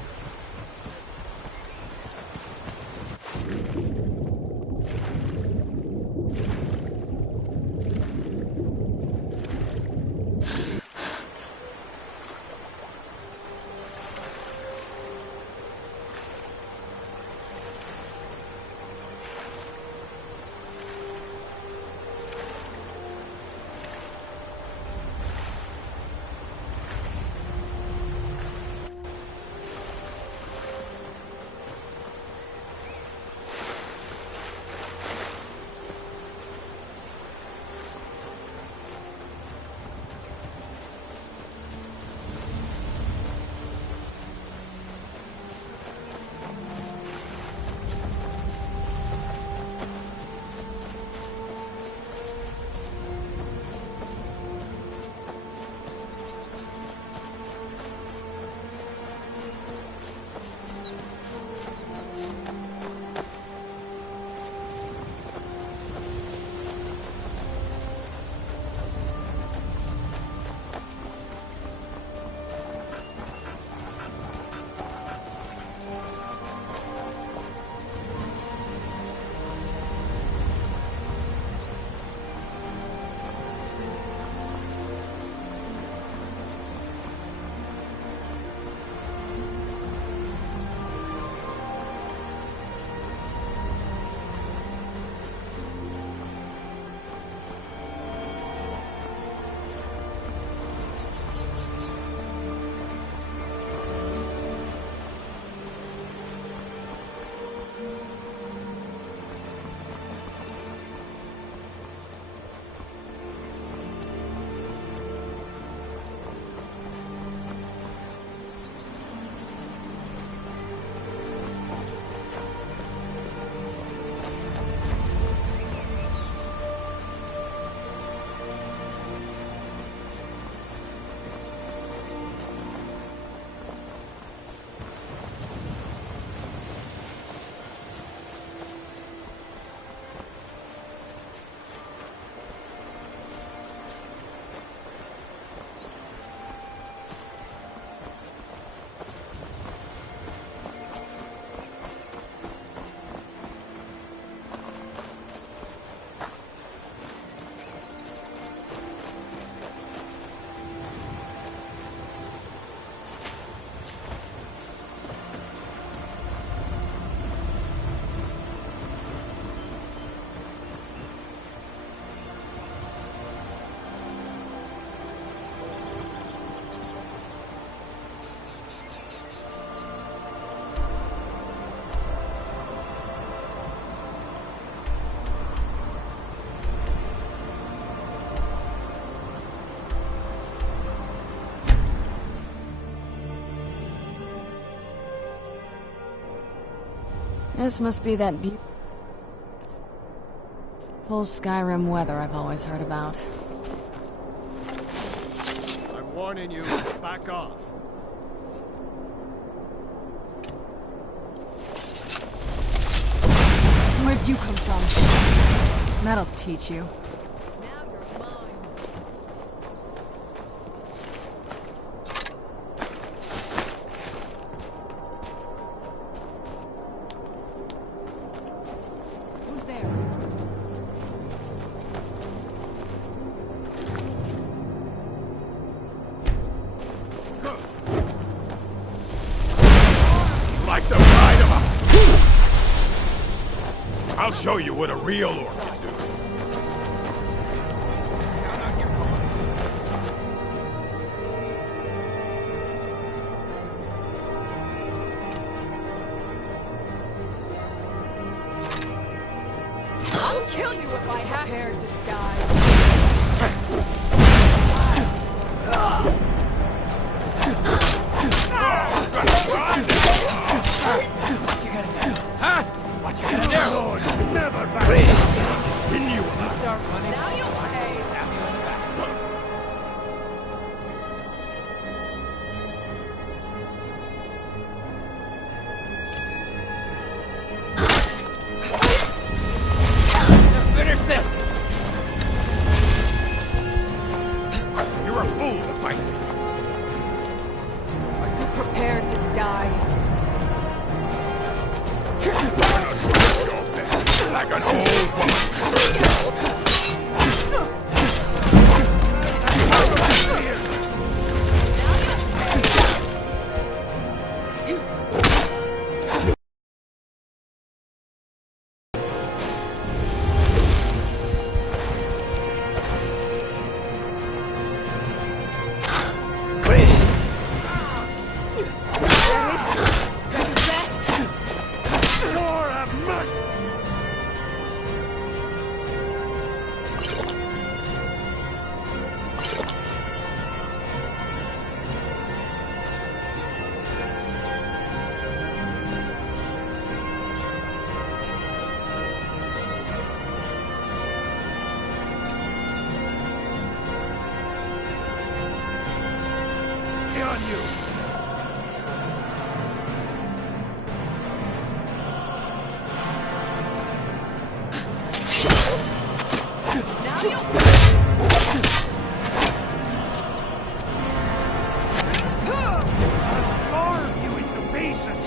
This must be that beautiful Skyrim weather I've always heard about. I'm warning you, back off. Where'd you come from? That'll teach you. Who's there? Like the ride of a... I'll show you what a real orc can do. I'll kill you if I have to die. What you gonna do? Huh? What you gonna do? Never back. Didn't you start running? Now you'll pay. Stab you in the back. Finish this! You're a fool to fight me. Are you prepared to die? Like an old woman. On you. Now you'll Carve you into pieces.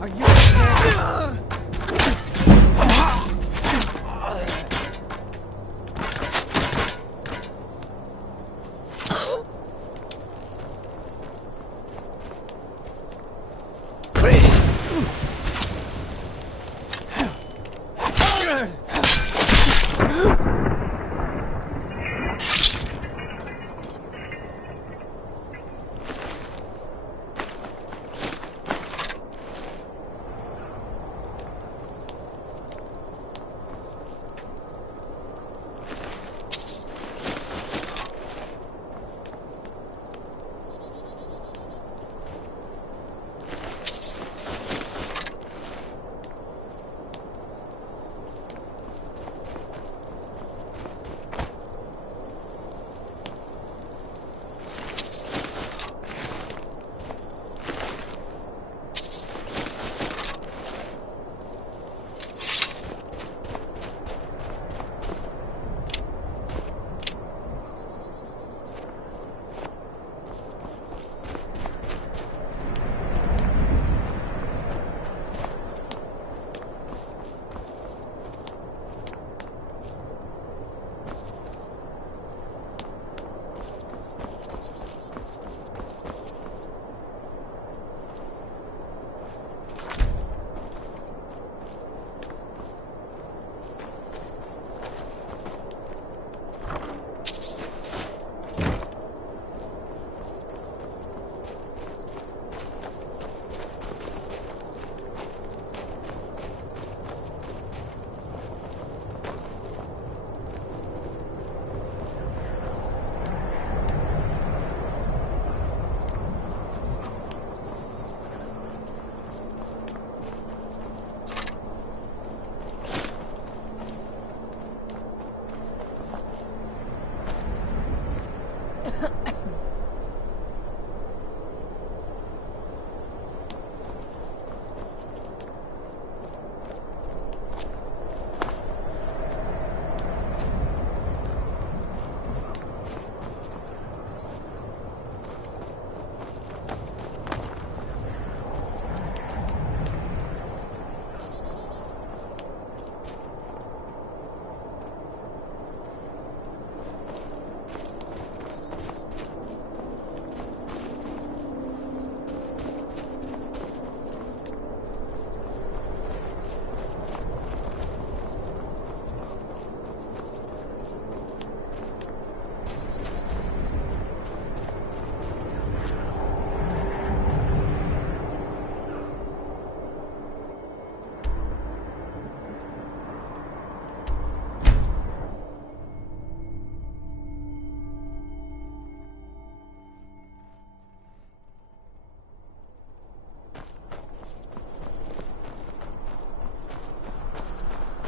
Are you prepared?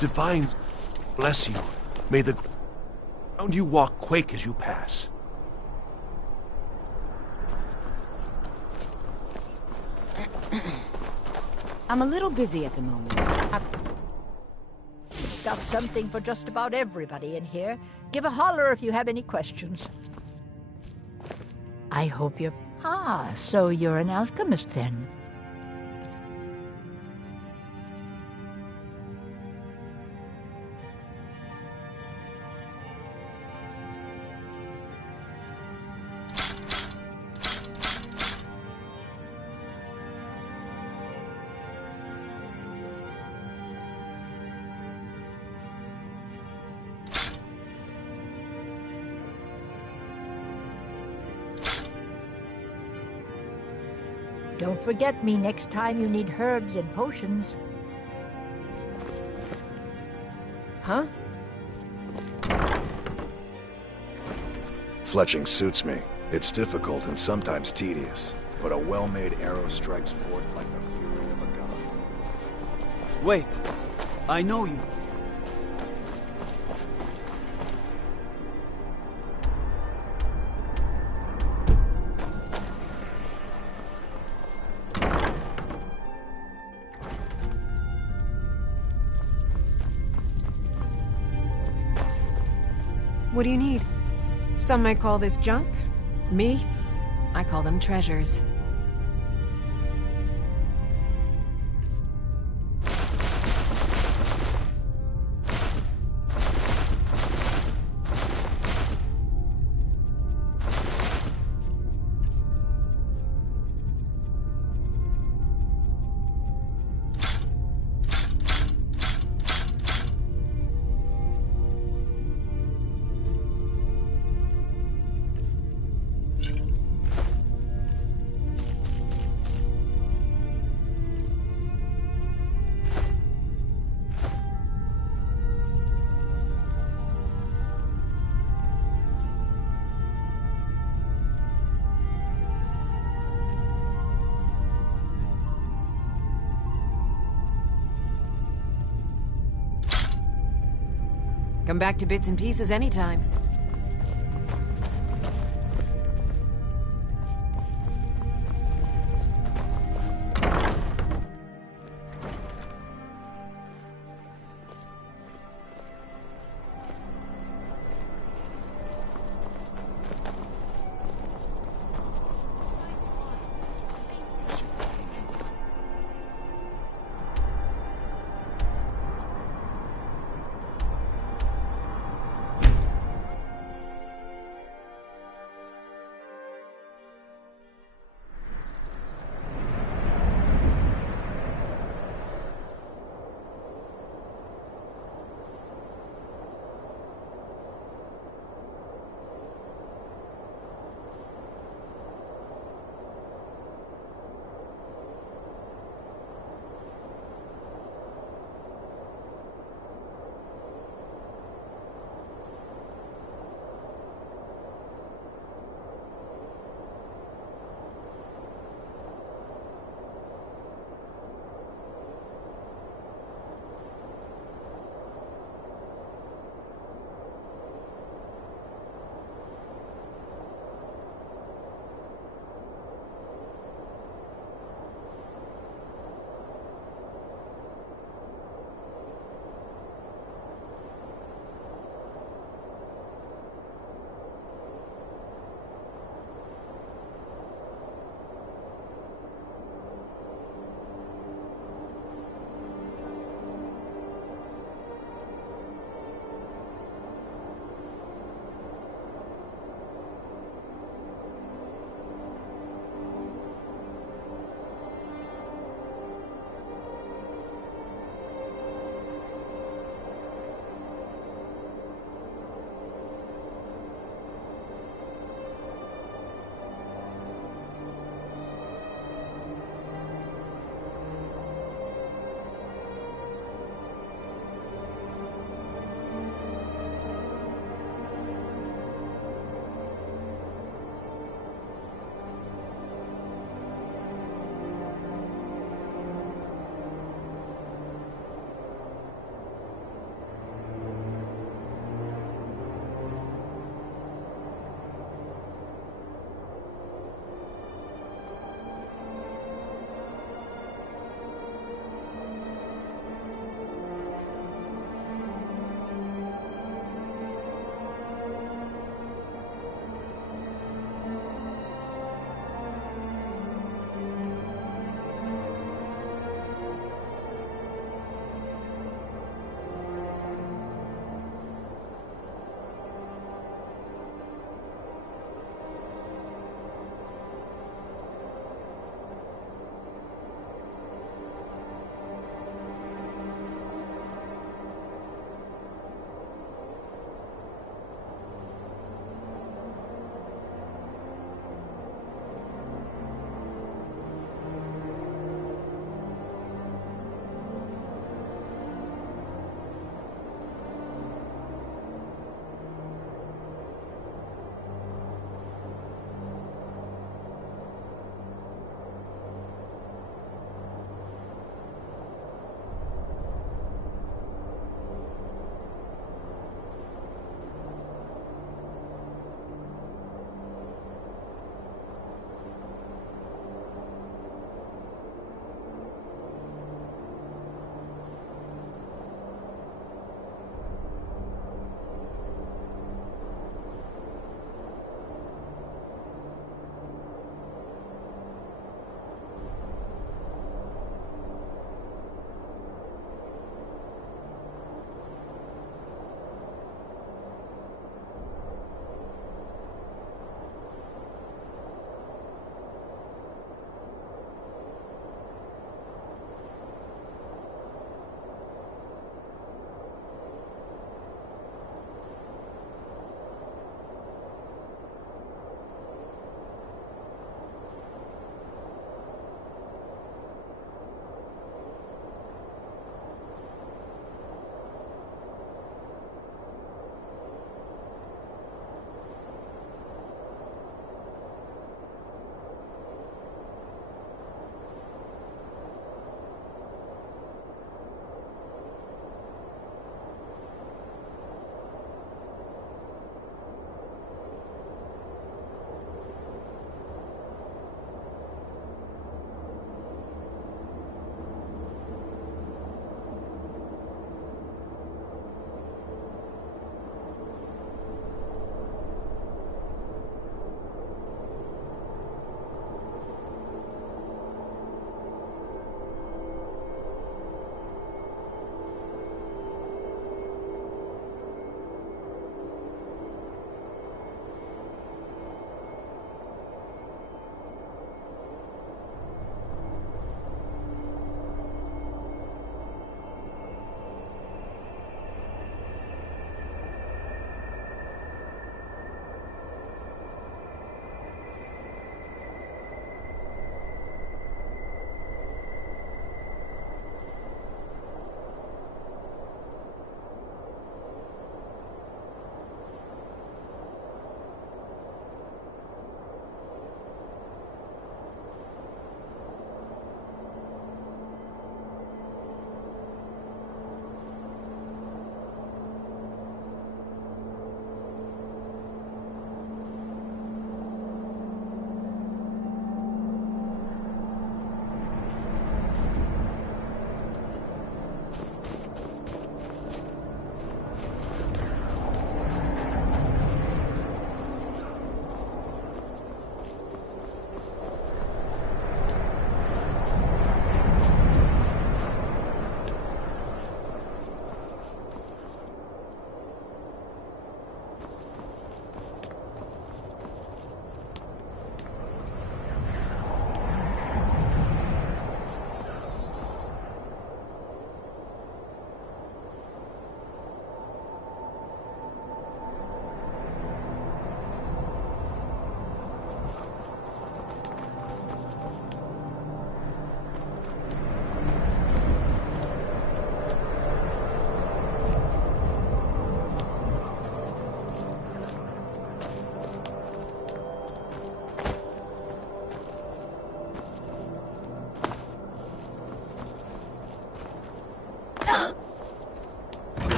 Divine bless you. May the ground you walk quake as you pass. I'm a little busy at the moment. Got something for just about everybody in here. Give a holler if you have any questions. I hope you're... Ah, so you're an alchemist then. Don't forget me next time you need herbs and potions. Huh? Fletching suits me. It's difficult and sometimes tedious, but a well-made arrow strikes forth like the fury of a god. Wait, I know you. What do you need? Some might call this junk. Me? I call them treasures. Come back to bits and pieces anytime.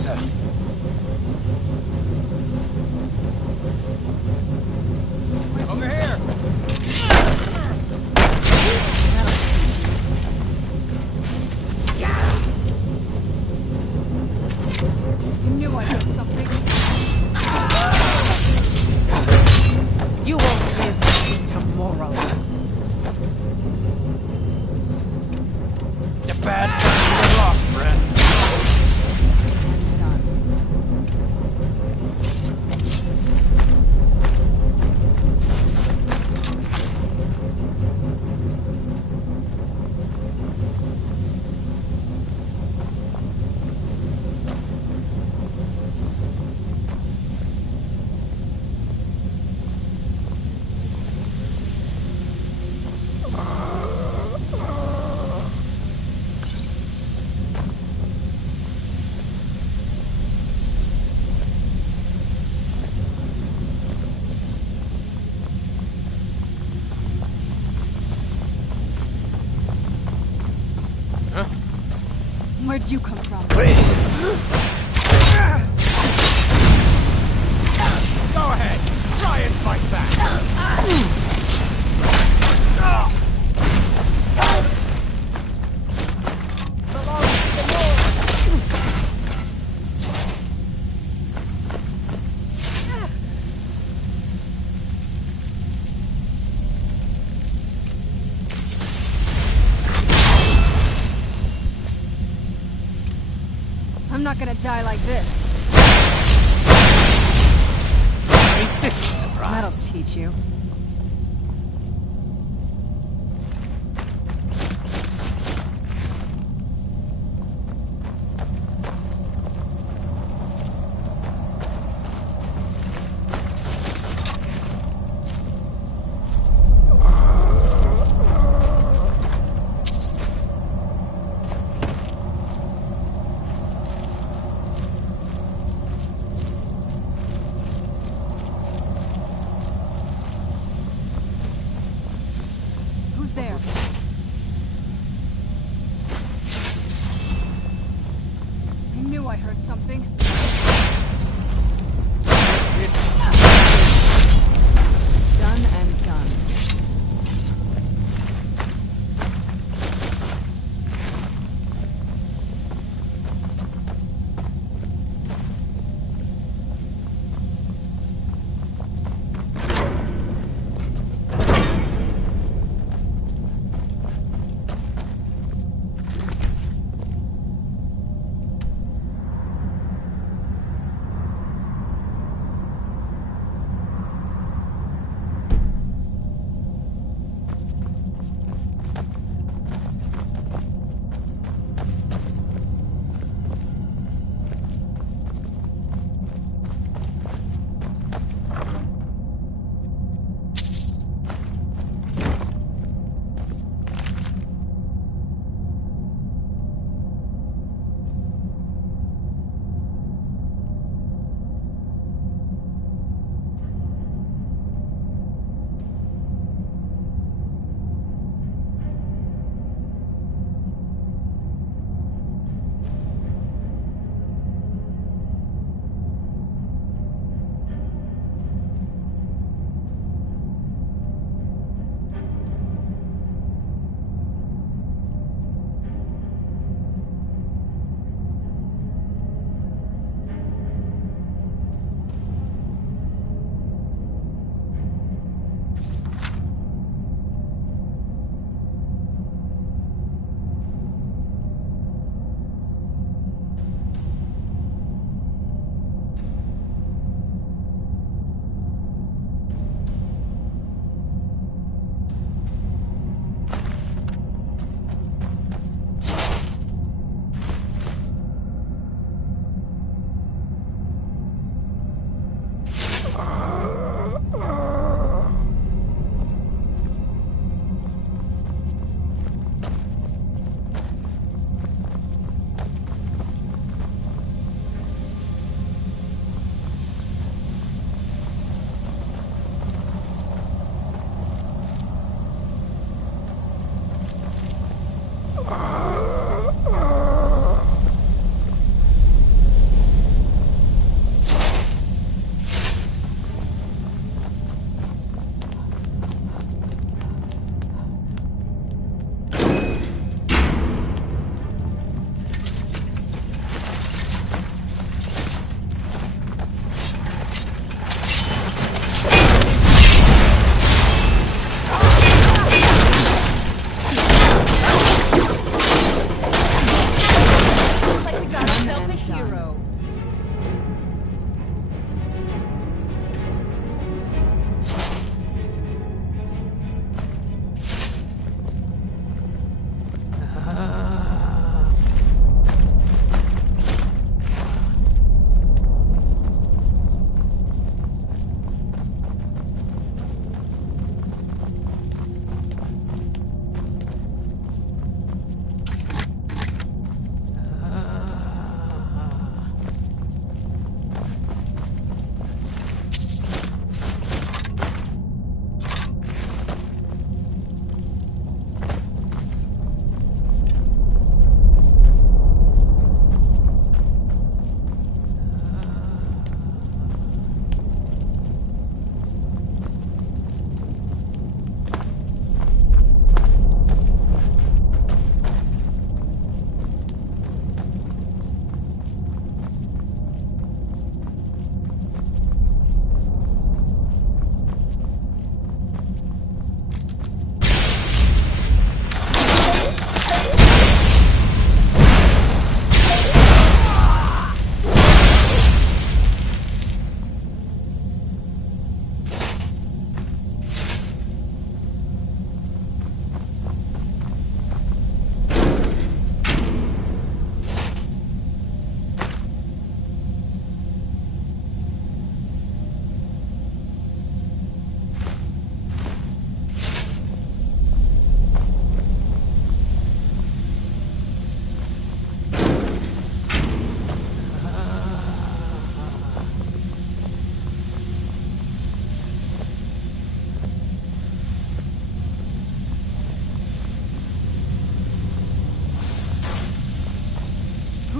was that? Over here! You knew I heard something. You won't live to see tomorrow. The bad times are off, friend. Where'd you come from? Go ahead, try and fight back. I'm not gonna die like this. Ain't this a surprise? That'll teach you. Who's there? I knew I heard something. Done and done.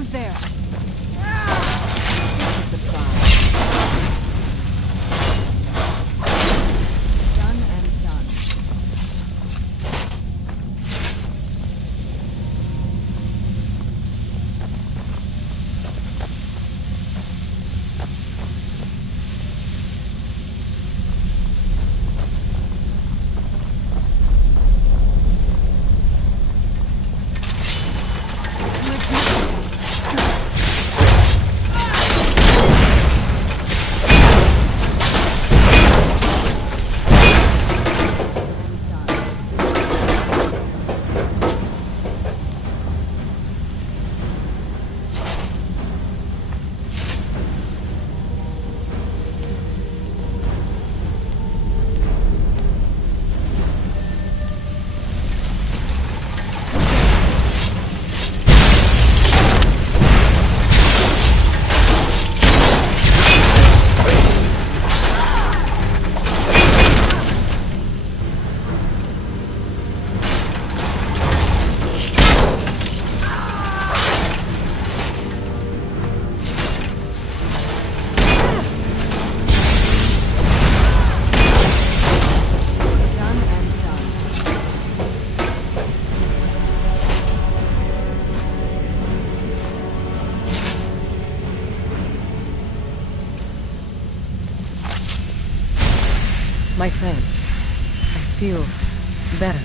Who's there? It's a surprise. Done and done. My thanks. I feel better.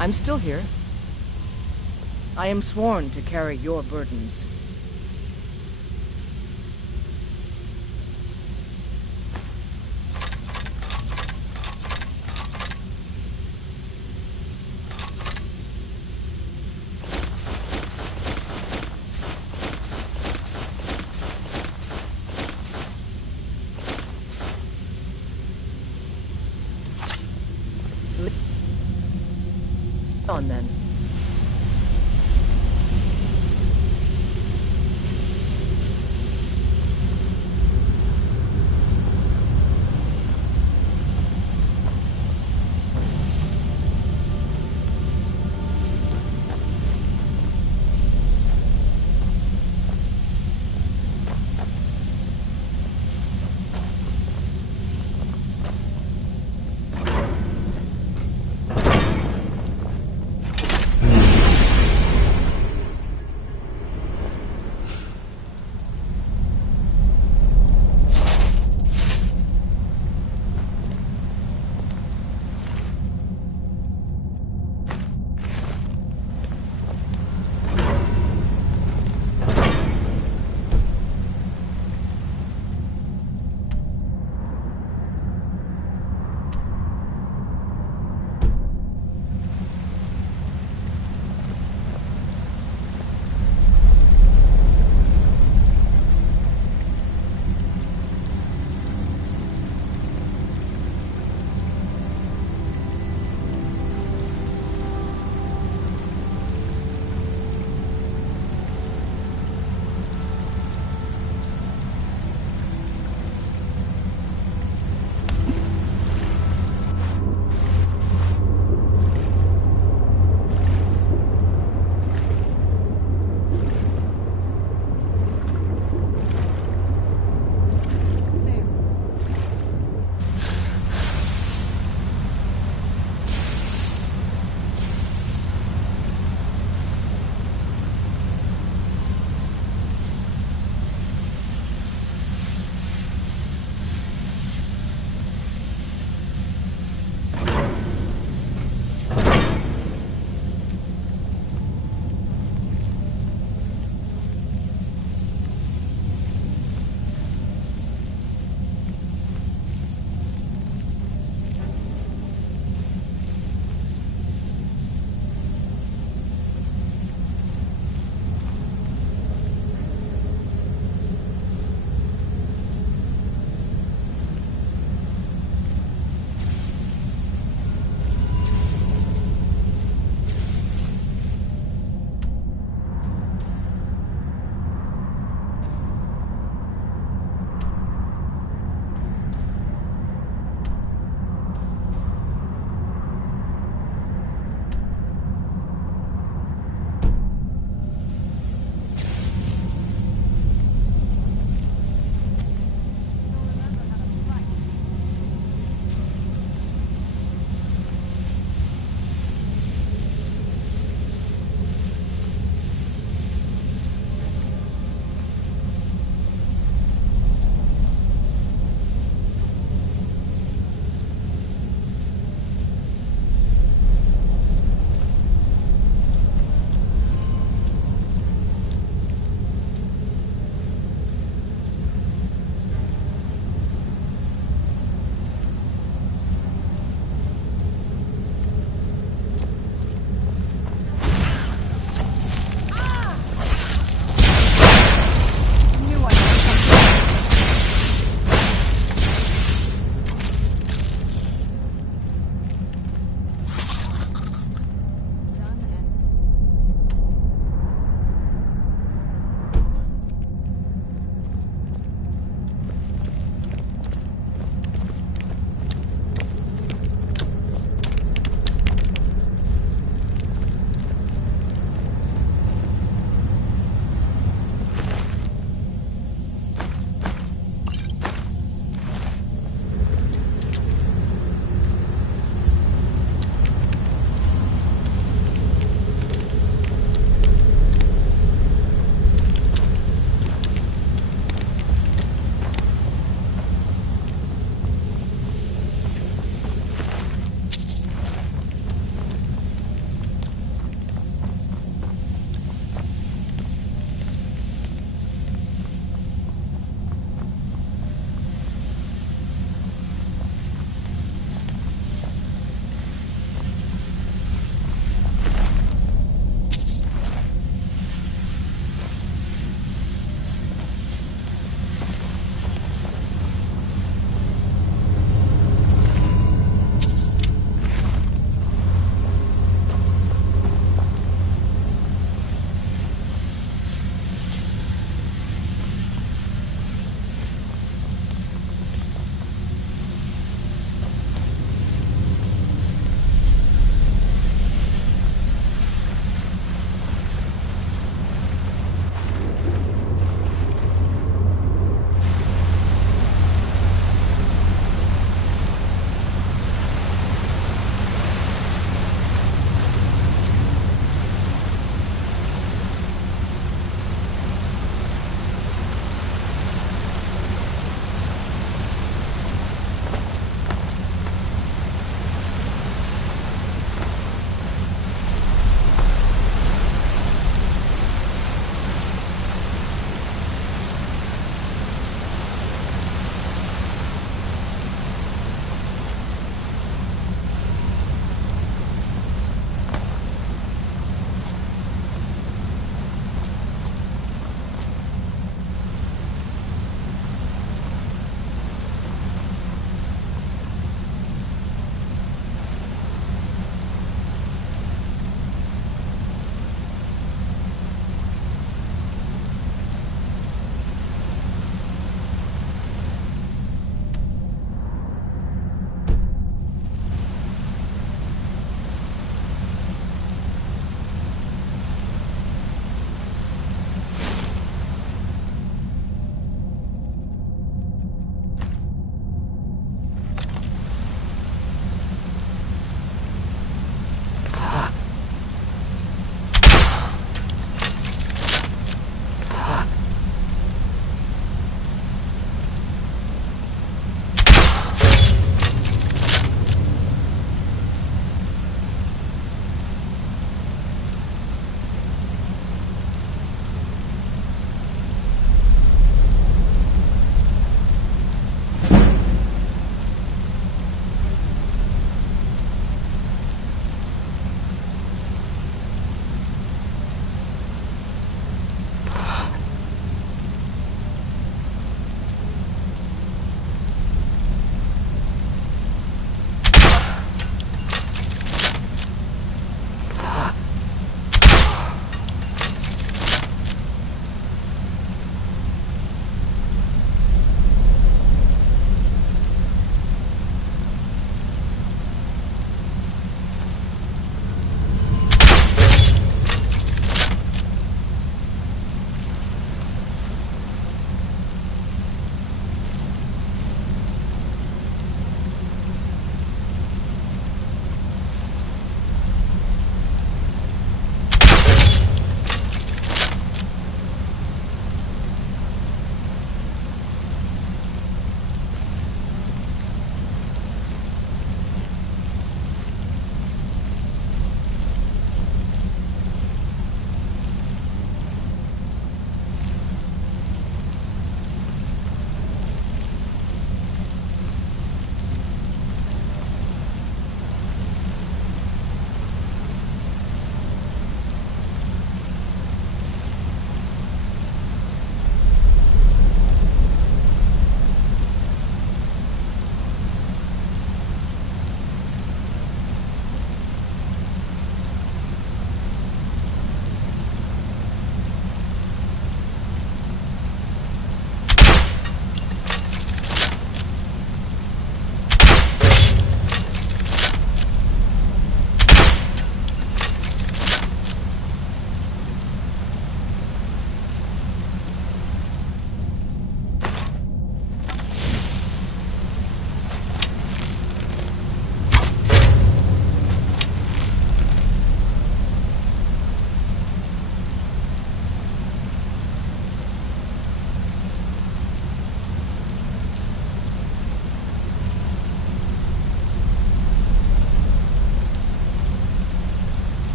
I'm still here. I am sworn to carry your burdens. On then.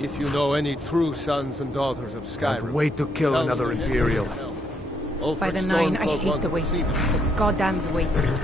If you know any true sons and daughters of Skyrim... Can't wait to kill another Imperial. By the Nine, I hate the waiting. The goddamned waiting.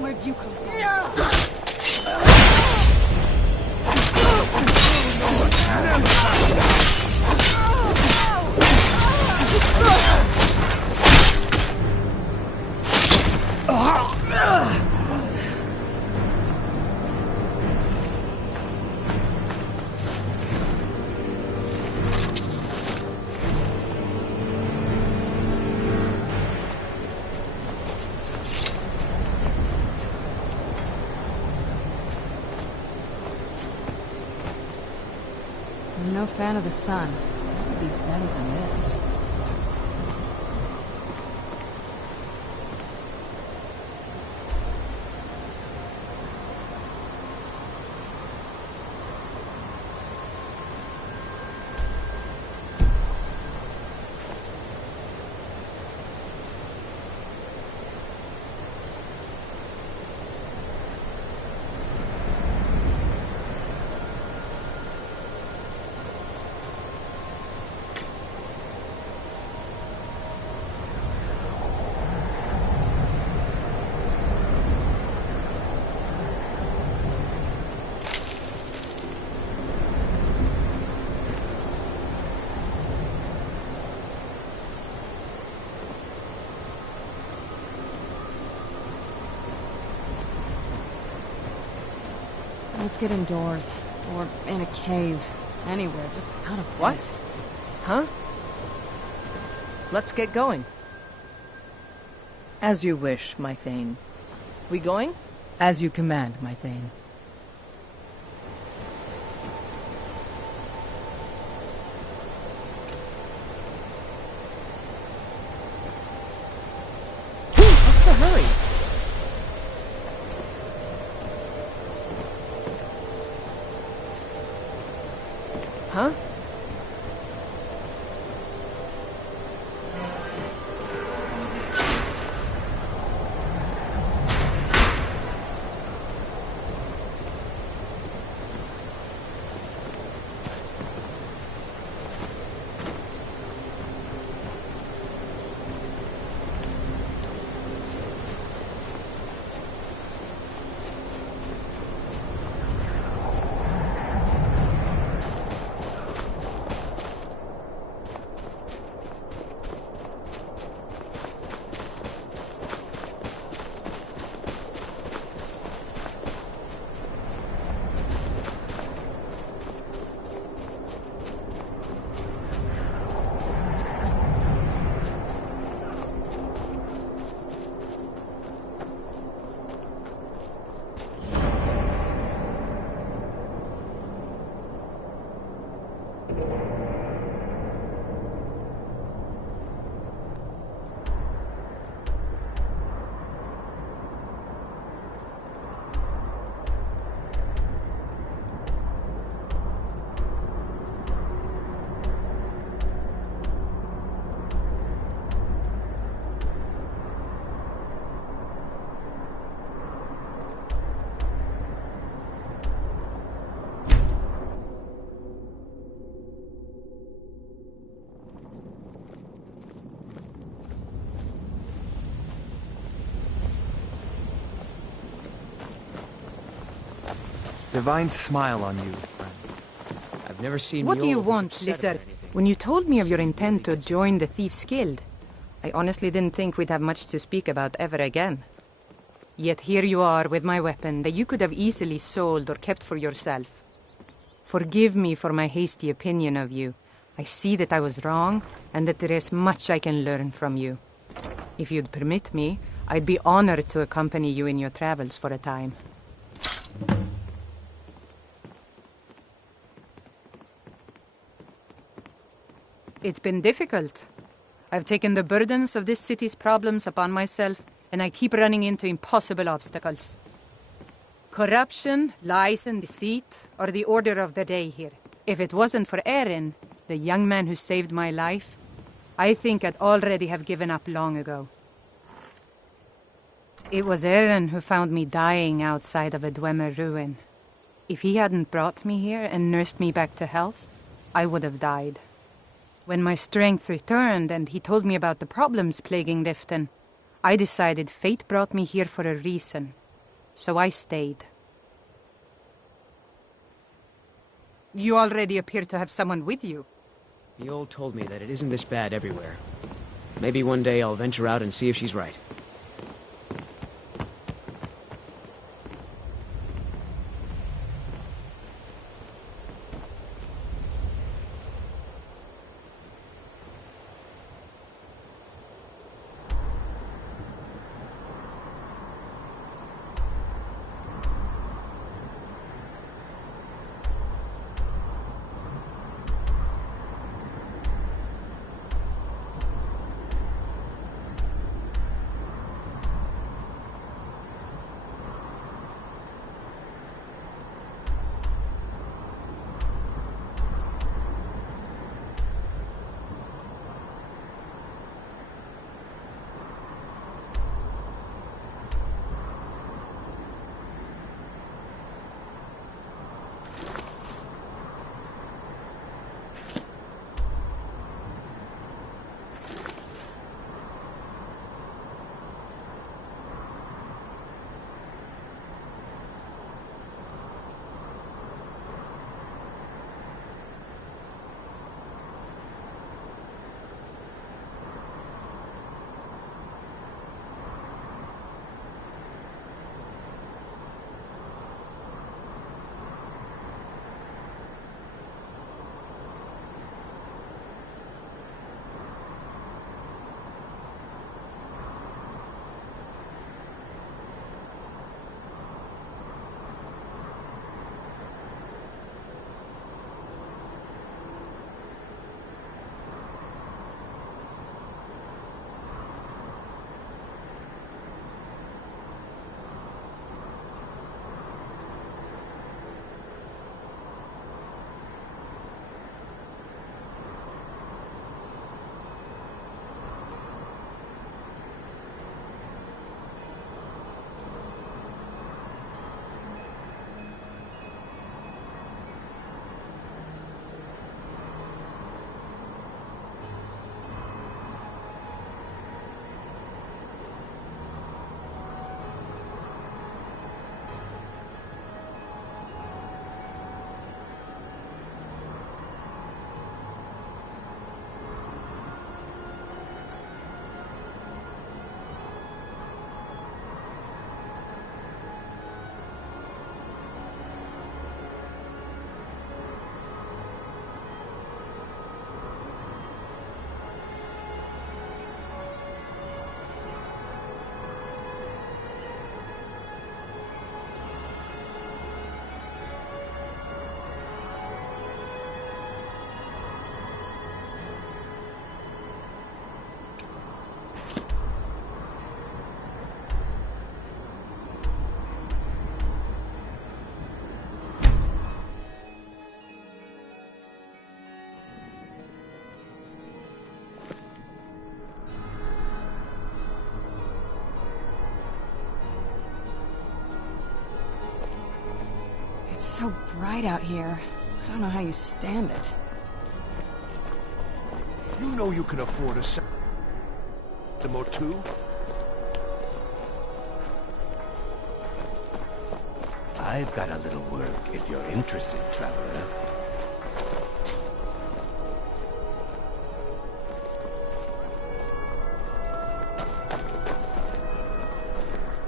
Where'd you come from? I'm no fan of the sun. It could be better than this. Let's get indoors. Or in a cave. Anywhere, just out of this. Huh? Let's get going. As you wish, my Thane. We going? As you command, my Thane. What's the hurry? Huh? Divine smile on you, friend. I've never seen What do you Mjolnir this want, upset Lisser? about anything. When you told me of your intent to join the Thieves' Guild, I honestly didn't think we'd have much to speak about ever again. Yet here you are with my weapon that you could have easily sold or kept for yourself. Forgive me for my hasty opinion of you. I see that I was wrong, and that there is much I can learn from you. If you'd permit me, I'd be honored to accompany you in your travels for a time. It's been difficult. I've taken the burdens of this city's problems upon myself, and I keep running into impossible obstacles. Corruption, lies, and deceit are the order of the day here. If it wasn't for Erin, the young man who saved my life, I think I'd already have given up long ago. It was Erin who found me dying outside of a Dwemer ruin. If he hadn't brought me here and nursed me back to health, I would have died. When my strength returned and he told me about the problems plaguing Riften, I decided fate brought me here for a reason. So I stayed. You already appear to have someone with you. The old told me that it isn't this bad everywhere. Maybe one day I'll venture out and see if she's right. It's so bright out here. I don't know how you stand it. You know you can afford a them or two? I've got a little work if you're interested, traveler.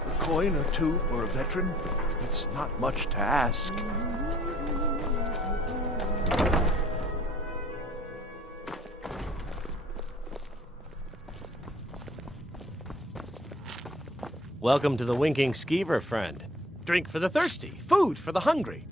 A coin or two for a veteran? It's not much to ask. Welcome to the Winking Skeever, friend. Drink for the thirsty, food for the hungry.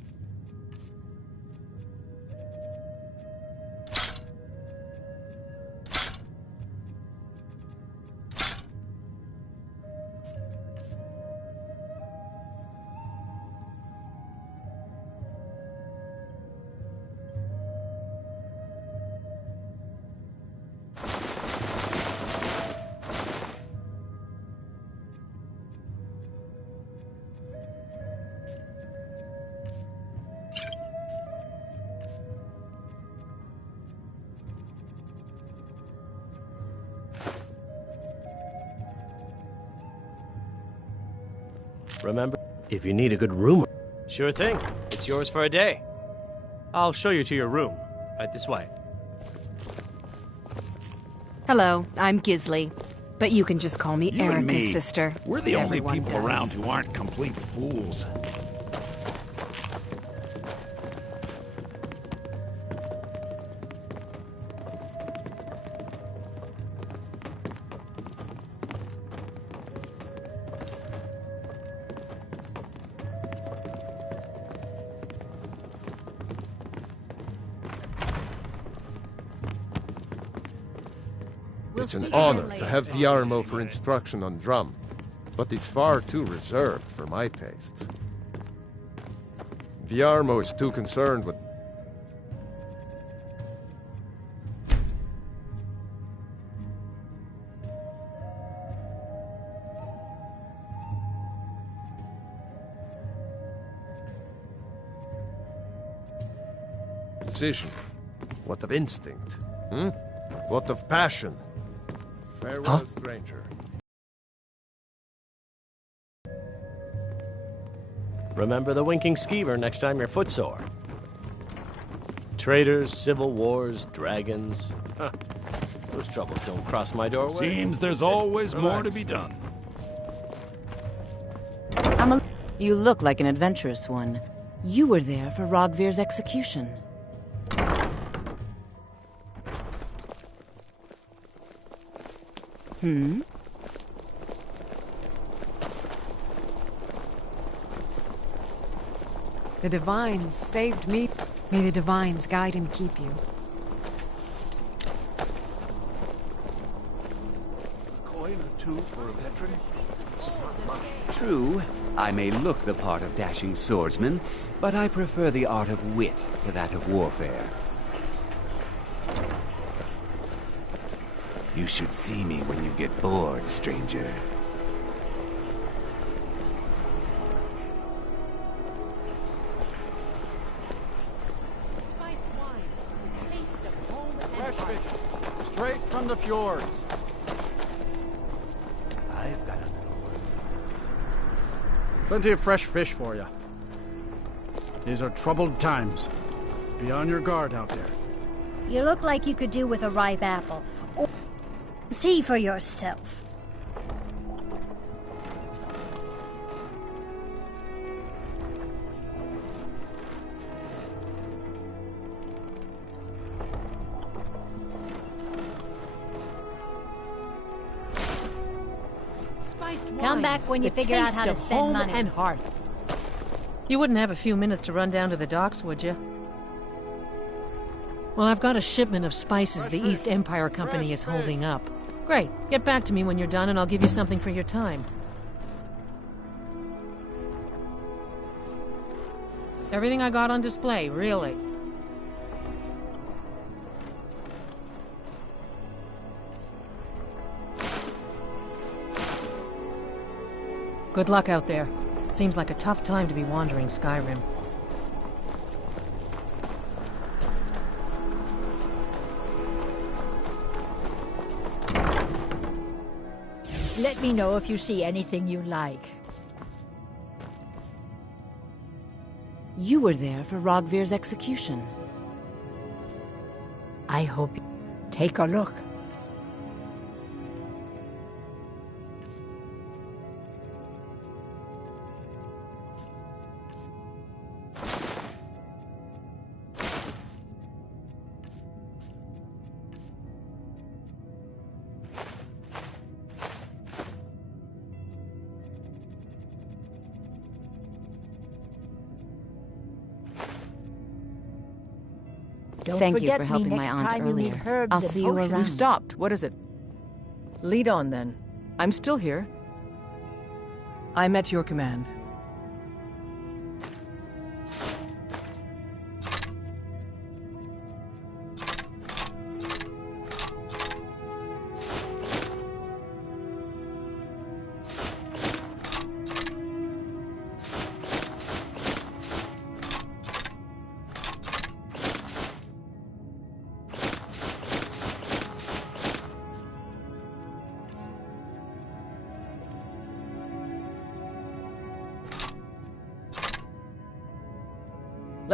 Remember, if you need a good room... Sure thing. It's yours for a day. I'll show you to your room. Right this way. Hello, I'm Gisli. But you can just call me You and Erica's me, sister. We're the only Everyone people does. around who aren't complete fools. It's an honor to have Viarmo for instruction on drum, but it's far too reserved for my tastes. Viarmo is too concerned with... Decision. What of instinct? What of passion? Farewell, stranger. Remember the Winking Skeever next time you're footsore. Traitors, civil wars, dragons. Huh. Those troubles don't cross my doorway. Seems there's always more to be done. You look like an adventurous one. You were there for Rogvir's execution. The Divines saved me. May the Divines guide and keep you. A coin or two for a veteran? It's not much. True, I may look the part of dashing swordsman, but I prefer the art of wit to that of warfare. You should see me when you get bored, stranger. Spiced wine, the taste of home and Fresh fish, straight from the fjords. I've got a little work. Plenty of fresh fish for you. These are troubled times. Be on your guard out there. You look like you could do with a ripe apple. Or see for yourself. spiced wine. Come back when you the figure out taste how to of spend home money. and hearth. You wouldn't have a few minutes to run down to the docks, would you? Well, I've got a shipment of spices the East Empire Company is holding up. Great. Get back to me when you're done and I'll give you something for your time. Everything I got on display, really. Good luck out there. Seems like a tough time to be wandering Skyrim. Let me know if you see anything you like. You were there for Rogvir's execution. I hope you take a look. Don't Thank you forget for me helping my next aunt time you need earlier. herbs I'll and see you potions. around. You stopped. What is it? Lead on, then. I'm still here. I'm at your command.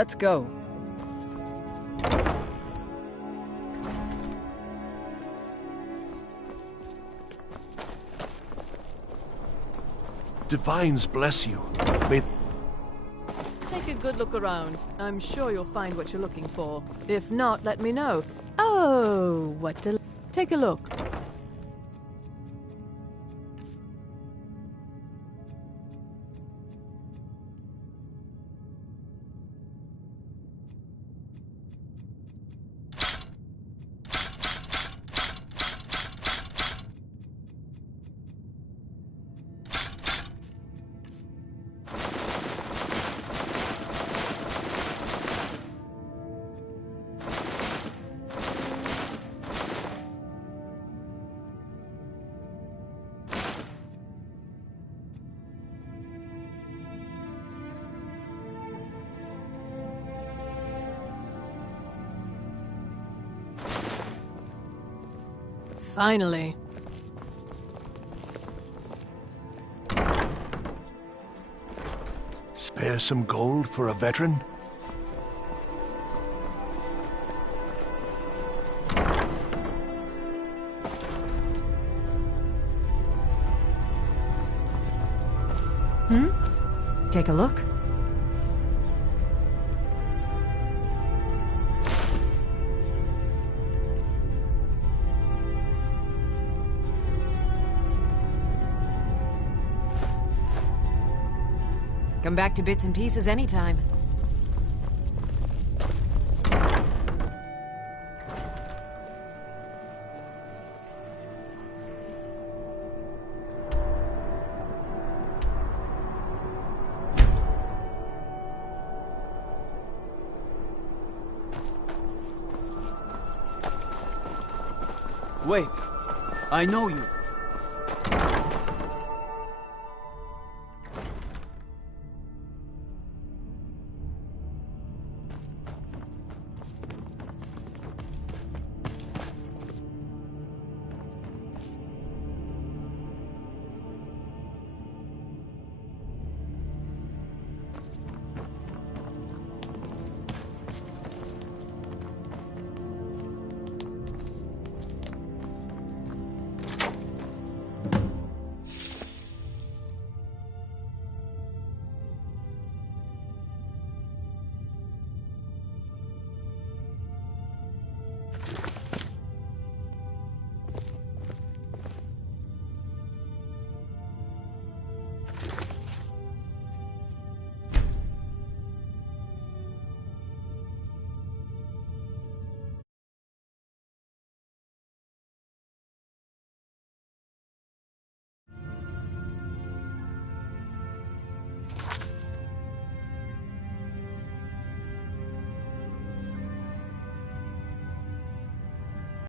Let's go. Divines bless you. May Take a good look around. I'm sure you'll find what you're looking for. If not, let me know. Oh, what a... Take a look. Finally. spare some gold for a veteran? Take a look. Come back to bits and pieces anytime. Wait, I know you.